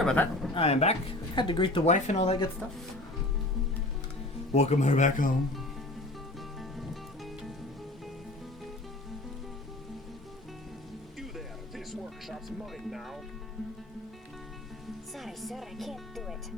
Sorry about that. I am back. Had to greet the wife and all that good stuff. Welcome her back home. You there, this workshop's mine now. Sorry, sir, I can't do it.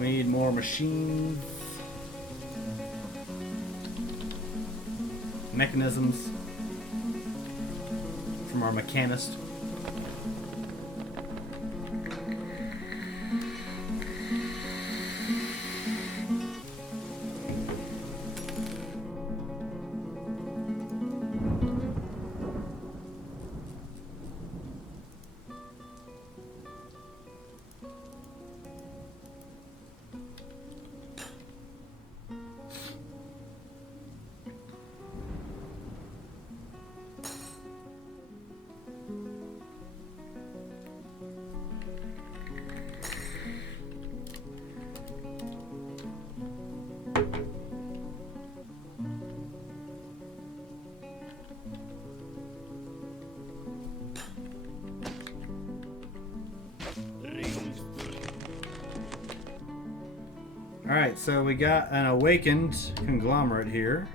We need more machines. Mechanisms from our mechanist. Alright, so we got an awakened conglomerate here.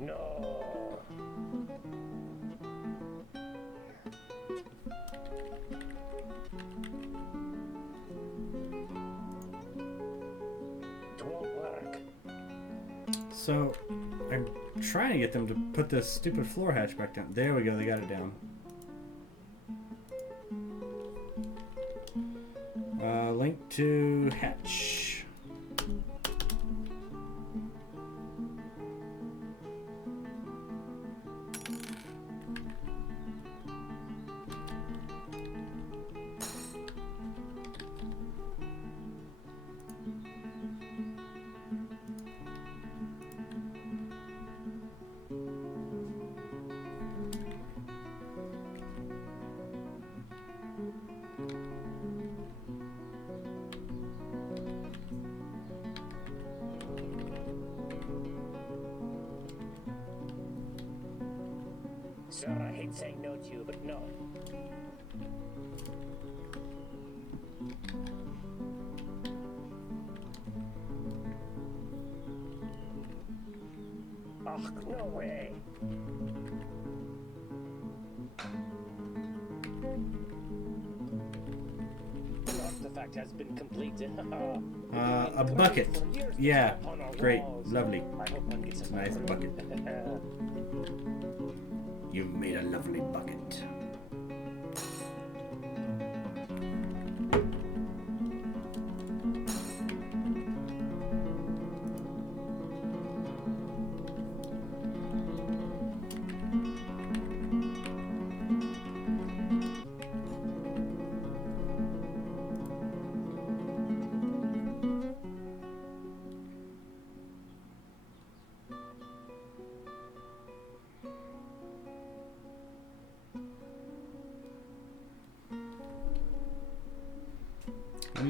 No. It won't work. So, I'm trying to get them to put this stupid floor hatch back down. There we go, they got it down. Link to hatch. Sir, I hate saying no to you, but no. Oh, no way. The artifact has been completed. A bucket. Yeah, great, lovely. I hope one gets Nice bucket. You made a lovely bucket.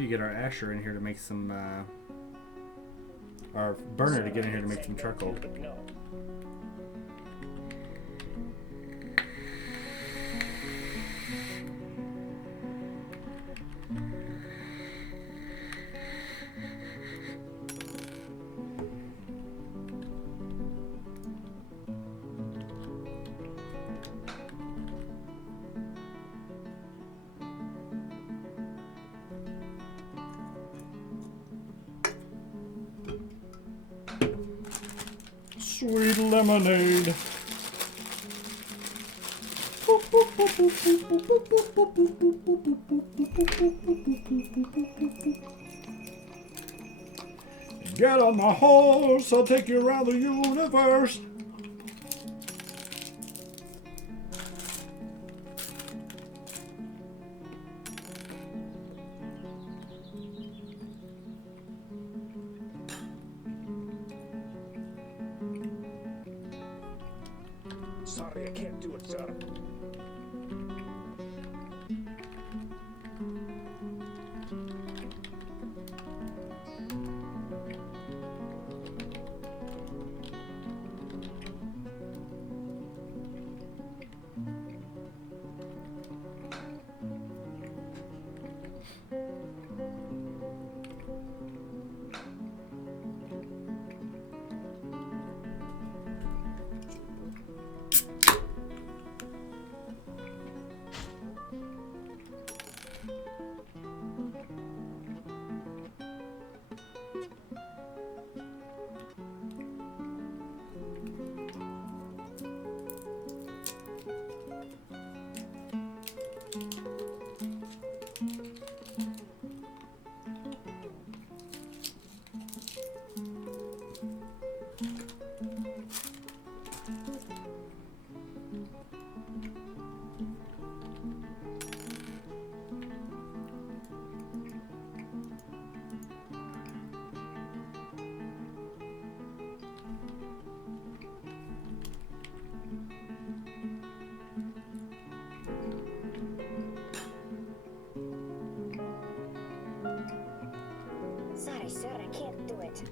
get our Asher in here to make some, our burner to get in here to make some charcoal. But no. Sweet lemonade. Get on my horse, I'll take you around the universe. Sorry, I can't do it, sir. Sorry, sir, I can't do it.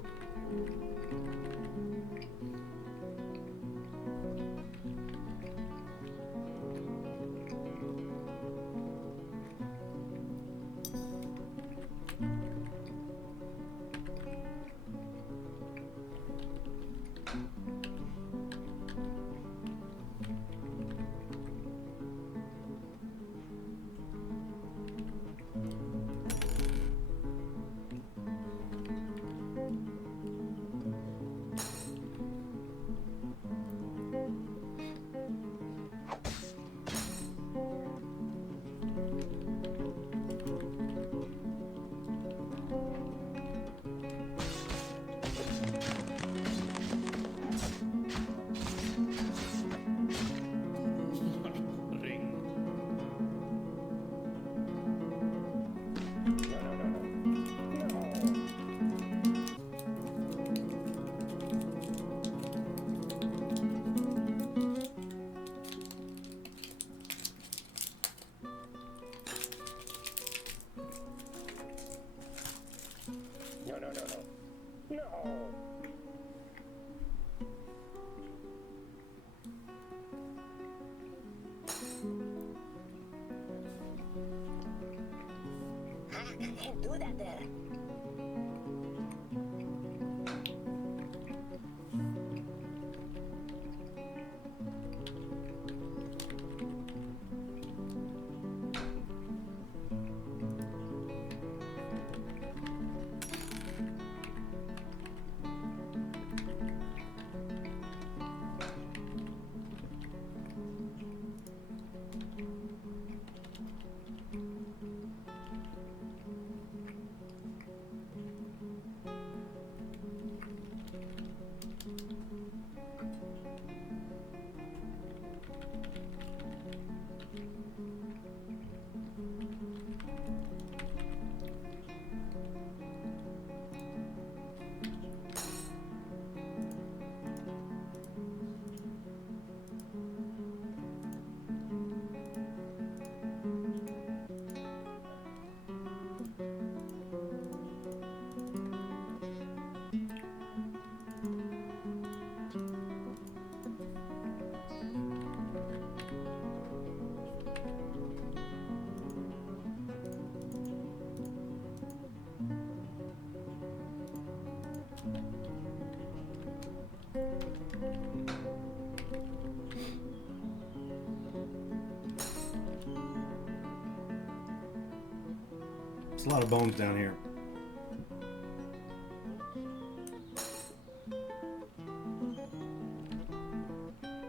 a lot of bones down here.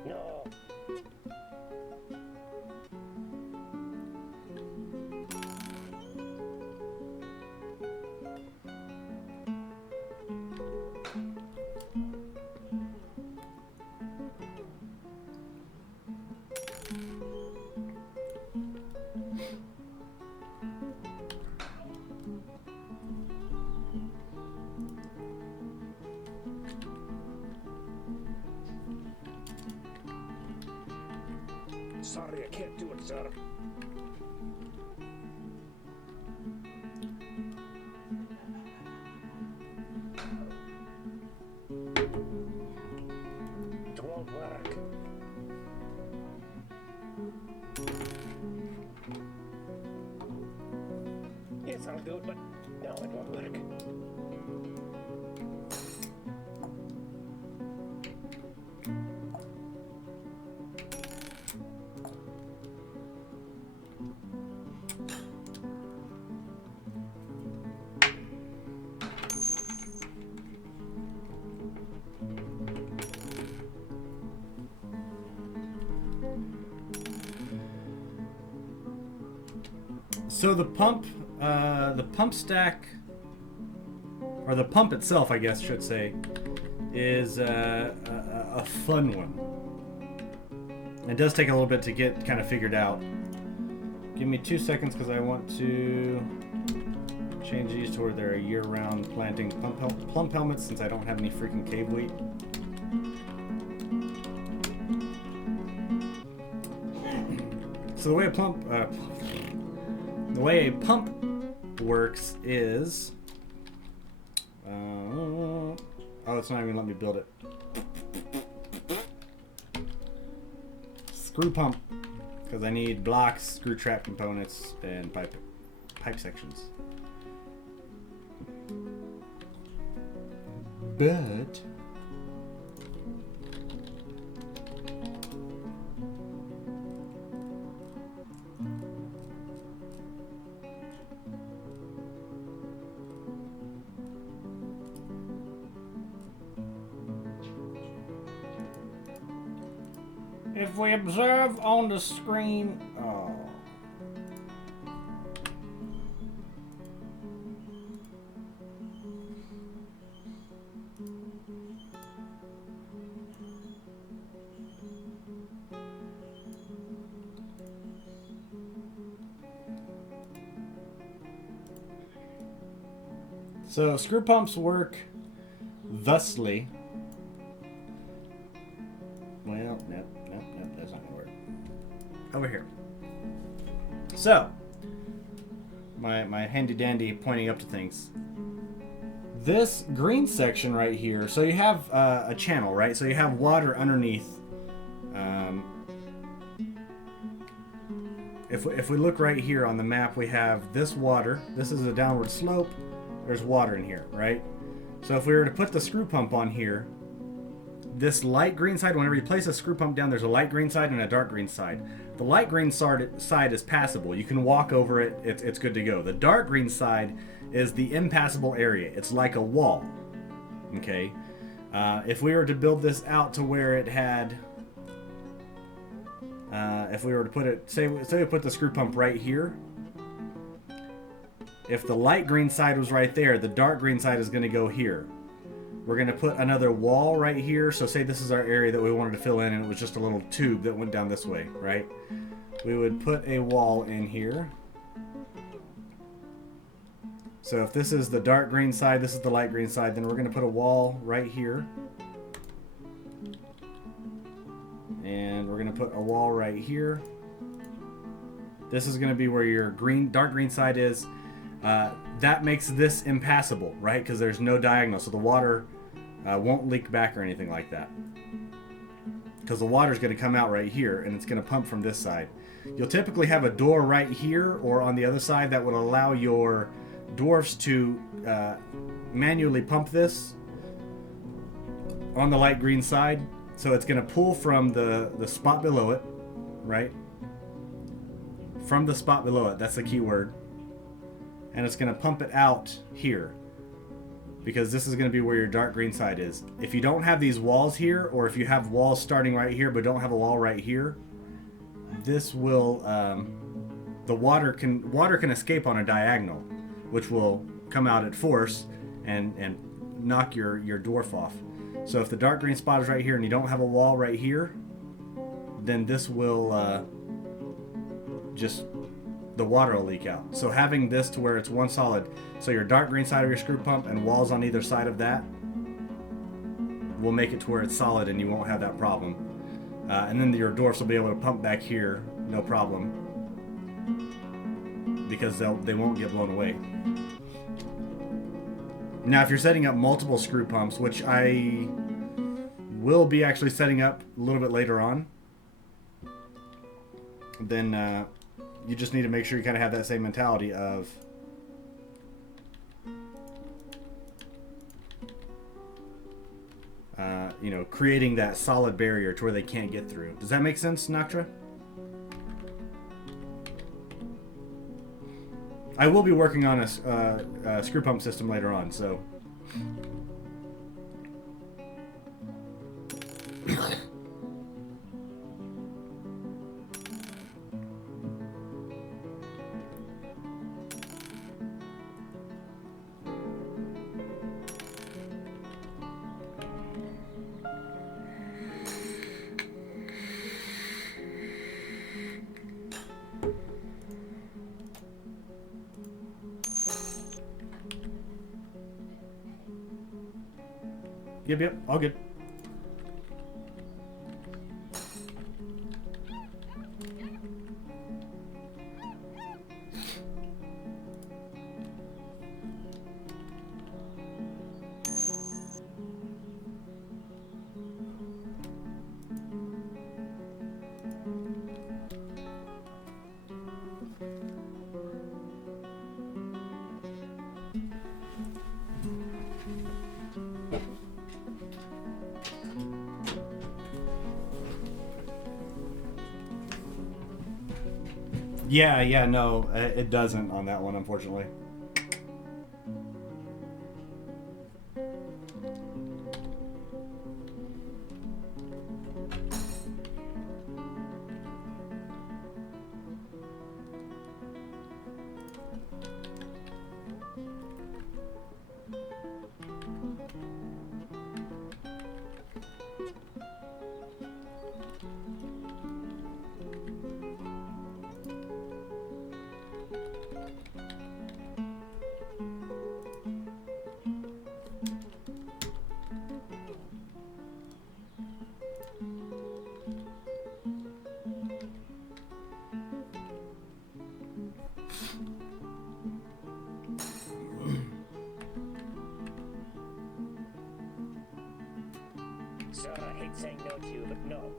No. Sorry, I can't do it, sir. It won't work. Yes, I'll do it, but no, it won't work. So the pump stack, or the pump itself, I guess, should say, is a fun one. It does take a little bit to get kind of figured out. Give me 2 seconds because I want to change these to where they're a year-round planting plump helmets since I don't have any freaking cave wheat. So the way a pump works is, oh, it's not even letting me build it. Screw pump, because I need blocks, screw trap components, and pipe sections. But if we observe on the screen, oh. So screw pumps work thusly. Well, nope, that's not gonna work. Over here. So, my handy dandy pointing up to things. This green section right here, so you have a channel, right? So you have water underneath. If we look right here on the map, we have this water. This is a downward slope. There's water in here, right? So if we were to put the screw pump on here, this light green side, whenever you place a screw pump down, there's a light green side and a dark green side. The light green side is passable. You can walk over it. It's good to go. The dark green side is the impassable area. It's like a wall. Okay? If we were to build this out to where it had... if we were to put it... Say we put the screw pump right here. If the light green side was right there, the dark green side is going to go here. We're going to put another wall right here. So say this is our area that we wanted to fill in and it was just a little tube that went down this way, right? We would put a wall in here. So if this is the dark green side, this is the light green side, then we're going to put a wall right here. And we're going to put a wall right here. This is going to be where your dark green side is. That makes this impassable, right? Because there's no diagonal, so the water won't leak back or anything like that. Because the water's going to come out right here, and it's going to pump from this side. You'll typically have a door right here or on the other side that would allow your dwarfs to manually pump this on the light green side. So it's going to pull from the spot below it, right? From the spot below it, that's the key word. and it's going to pump it out here, because this is going to be where your dark green side is. If you don't have these walls here, or if you have walls starting right here but don't have a wall right here, this will the water can escape on a diagonal, which will come out at force and knock your dwarf off. So if the dark green spot is right here and you don't have a wall right here, then this will just, the water will leak out. So having this to where it's one solid, so your dark green side of your screw pump and walls on either side of that will make it to where it's solid and you won't have that problem. And then your dwarfs will be able to pump back here, no problem, because they won't get blown away. Now, if you're setting up multiple screw pumps, which I will be actually setting up a little bit later on, then you just need to make sure you kind of have that same mentality of you know, creating that solid barrier to where they can't get through. Does that make sense, Noctra? I will be working on a screw pump system later on, so. Yep, all good. Yeah, no, it doesn't on that one, unfortunately. Sir, I hate saying no to you, but no.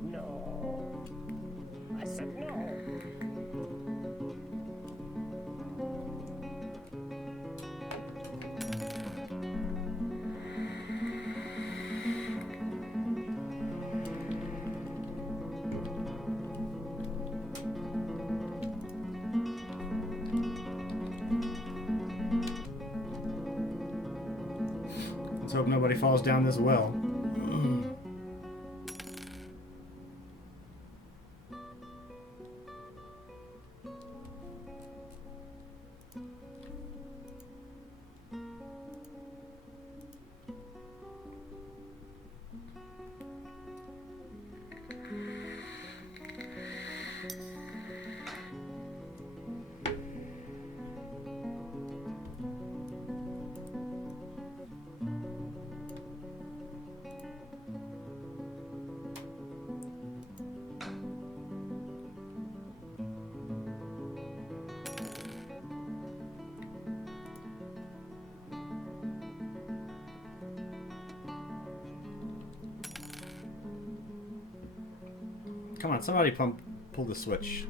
No. I said no. Let's hope nobody falls down this well. Come on, somebody pull the switch.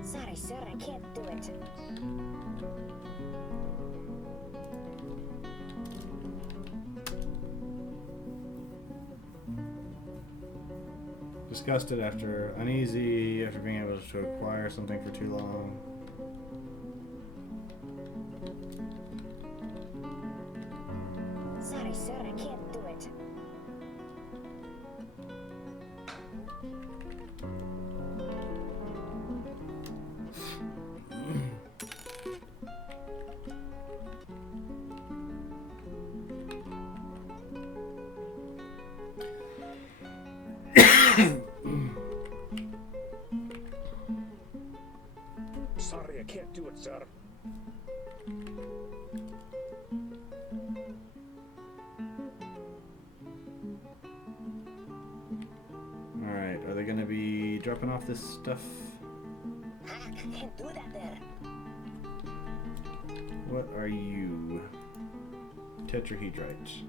Sorry, sir, I can't do it. Disgusted after uneasy after being able to acquire something for too long. Sorry, sir, I can't do it. Sorry, I can't do it, sir. Alright, are they gonna be dropping off this stuff? I can't do that there. What are you? Tetrahedrite.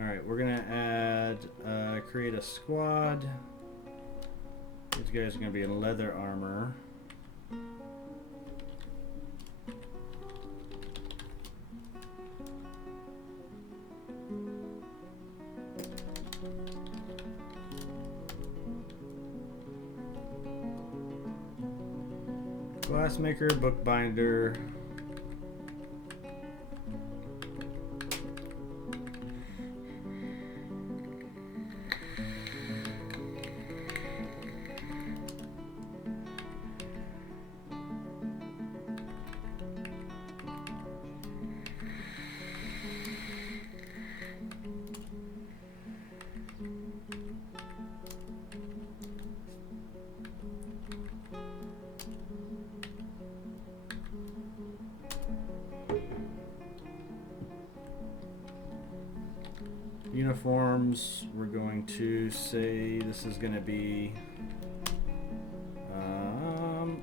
Alright, we're gonna add, create a squad. These guys are gonna be in leather armor. Glassmaker, bookbinder. Uniforms, we're going to say this is going to be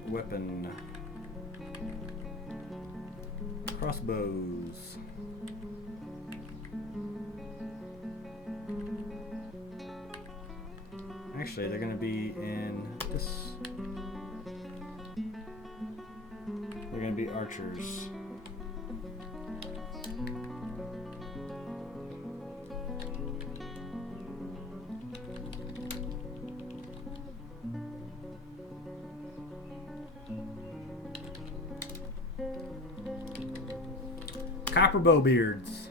weapon. Crossbows. Actually, they're going to be in this. They're going to be archers. Copper bow beards.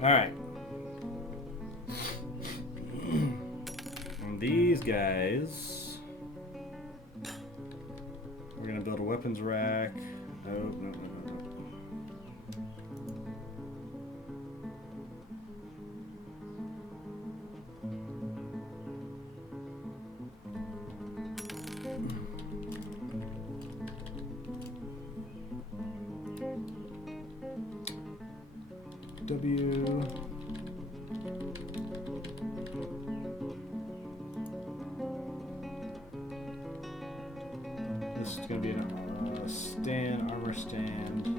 Alright. And these guys. We're gonna build a weapons rack. Oh, no, no, no, no. W. This is going to be a stand, armor stand.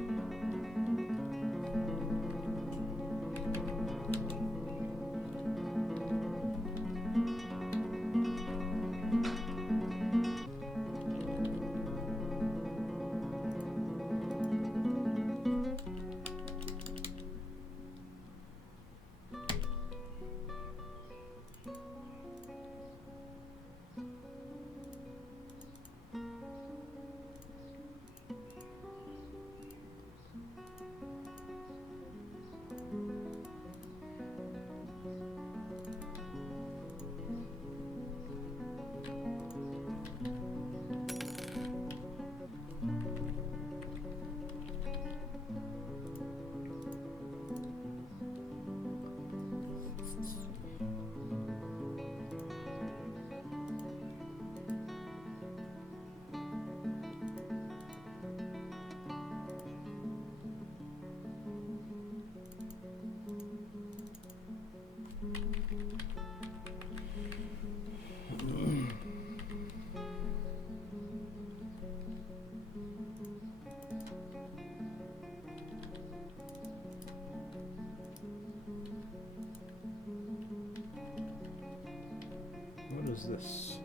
What is this?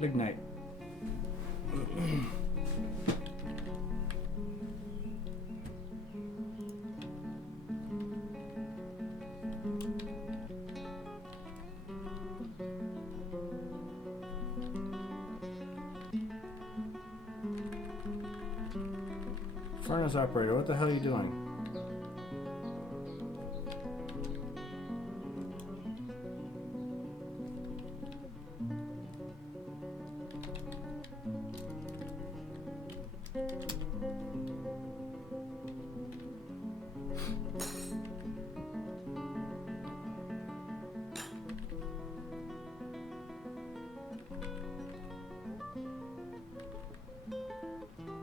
Lignite. Furnace operator, what the hell are you doing?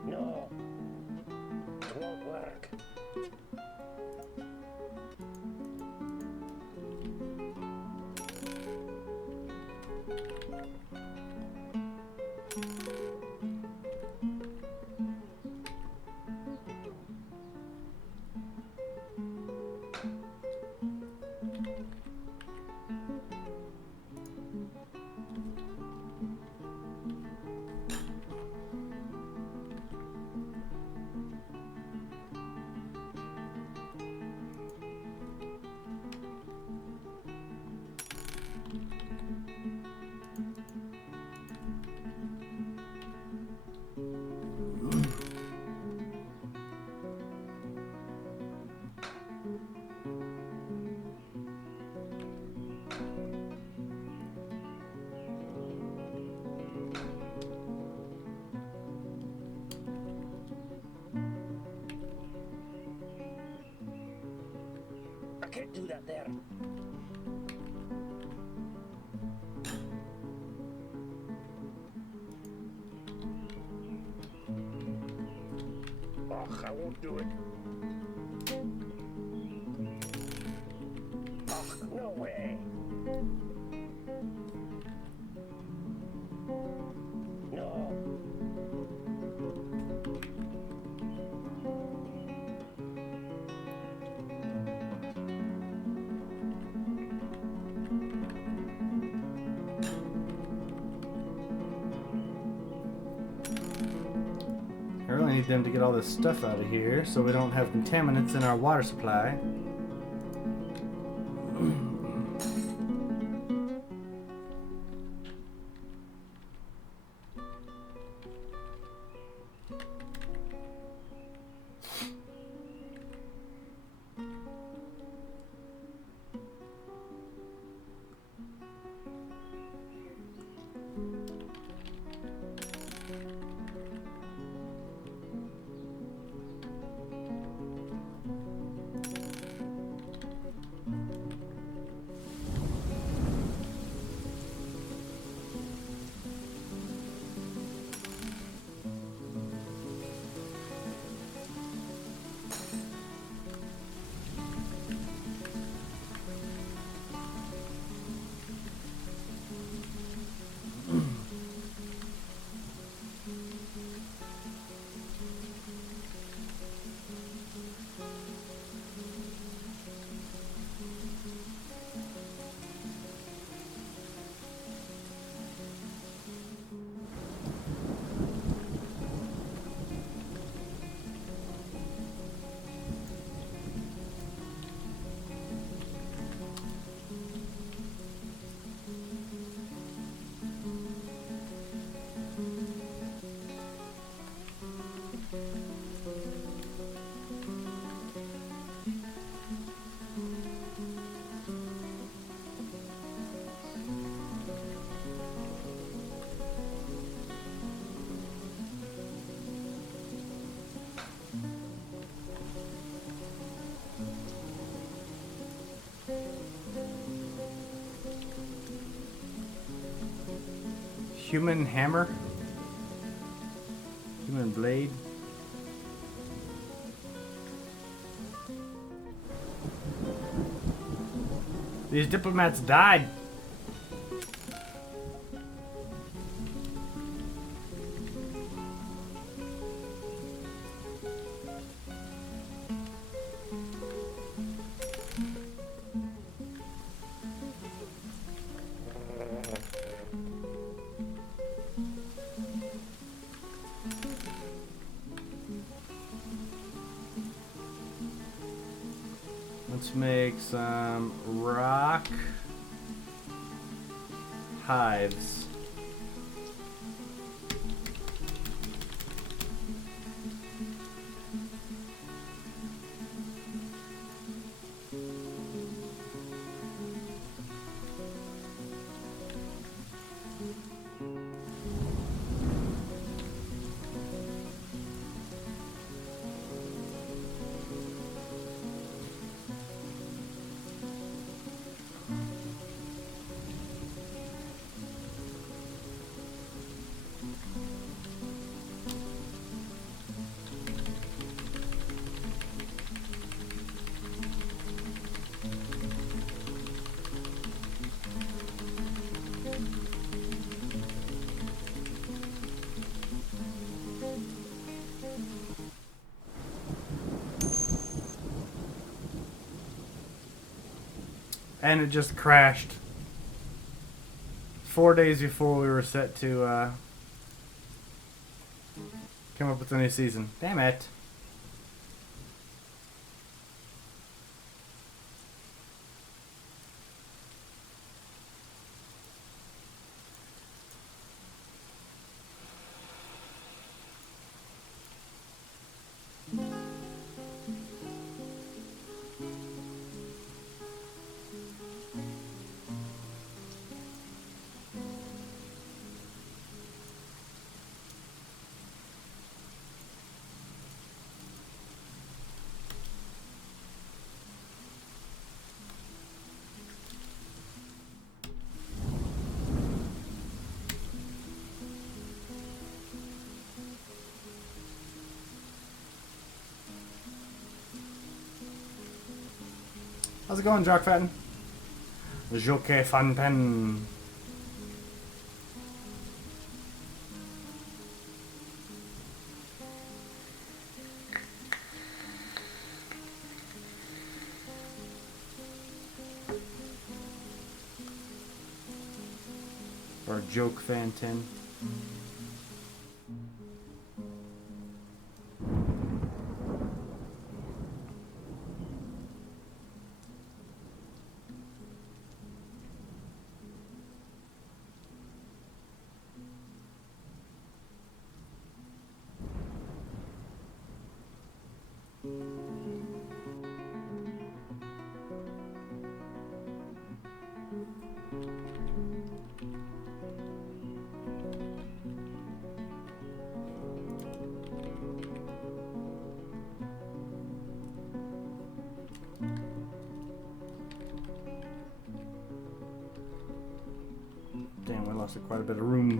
No. It won't work. I can't do that there. Ugh, I won't do it. Ugh, no way. No. I really need them to get all this stuff out of here so we don't have contaminants in our water supply. Human hammer? Human blade? These diplomats died. Let's make some rock hives. And it just crashed 4 days before we were set to come up with a new season. Damn it. How's it going, Jock Fatten? Joke Fan Pen. Or Joke Fan 10. Damn, we lost quite a bit of room.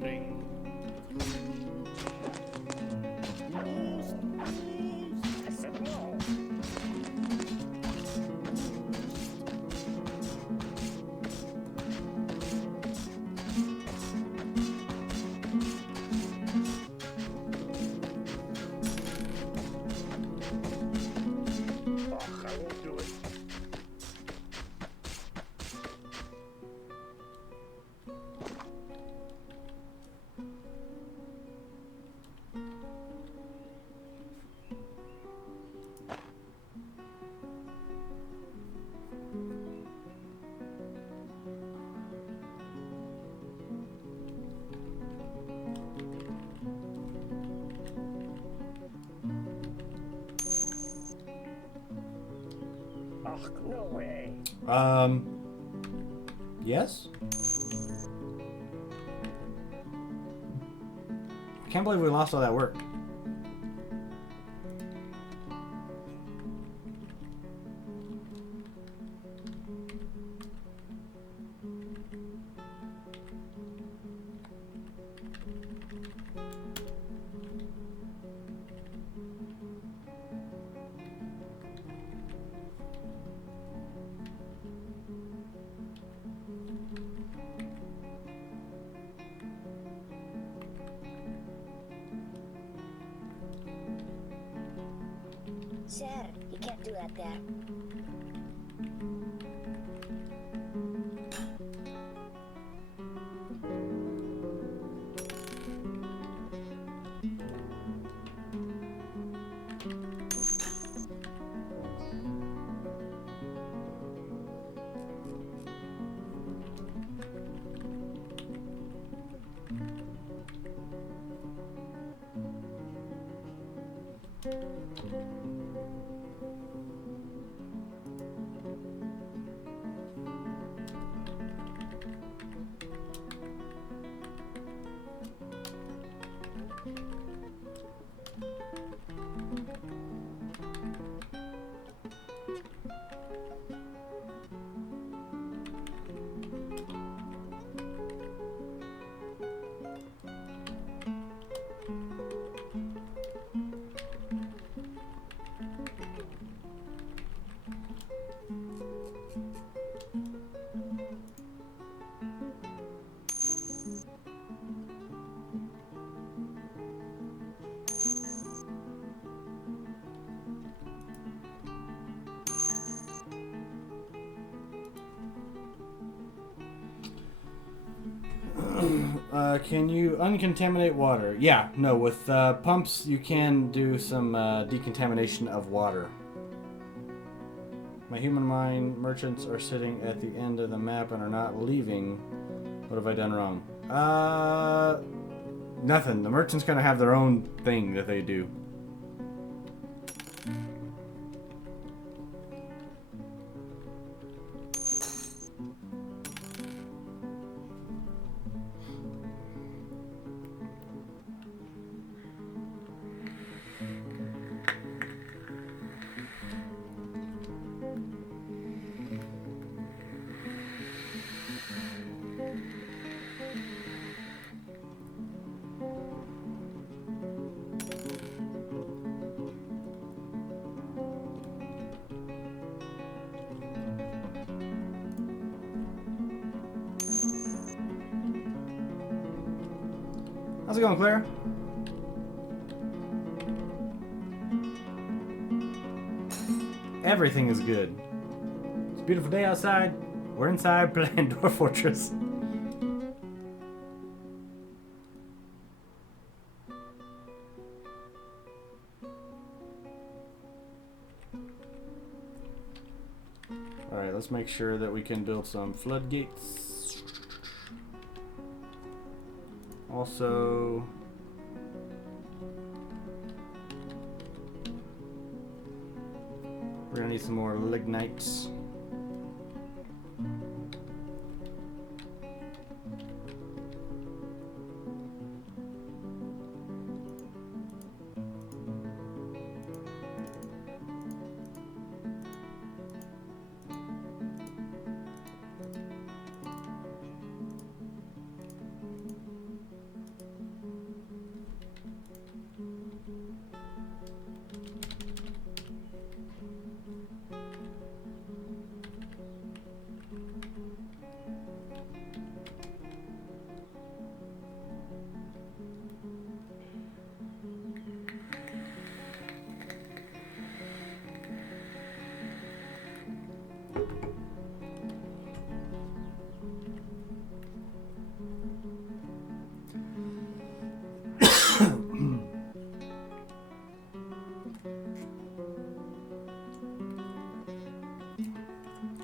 Ring. I said no. Oh, no way. Yes? I can't believe we lost all that work. Sir, you can't do that there. Can you uncontaminate water? Yeah, no, with pumps you can do some decontamination of water. My human mind merchants are sitting at the end of the map and are not leaving. What have I done wrong? Nothing. The merchant's gonna have their own thing that they do. How's it going, Claire? Everything is good. It's a beautiful day outside. We're inside playing Dwarf Fortress. Alright, let's make sure that we can build some floodgates. Also, we're gonna need some more lignites.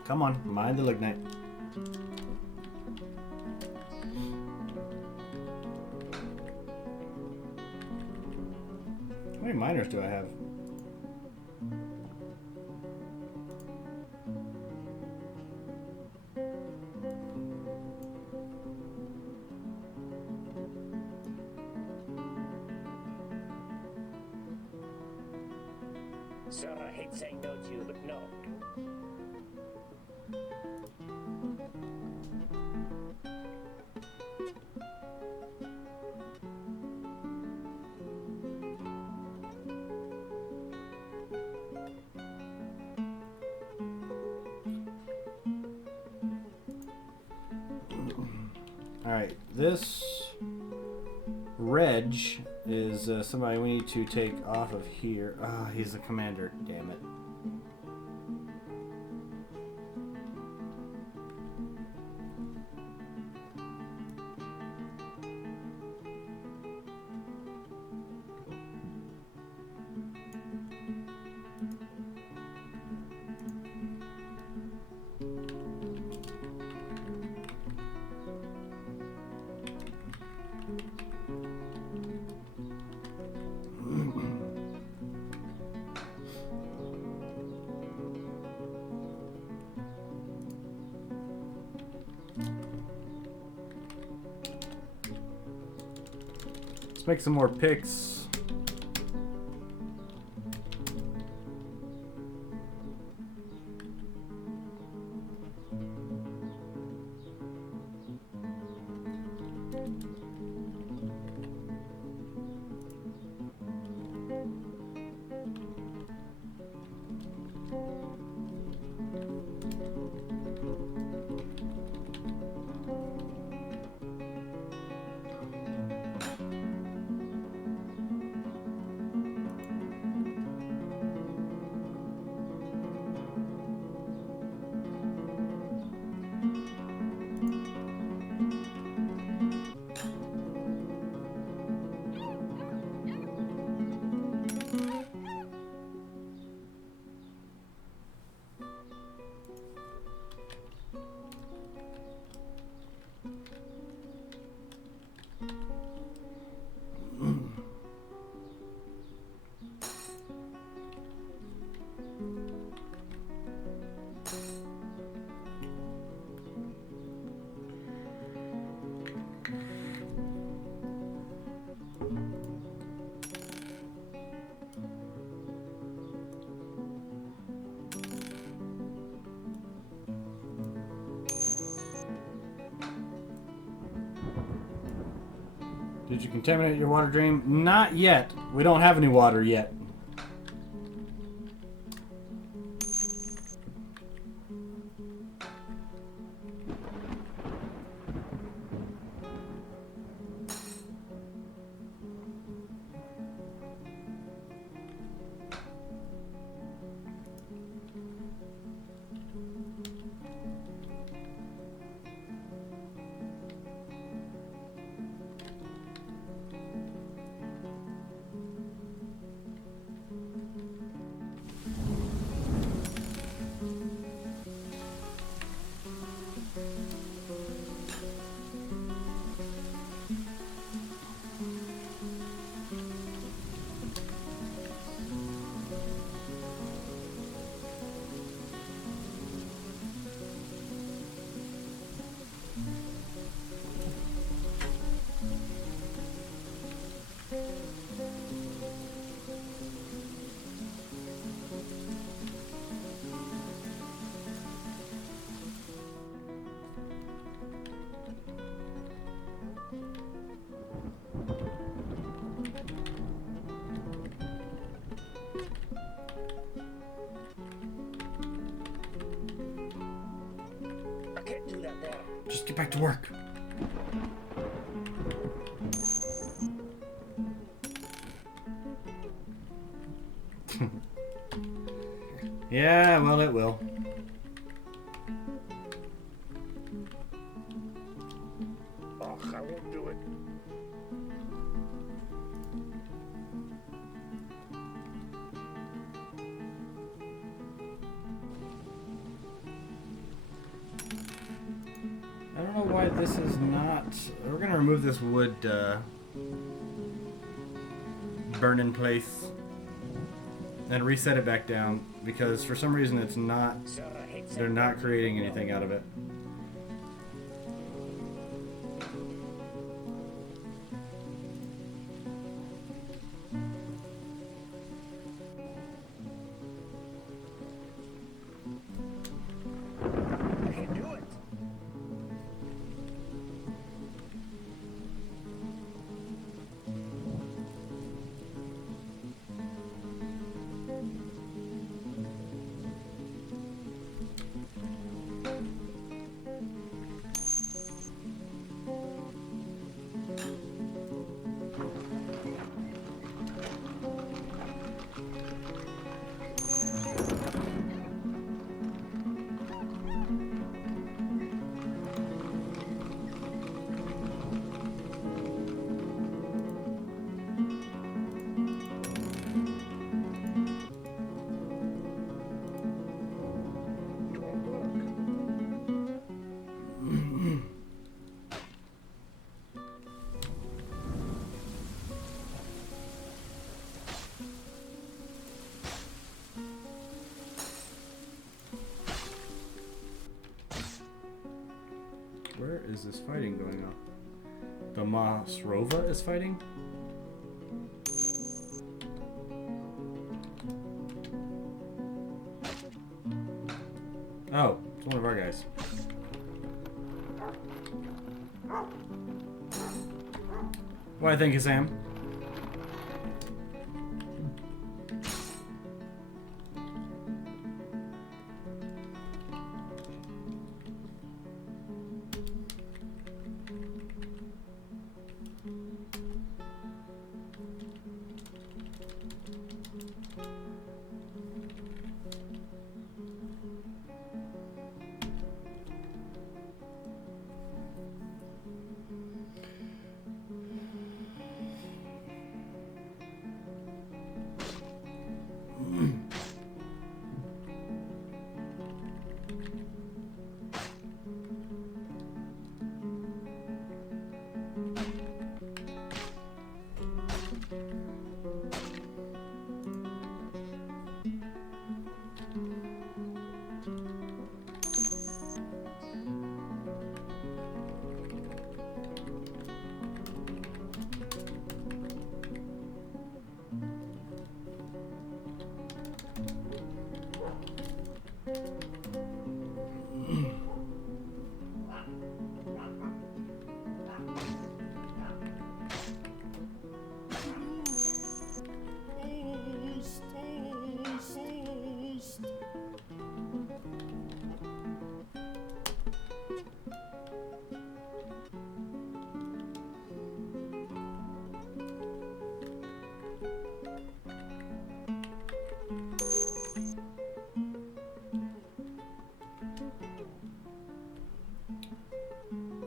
Come on, mine the lignite. How many miners do I have? Sir, I hate saying no to you, but no. Alright, this Reg is somebody we need to take off of here. Ah, he's the commander, damn it. Let's make some more picks. Did you contaminate your water dream? Not yet. We don't have any water yet. I can't do that there. Just get back to work. Yeah, well, it will. Oh, I won't do it. I don't know why this is not... We're going to remove this wood burn in place and reset it back down because for some reason it's not... Sir, I hate They're saying not creating anything out of it. is this fighting going on? The Masrova is fighting? Oh, it's one of our guys. Why, thank you, Sam.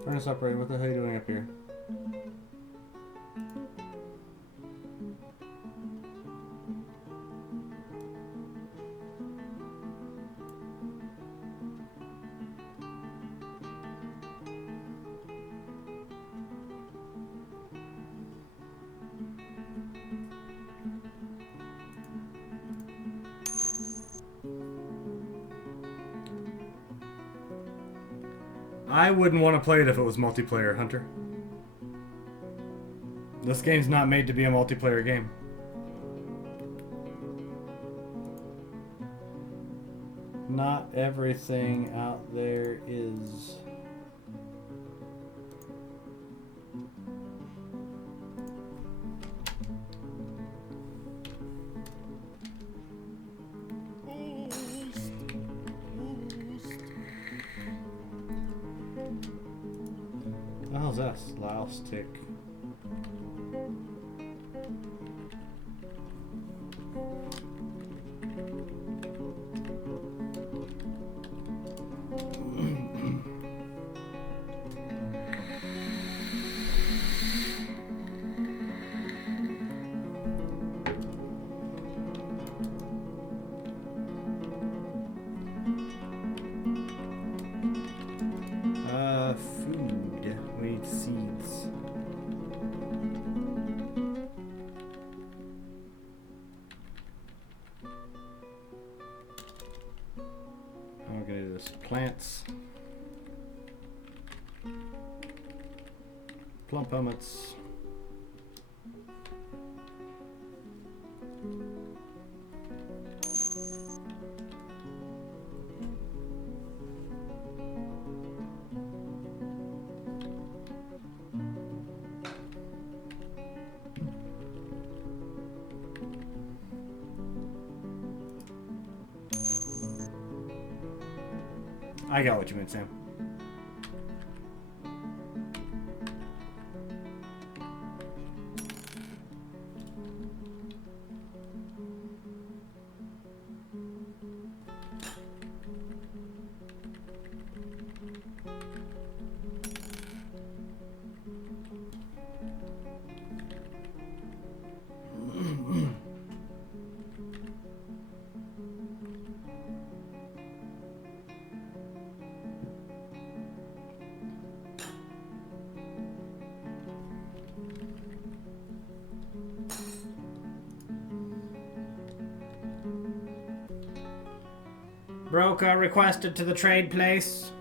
Furnace operator, what the hell are you doing up here? I wouldn't want to play it if it was multiplayer, Hunter. This game's not made to be a multiplayer game. Not everything out there is... What the hell's that? Louse tick. Food. We need seeds. I'm gonna do this. Plants. Plump hummets. I got what you meant, Sam. Broker requested to the trade place.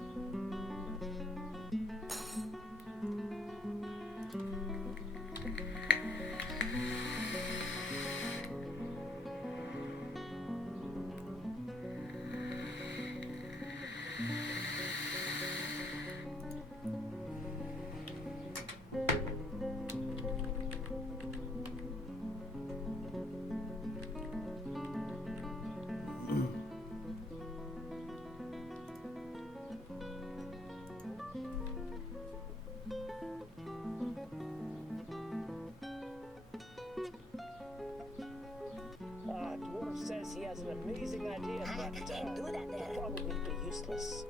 an amazing idea, but I can't do that there. probably be useless.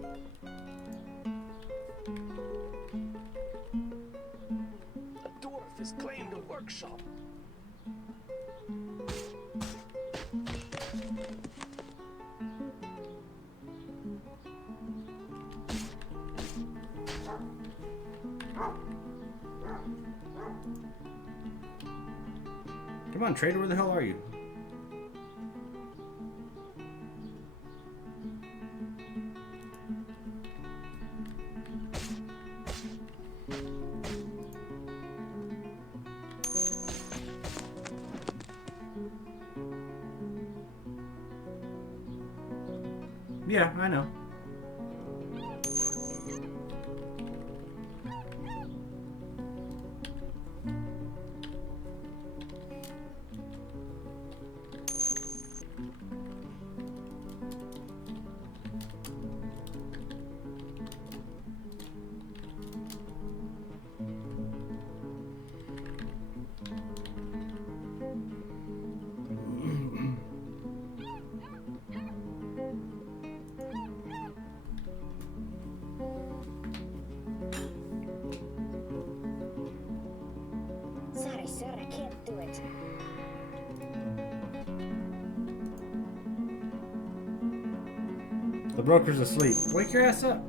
A dwarf has claimed a workshop. Come on, trader, where the hell are you? Yeah, I know. Sorry, sir, I can't do it. The broker's asleep. Wake your ass up.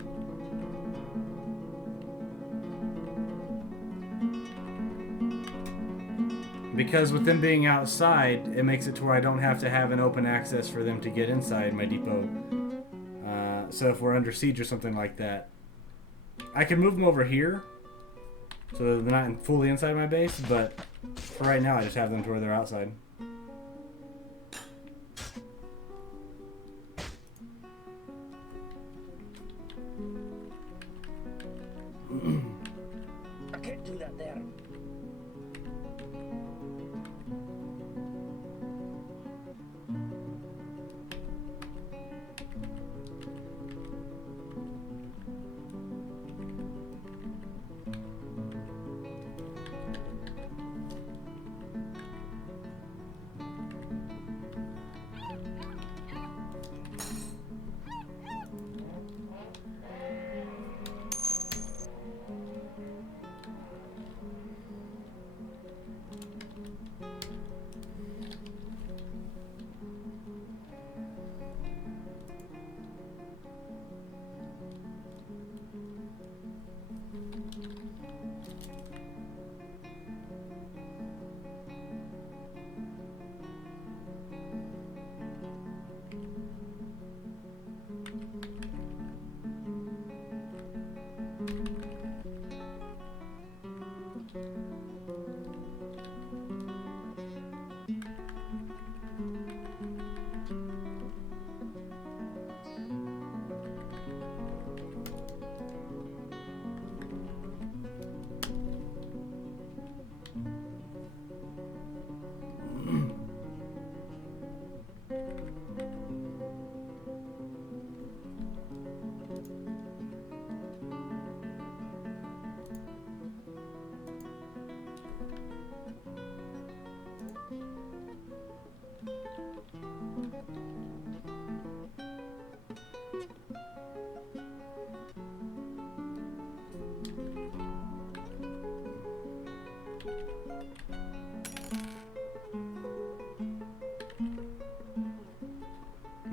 Because with them being outside, it makes it to where I don't have to have an open access for them to get inside my depot. So if we're under siege or something like that, I can move them over here, so they're not fully inside my base, but for right now I just have them to where they're outside. I can't do that there.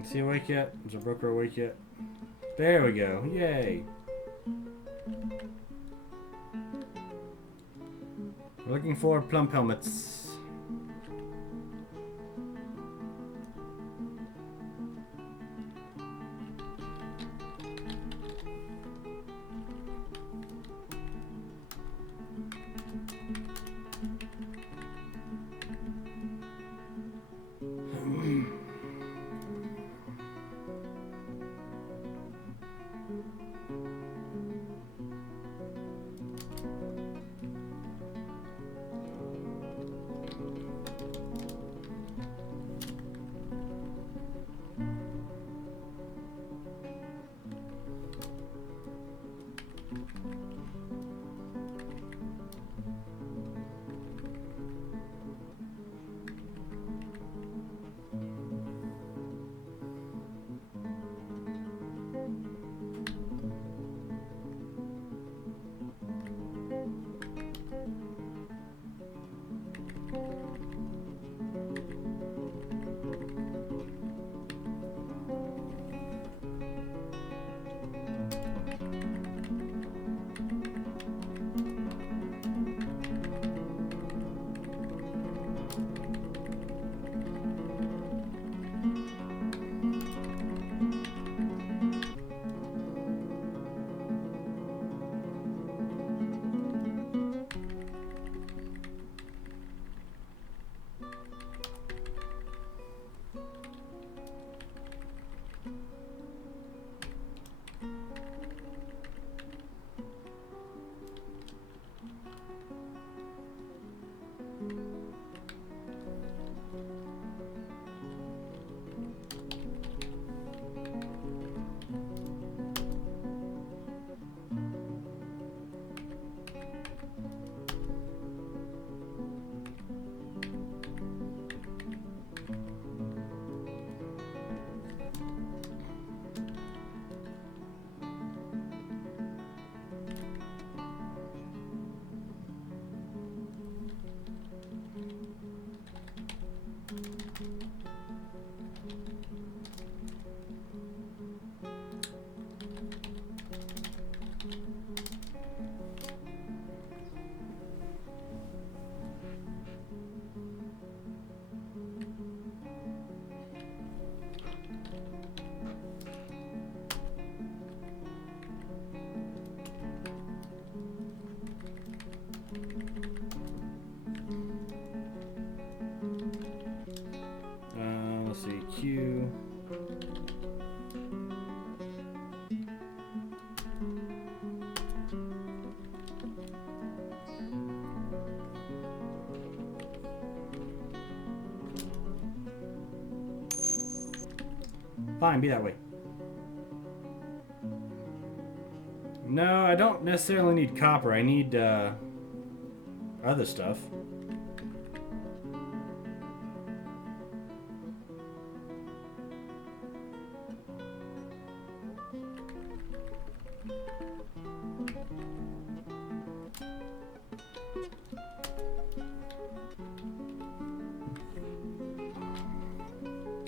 Is he awake yet? Is the broker awake yet? There we go. Yay. We're looking for plump helmets. Fine, be that way. No, I don't necessarily need copper. I need other stuff.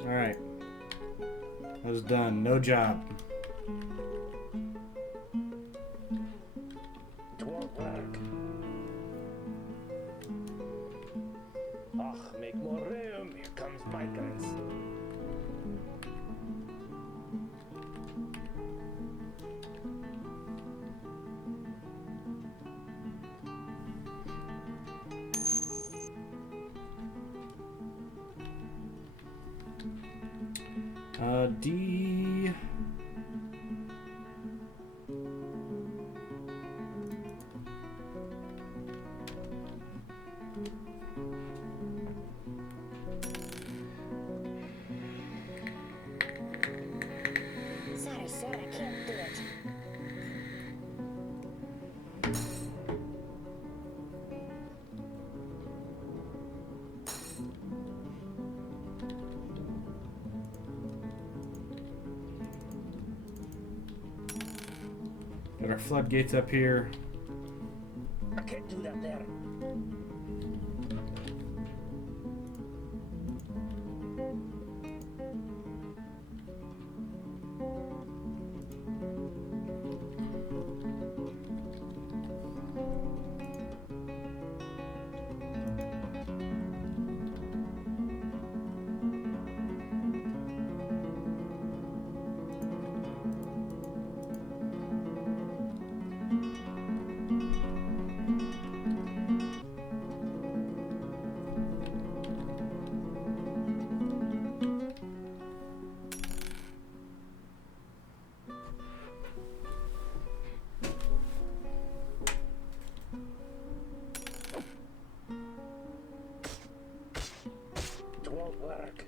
Alright. That was done. No job. It won't work. Ach, make more room. Here comes migrants. D. Sorry, sir, I can't do it. Got our floodgates up here. I can't do that there. It won't work.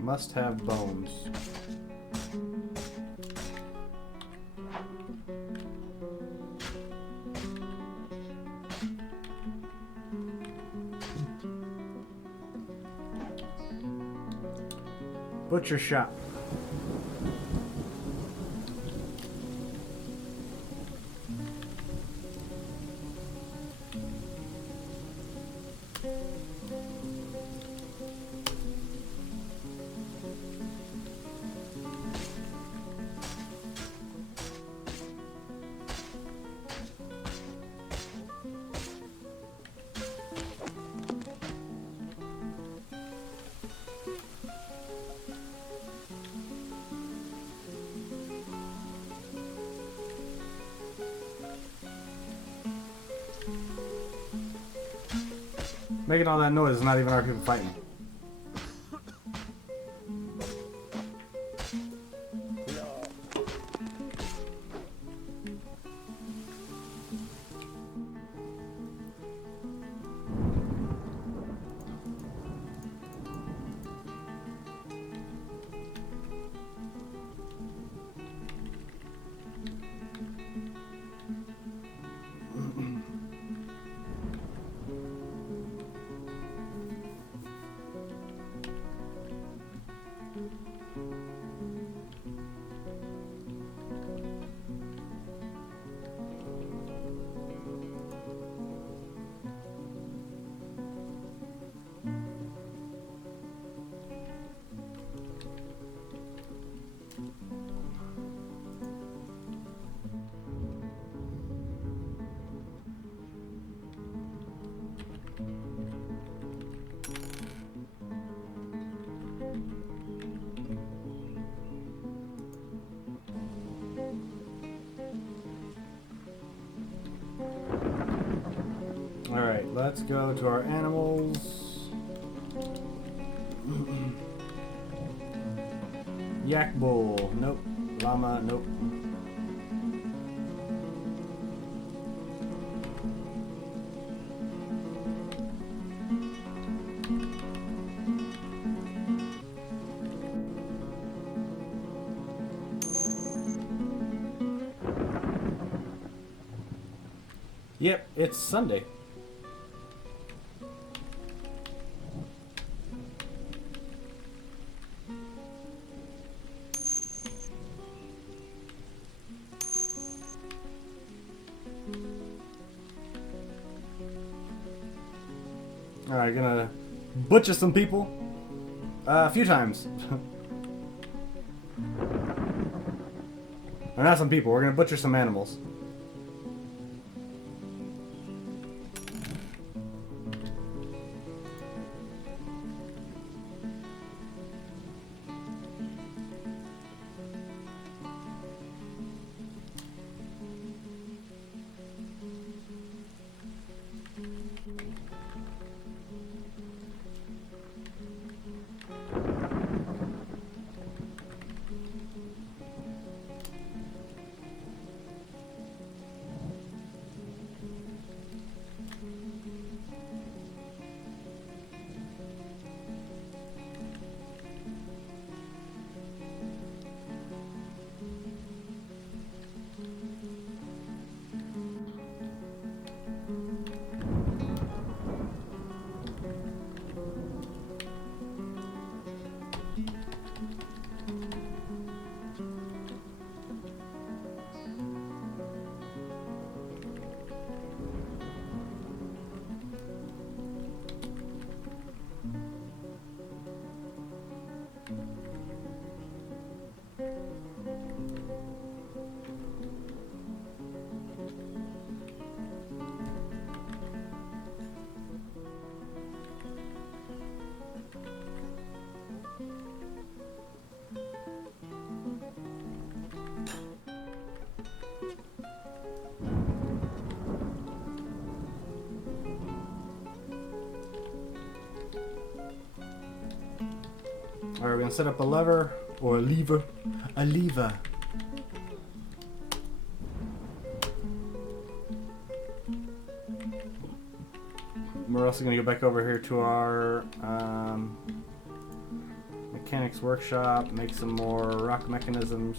Must have bones. Butcher shop. Making all that noise is not even our people fighting. No. Alright, let's go to our animals. Yak bull, nope. Llama, nope. Yep, it's Sunday. Alright, gonna butcher some people. A few times. Or not some people, we're gonna butcher some animals. Alright, we're gonna set up a lever or a lever. A lever. We're also gonna go back over here to our mechanics workshop, make some more rock mechanisms.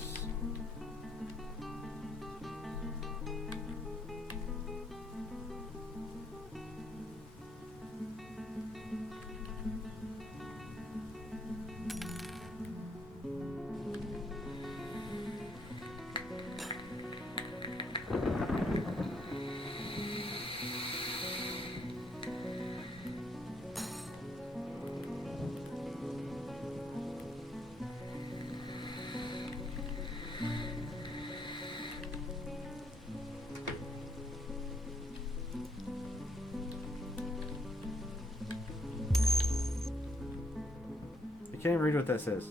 I can't even read what that says.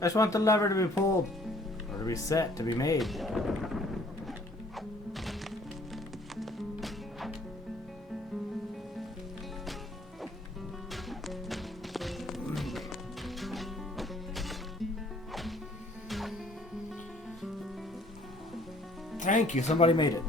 I just want the lever to be pulled. Or to be set, to be made. Thank you, somebody made it.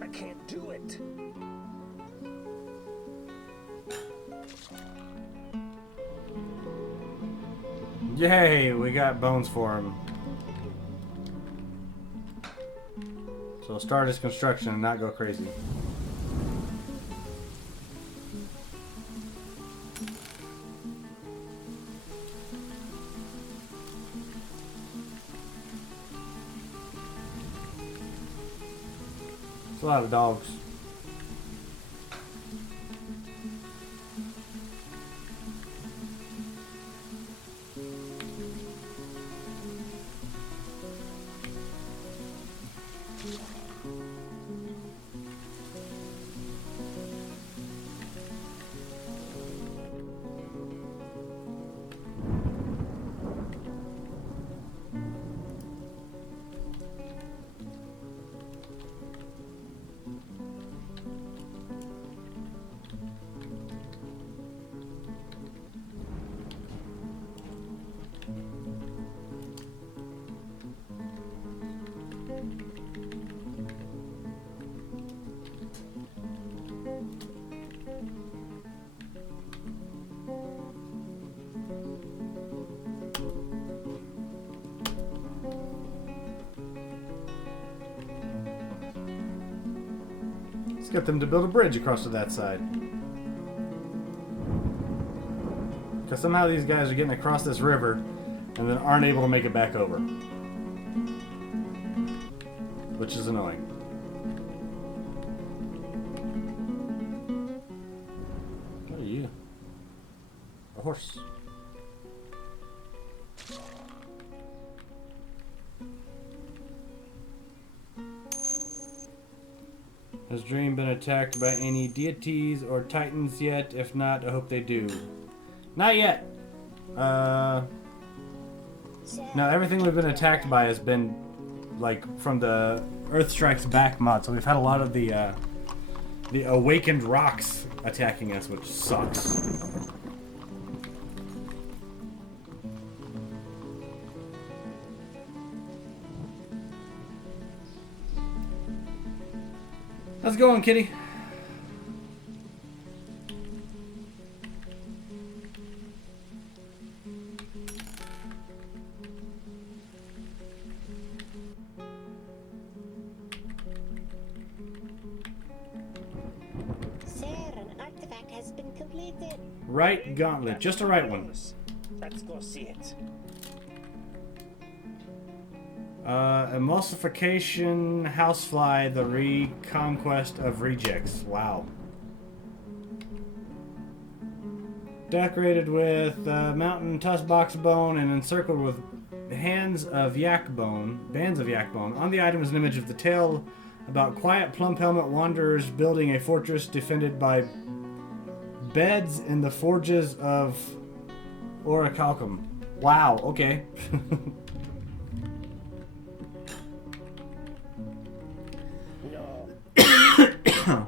I can't do it. Yay, we got bones for him. So start his construction and not go crazy. It's a lot of dogs. Let's get them to build a bridge across to that side. Because somehow these guys are getting across this river and then aren't able to make it back over. Which is annoying. What are you? A horse. Has Dream been attacked by any deities or titans yet? If not, I hope they do. Not yet. No, everything we've been attacked by has been like from the Earth Strikes Back mod. So we've had a lot of the awakened rocks attacking us, which sucks. How's it going, kitty? Sir, an artifact has been completed. Right gauntlet, just a right one. Let's go see it. Emulsification, housefly, the reconquest of rejects. Wow. Decorated with mountain tusk box bone and encircled with bands of yak bone. On the item is an image of the tale about quiet plump helmet wanderers building a fortress defended by beds in the forges of Orichalcum. Wow, okay. No.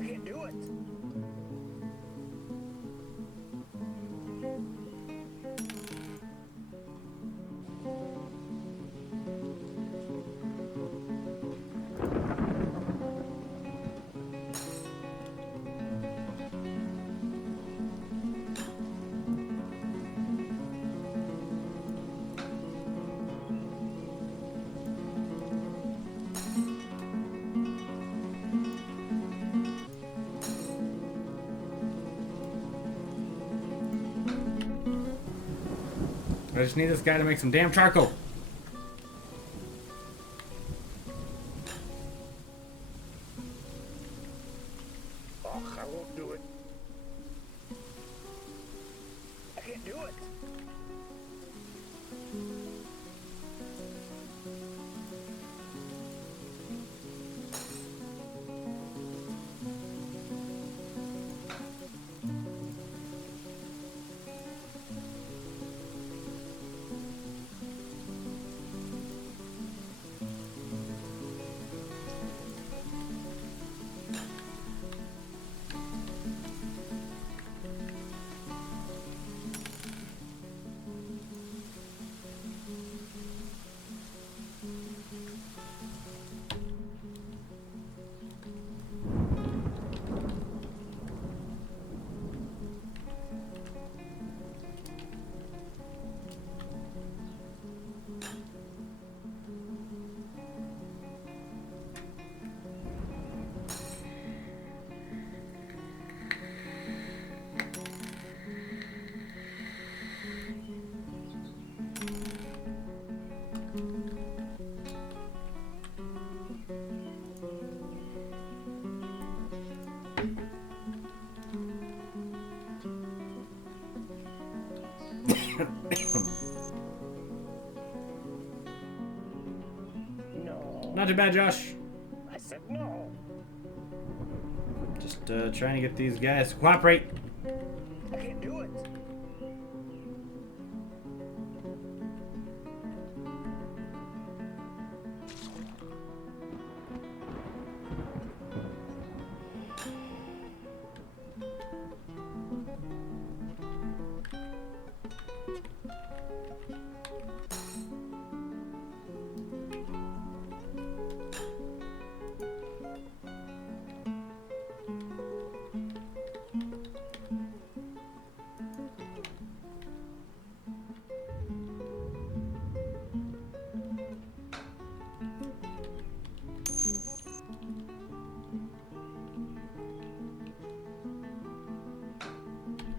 I can't do it. I just need this guy to make some damn charcoal. Oh, I won't do it. I can't do it. No. Not too bad, Josh. I said no. Just trying to get these guys to cooperate. I can't do it.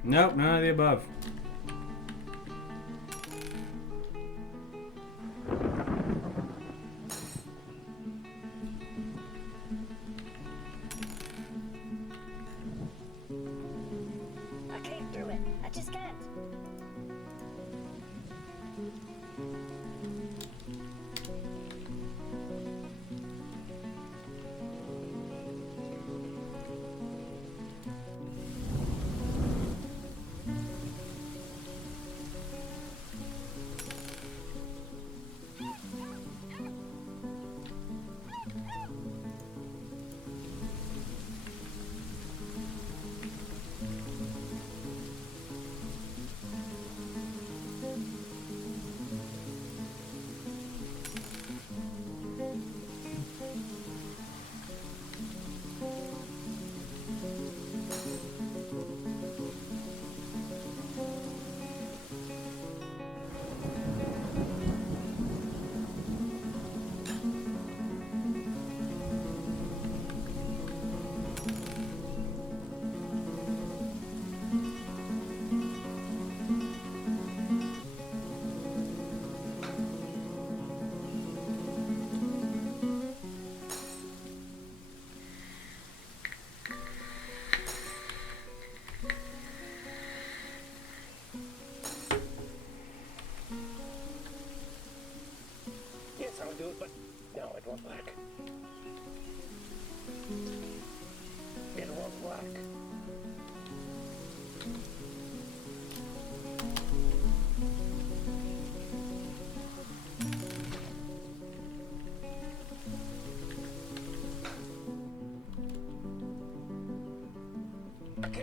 Nope, none of the above. I can't do it. I just can't.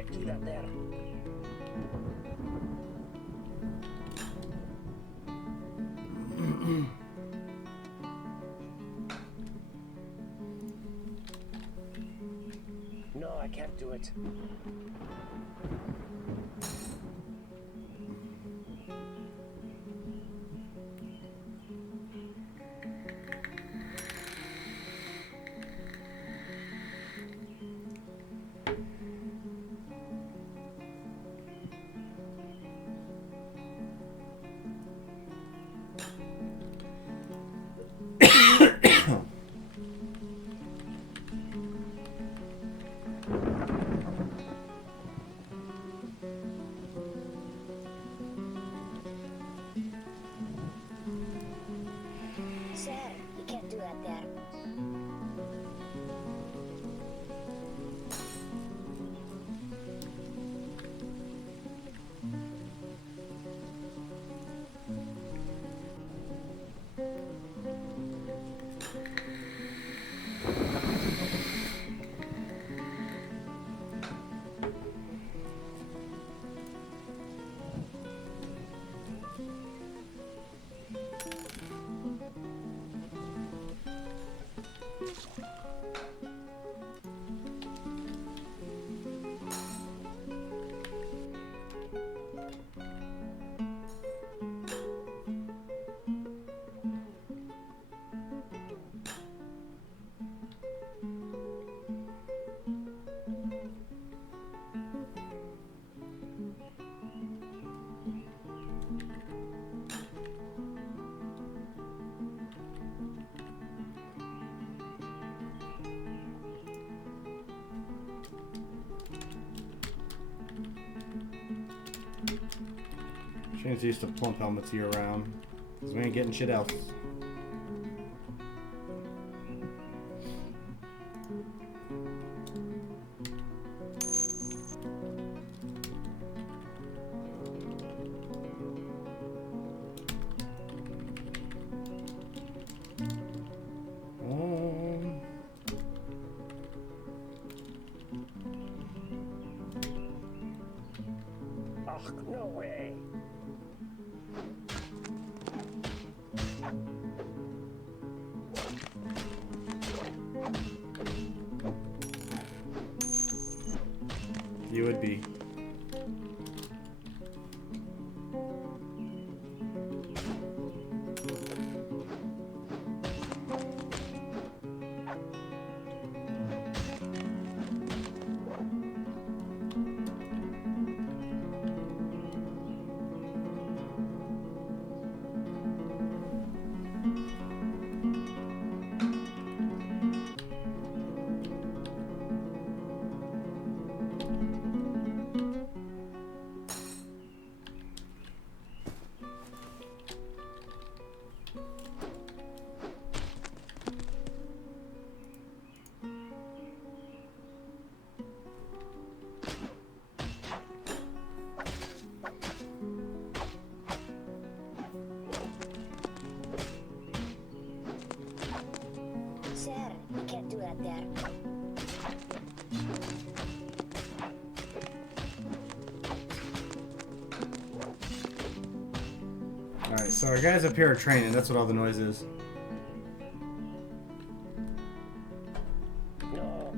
can't do that there. No, I can't do it. Saturn, you can't do that there. Shane's used to plump helmets year round. Because we ain't getting shit else. Oh, no way. You would be. Saturn, you can't do that there. Alright, so our guys up here are training. That's what all the noise is. No.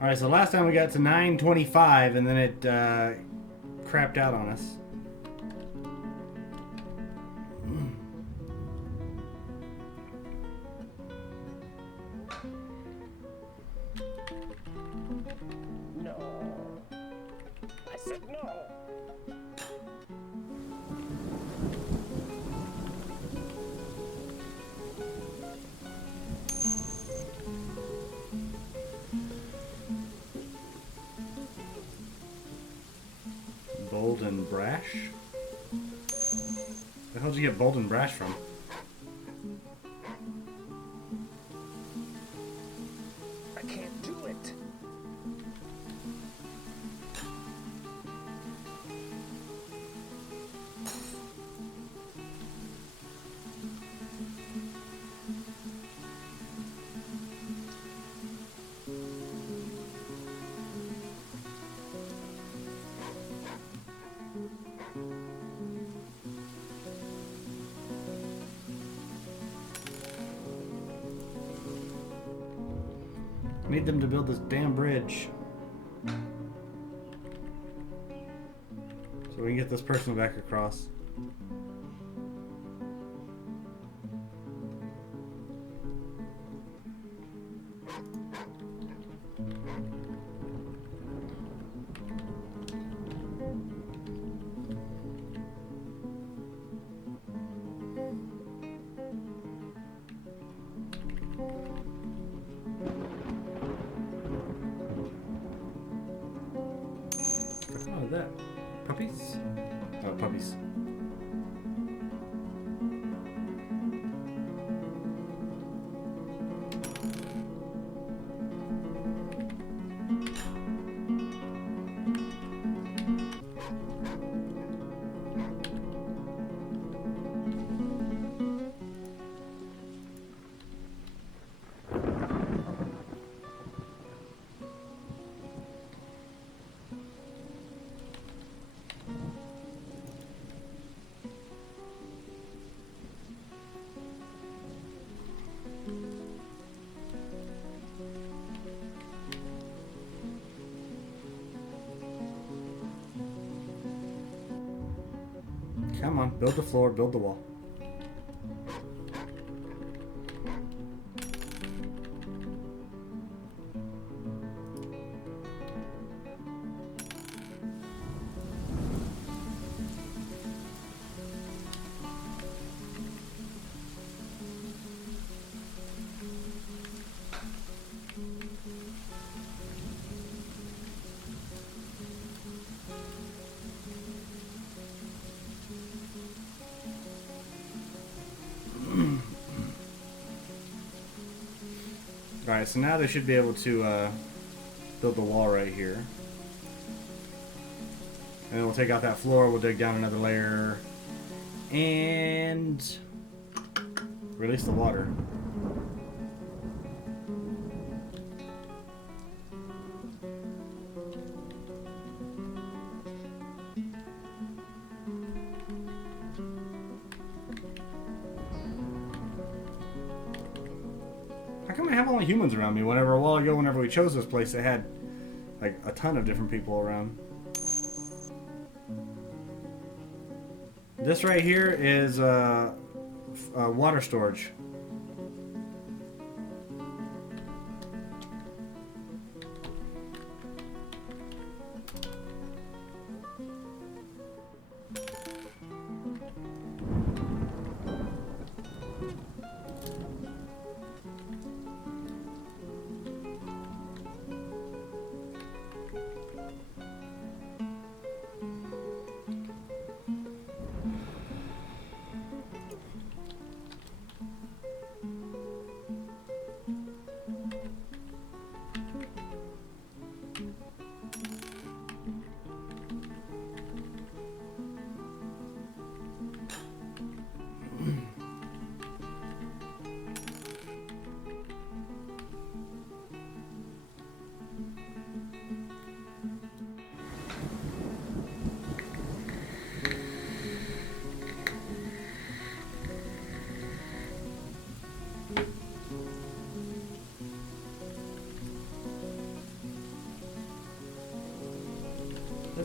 Alright, so last time we got to 925 and then it crapped out on us. No. I said no. Bold and brash? Where the hell did you get bold and brash from? I can't do it. Need them to build this damn bridge. So we can get this person back across. Oh, that. Puppies? Oh, puppies. Come on, build the floor, build the wall. Alright, so now they should be able to build the wall right here. And then we'll take out that floor, we'll dig down another layer, and release the water. How come I have only humans around me? Whenever a while ago, whenever we chose this place, it had like a ton of different people around. This right here is water storage.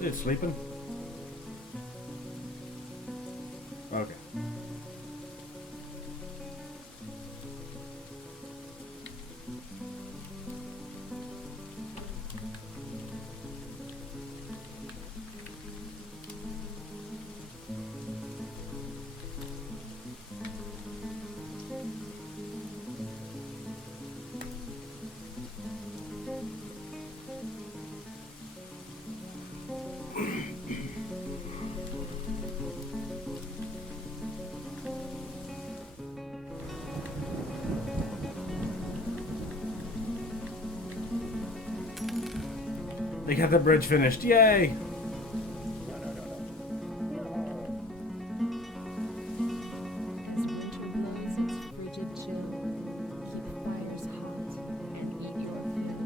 dude sleeping? Okay. They got the bridge finished. Yay! No, no, no, no. No. As winter blows its frigid chill, keep fires hot and eat your fill.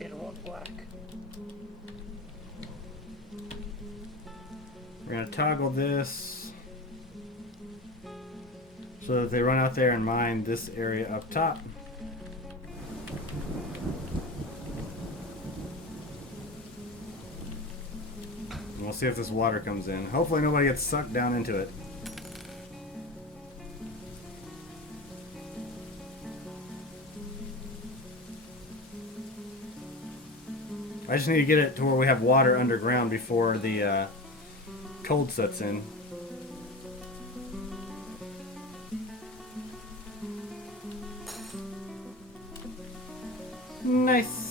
It won't work. We're gonna toggle this so that they run out there and mine this area up top. And we'll see if this water comes in. Hopefully nobody gets sucked down into it. I just need to get it to where we have water underground before the cold sets in. Nice.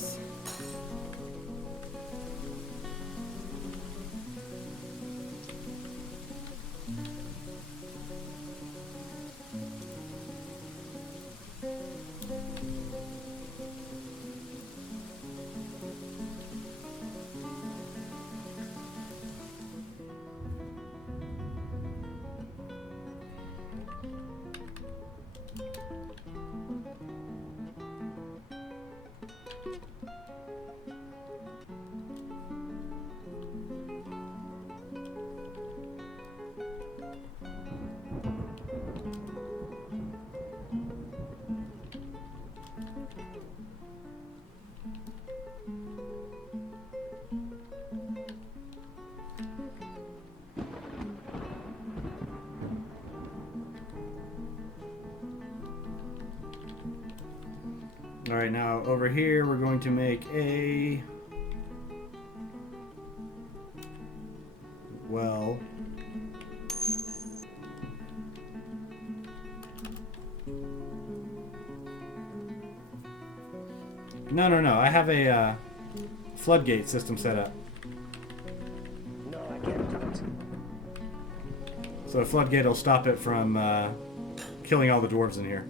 All right, now over here we're going to make a well. No. I have a floodgate system set up. No, I can't do it. So a floodgate will stop it from killing all the dwarves in here.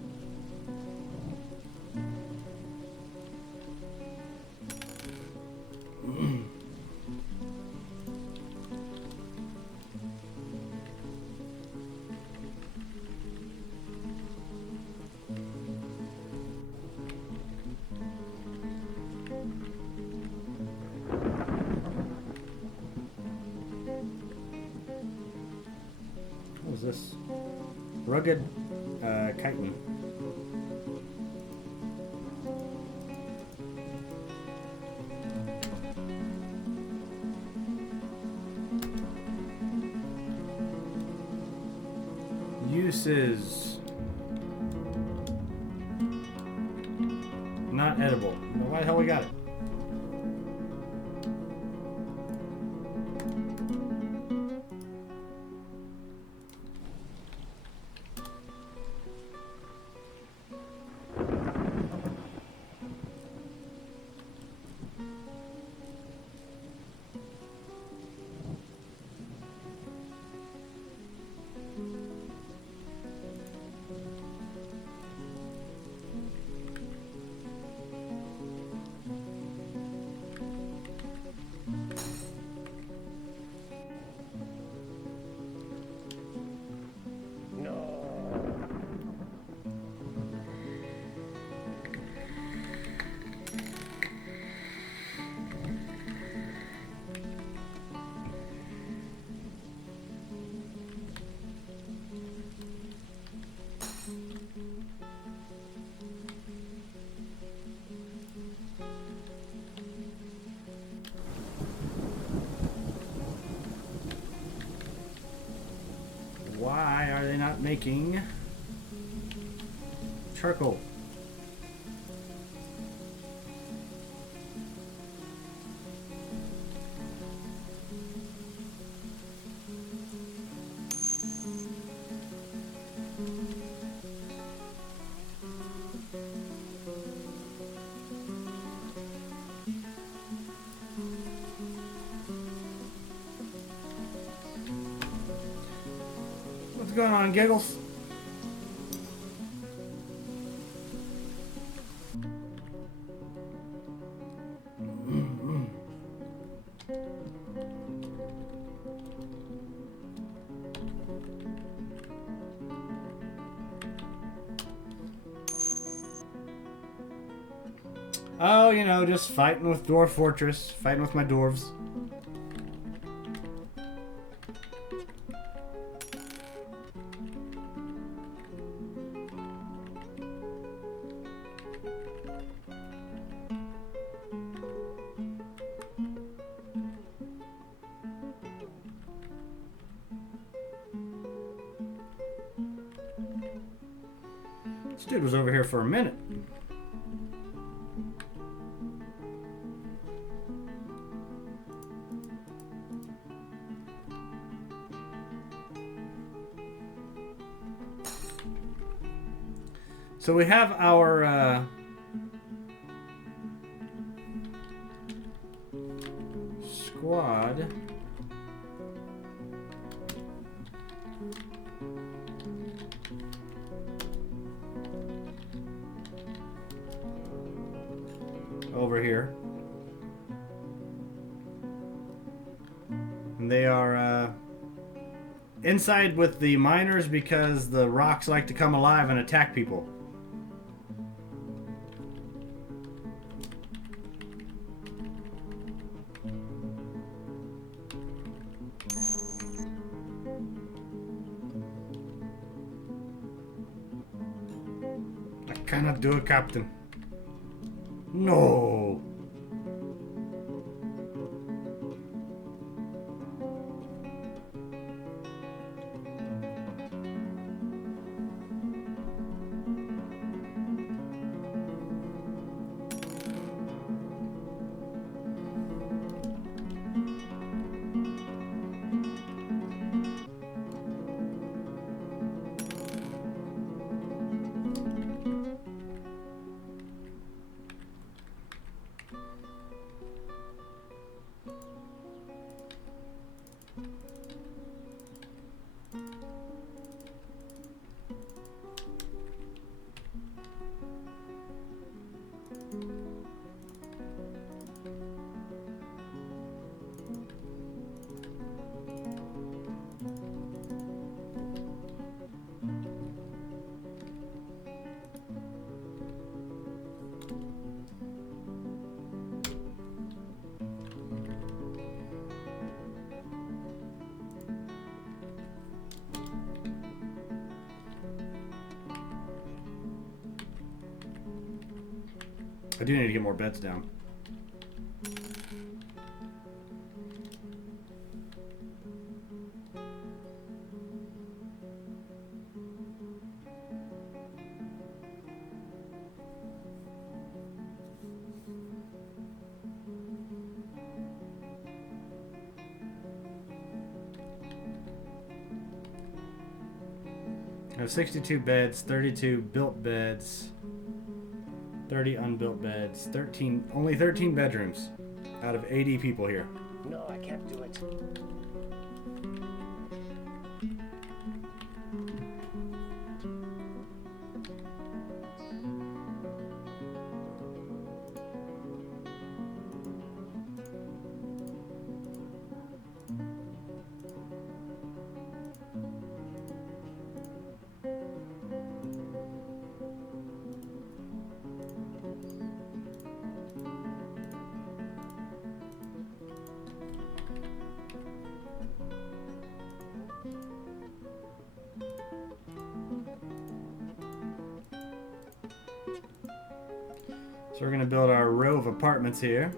What is this? Rugged chitin. Uses. Not edible. Why the hell we got it? not making charcoal. What's going on, Giggles? Oh, you know, just fighting with Dwarf Fortress, fighting with my dwarves. This dude was over here for a minute. So we have our squad. Over here. And they are inside with the miners because the rocks like to come alive and attack people. I cannot do it, Captain. No. I do need to get more beds down. I have 62 beds, 32 built beds, 30 unbuilt beds, only 13 bedrooms out of 80 people here. No, I can't do it. So we're going to build our row of apartments here.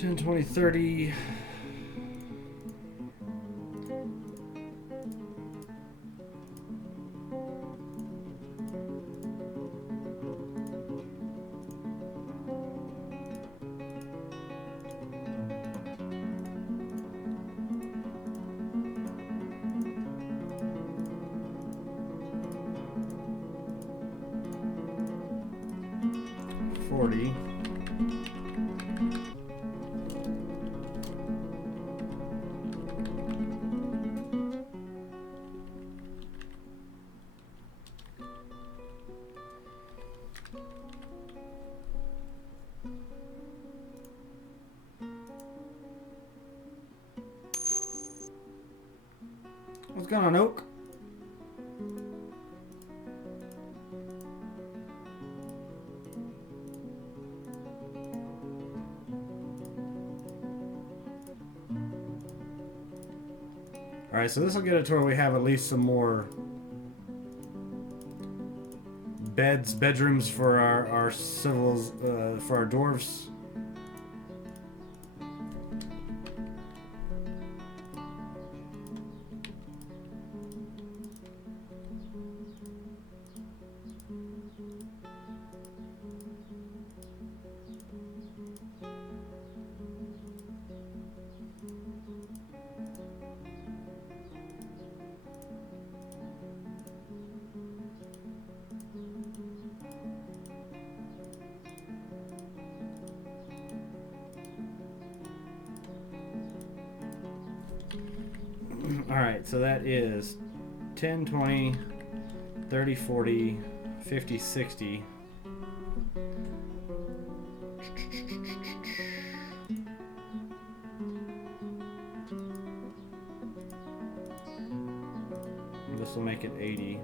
10, 20, 30. What's going on, Oak? Alright, so this will get it to where we have at least some more bedrooms for our civils, for our dwarves. Alright, so that is 10, 20, 30, 40, 50, 60. This will make it 80.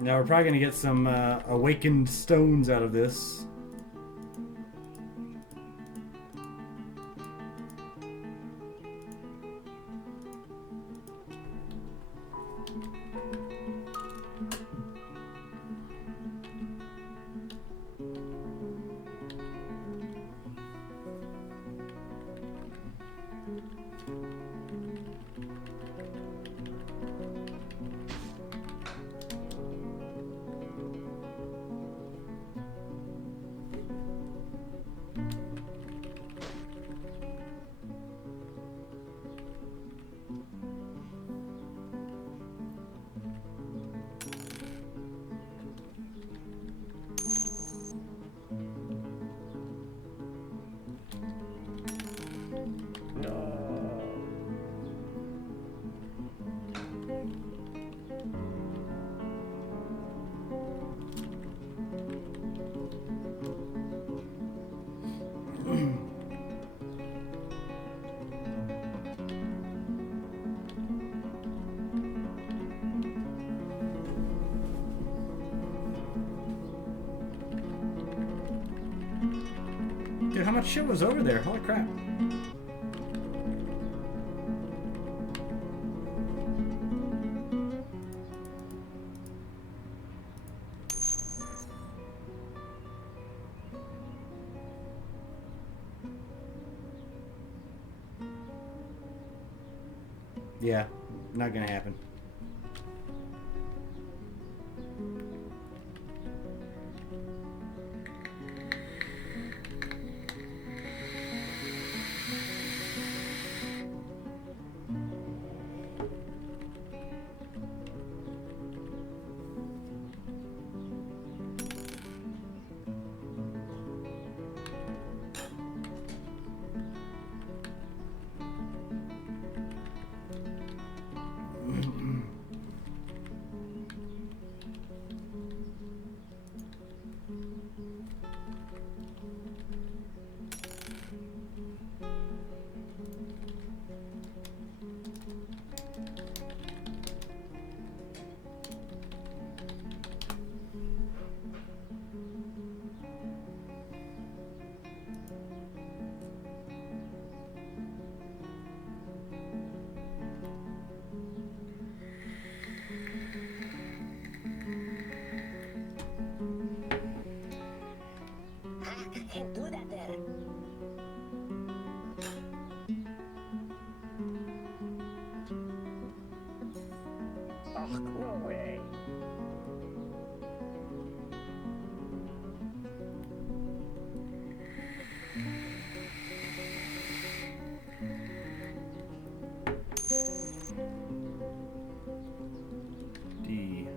Now we're probably going to get some awakened stones out of this. Dude, how much shit was over there? Holy crap. Yeah, not gonna happen. can't do that there. Oh, go away. D.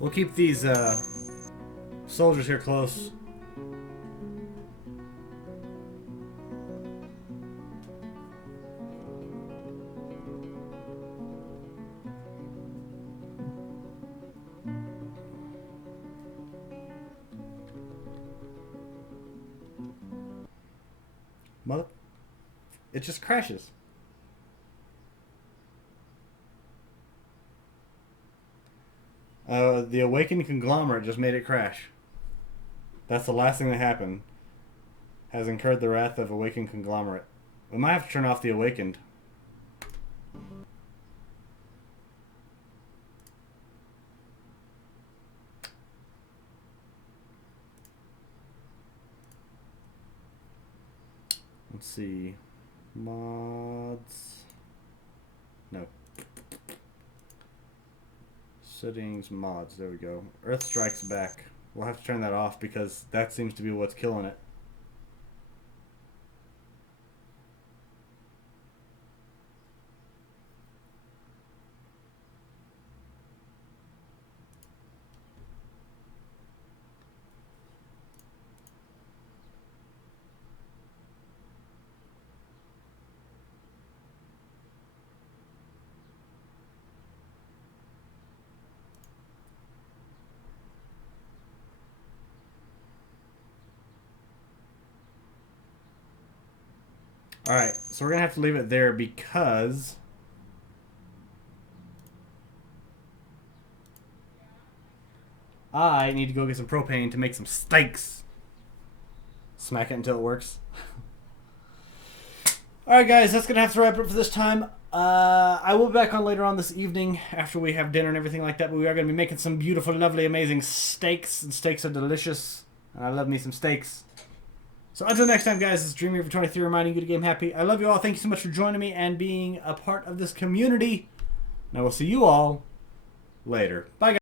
We'll keep these soldiers here close. Mother, it just crashes. The awakened conglomerate just made it crash. That's the last thing that happened. Has incurred the wrath of awakened conglomerate. We might have to turn off the awakened. Let's see. Mods. No. Settings, mods, there we go. Earth Strikes Back. We'll have to turn that off because that seems to be what's killing it. Alright, so we're going to have to leave it there because I need to go get some propane to make some steaks. Smack it until it works. Alright guys, that's going to have to wrap it up for this time. I will be back on later on this evening after we have dinner and everything like that, but we are going to be making some beautiful, lovely, amazing steaks, and steaks are delicious, and I love me some steaks. So until next time, guys, this is DreamWeaver23 reminding you to game happy. I love you all. Thank you so much for joining me and being a part of this community. And I will see you all later. Bye, guys.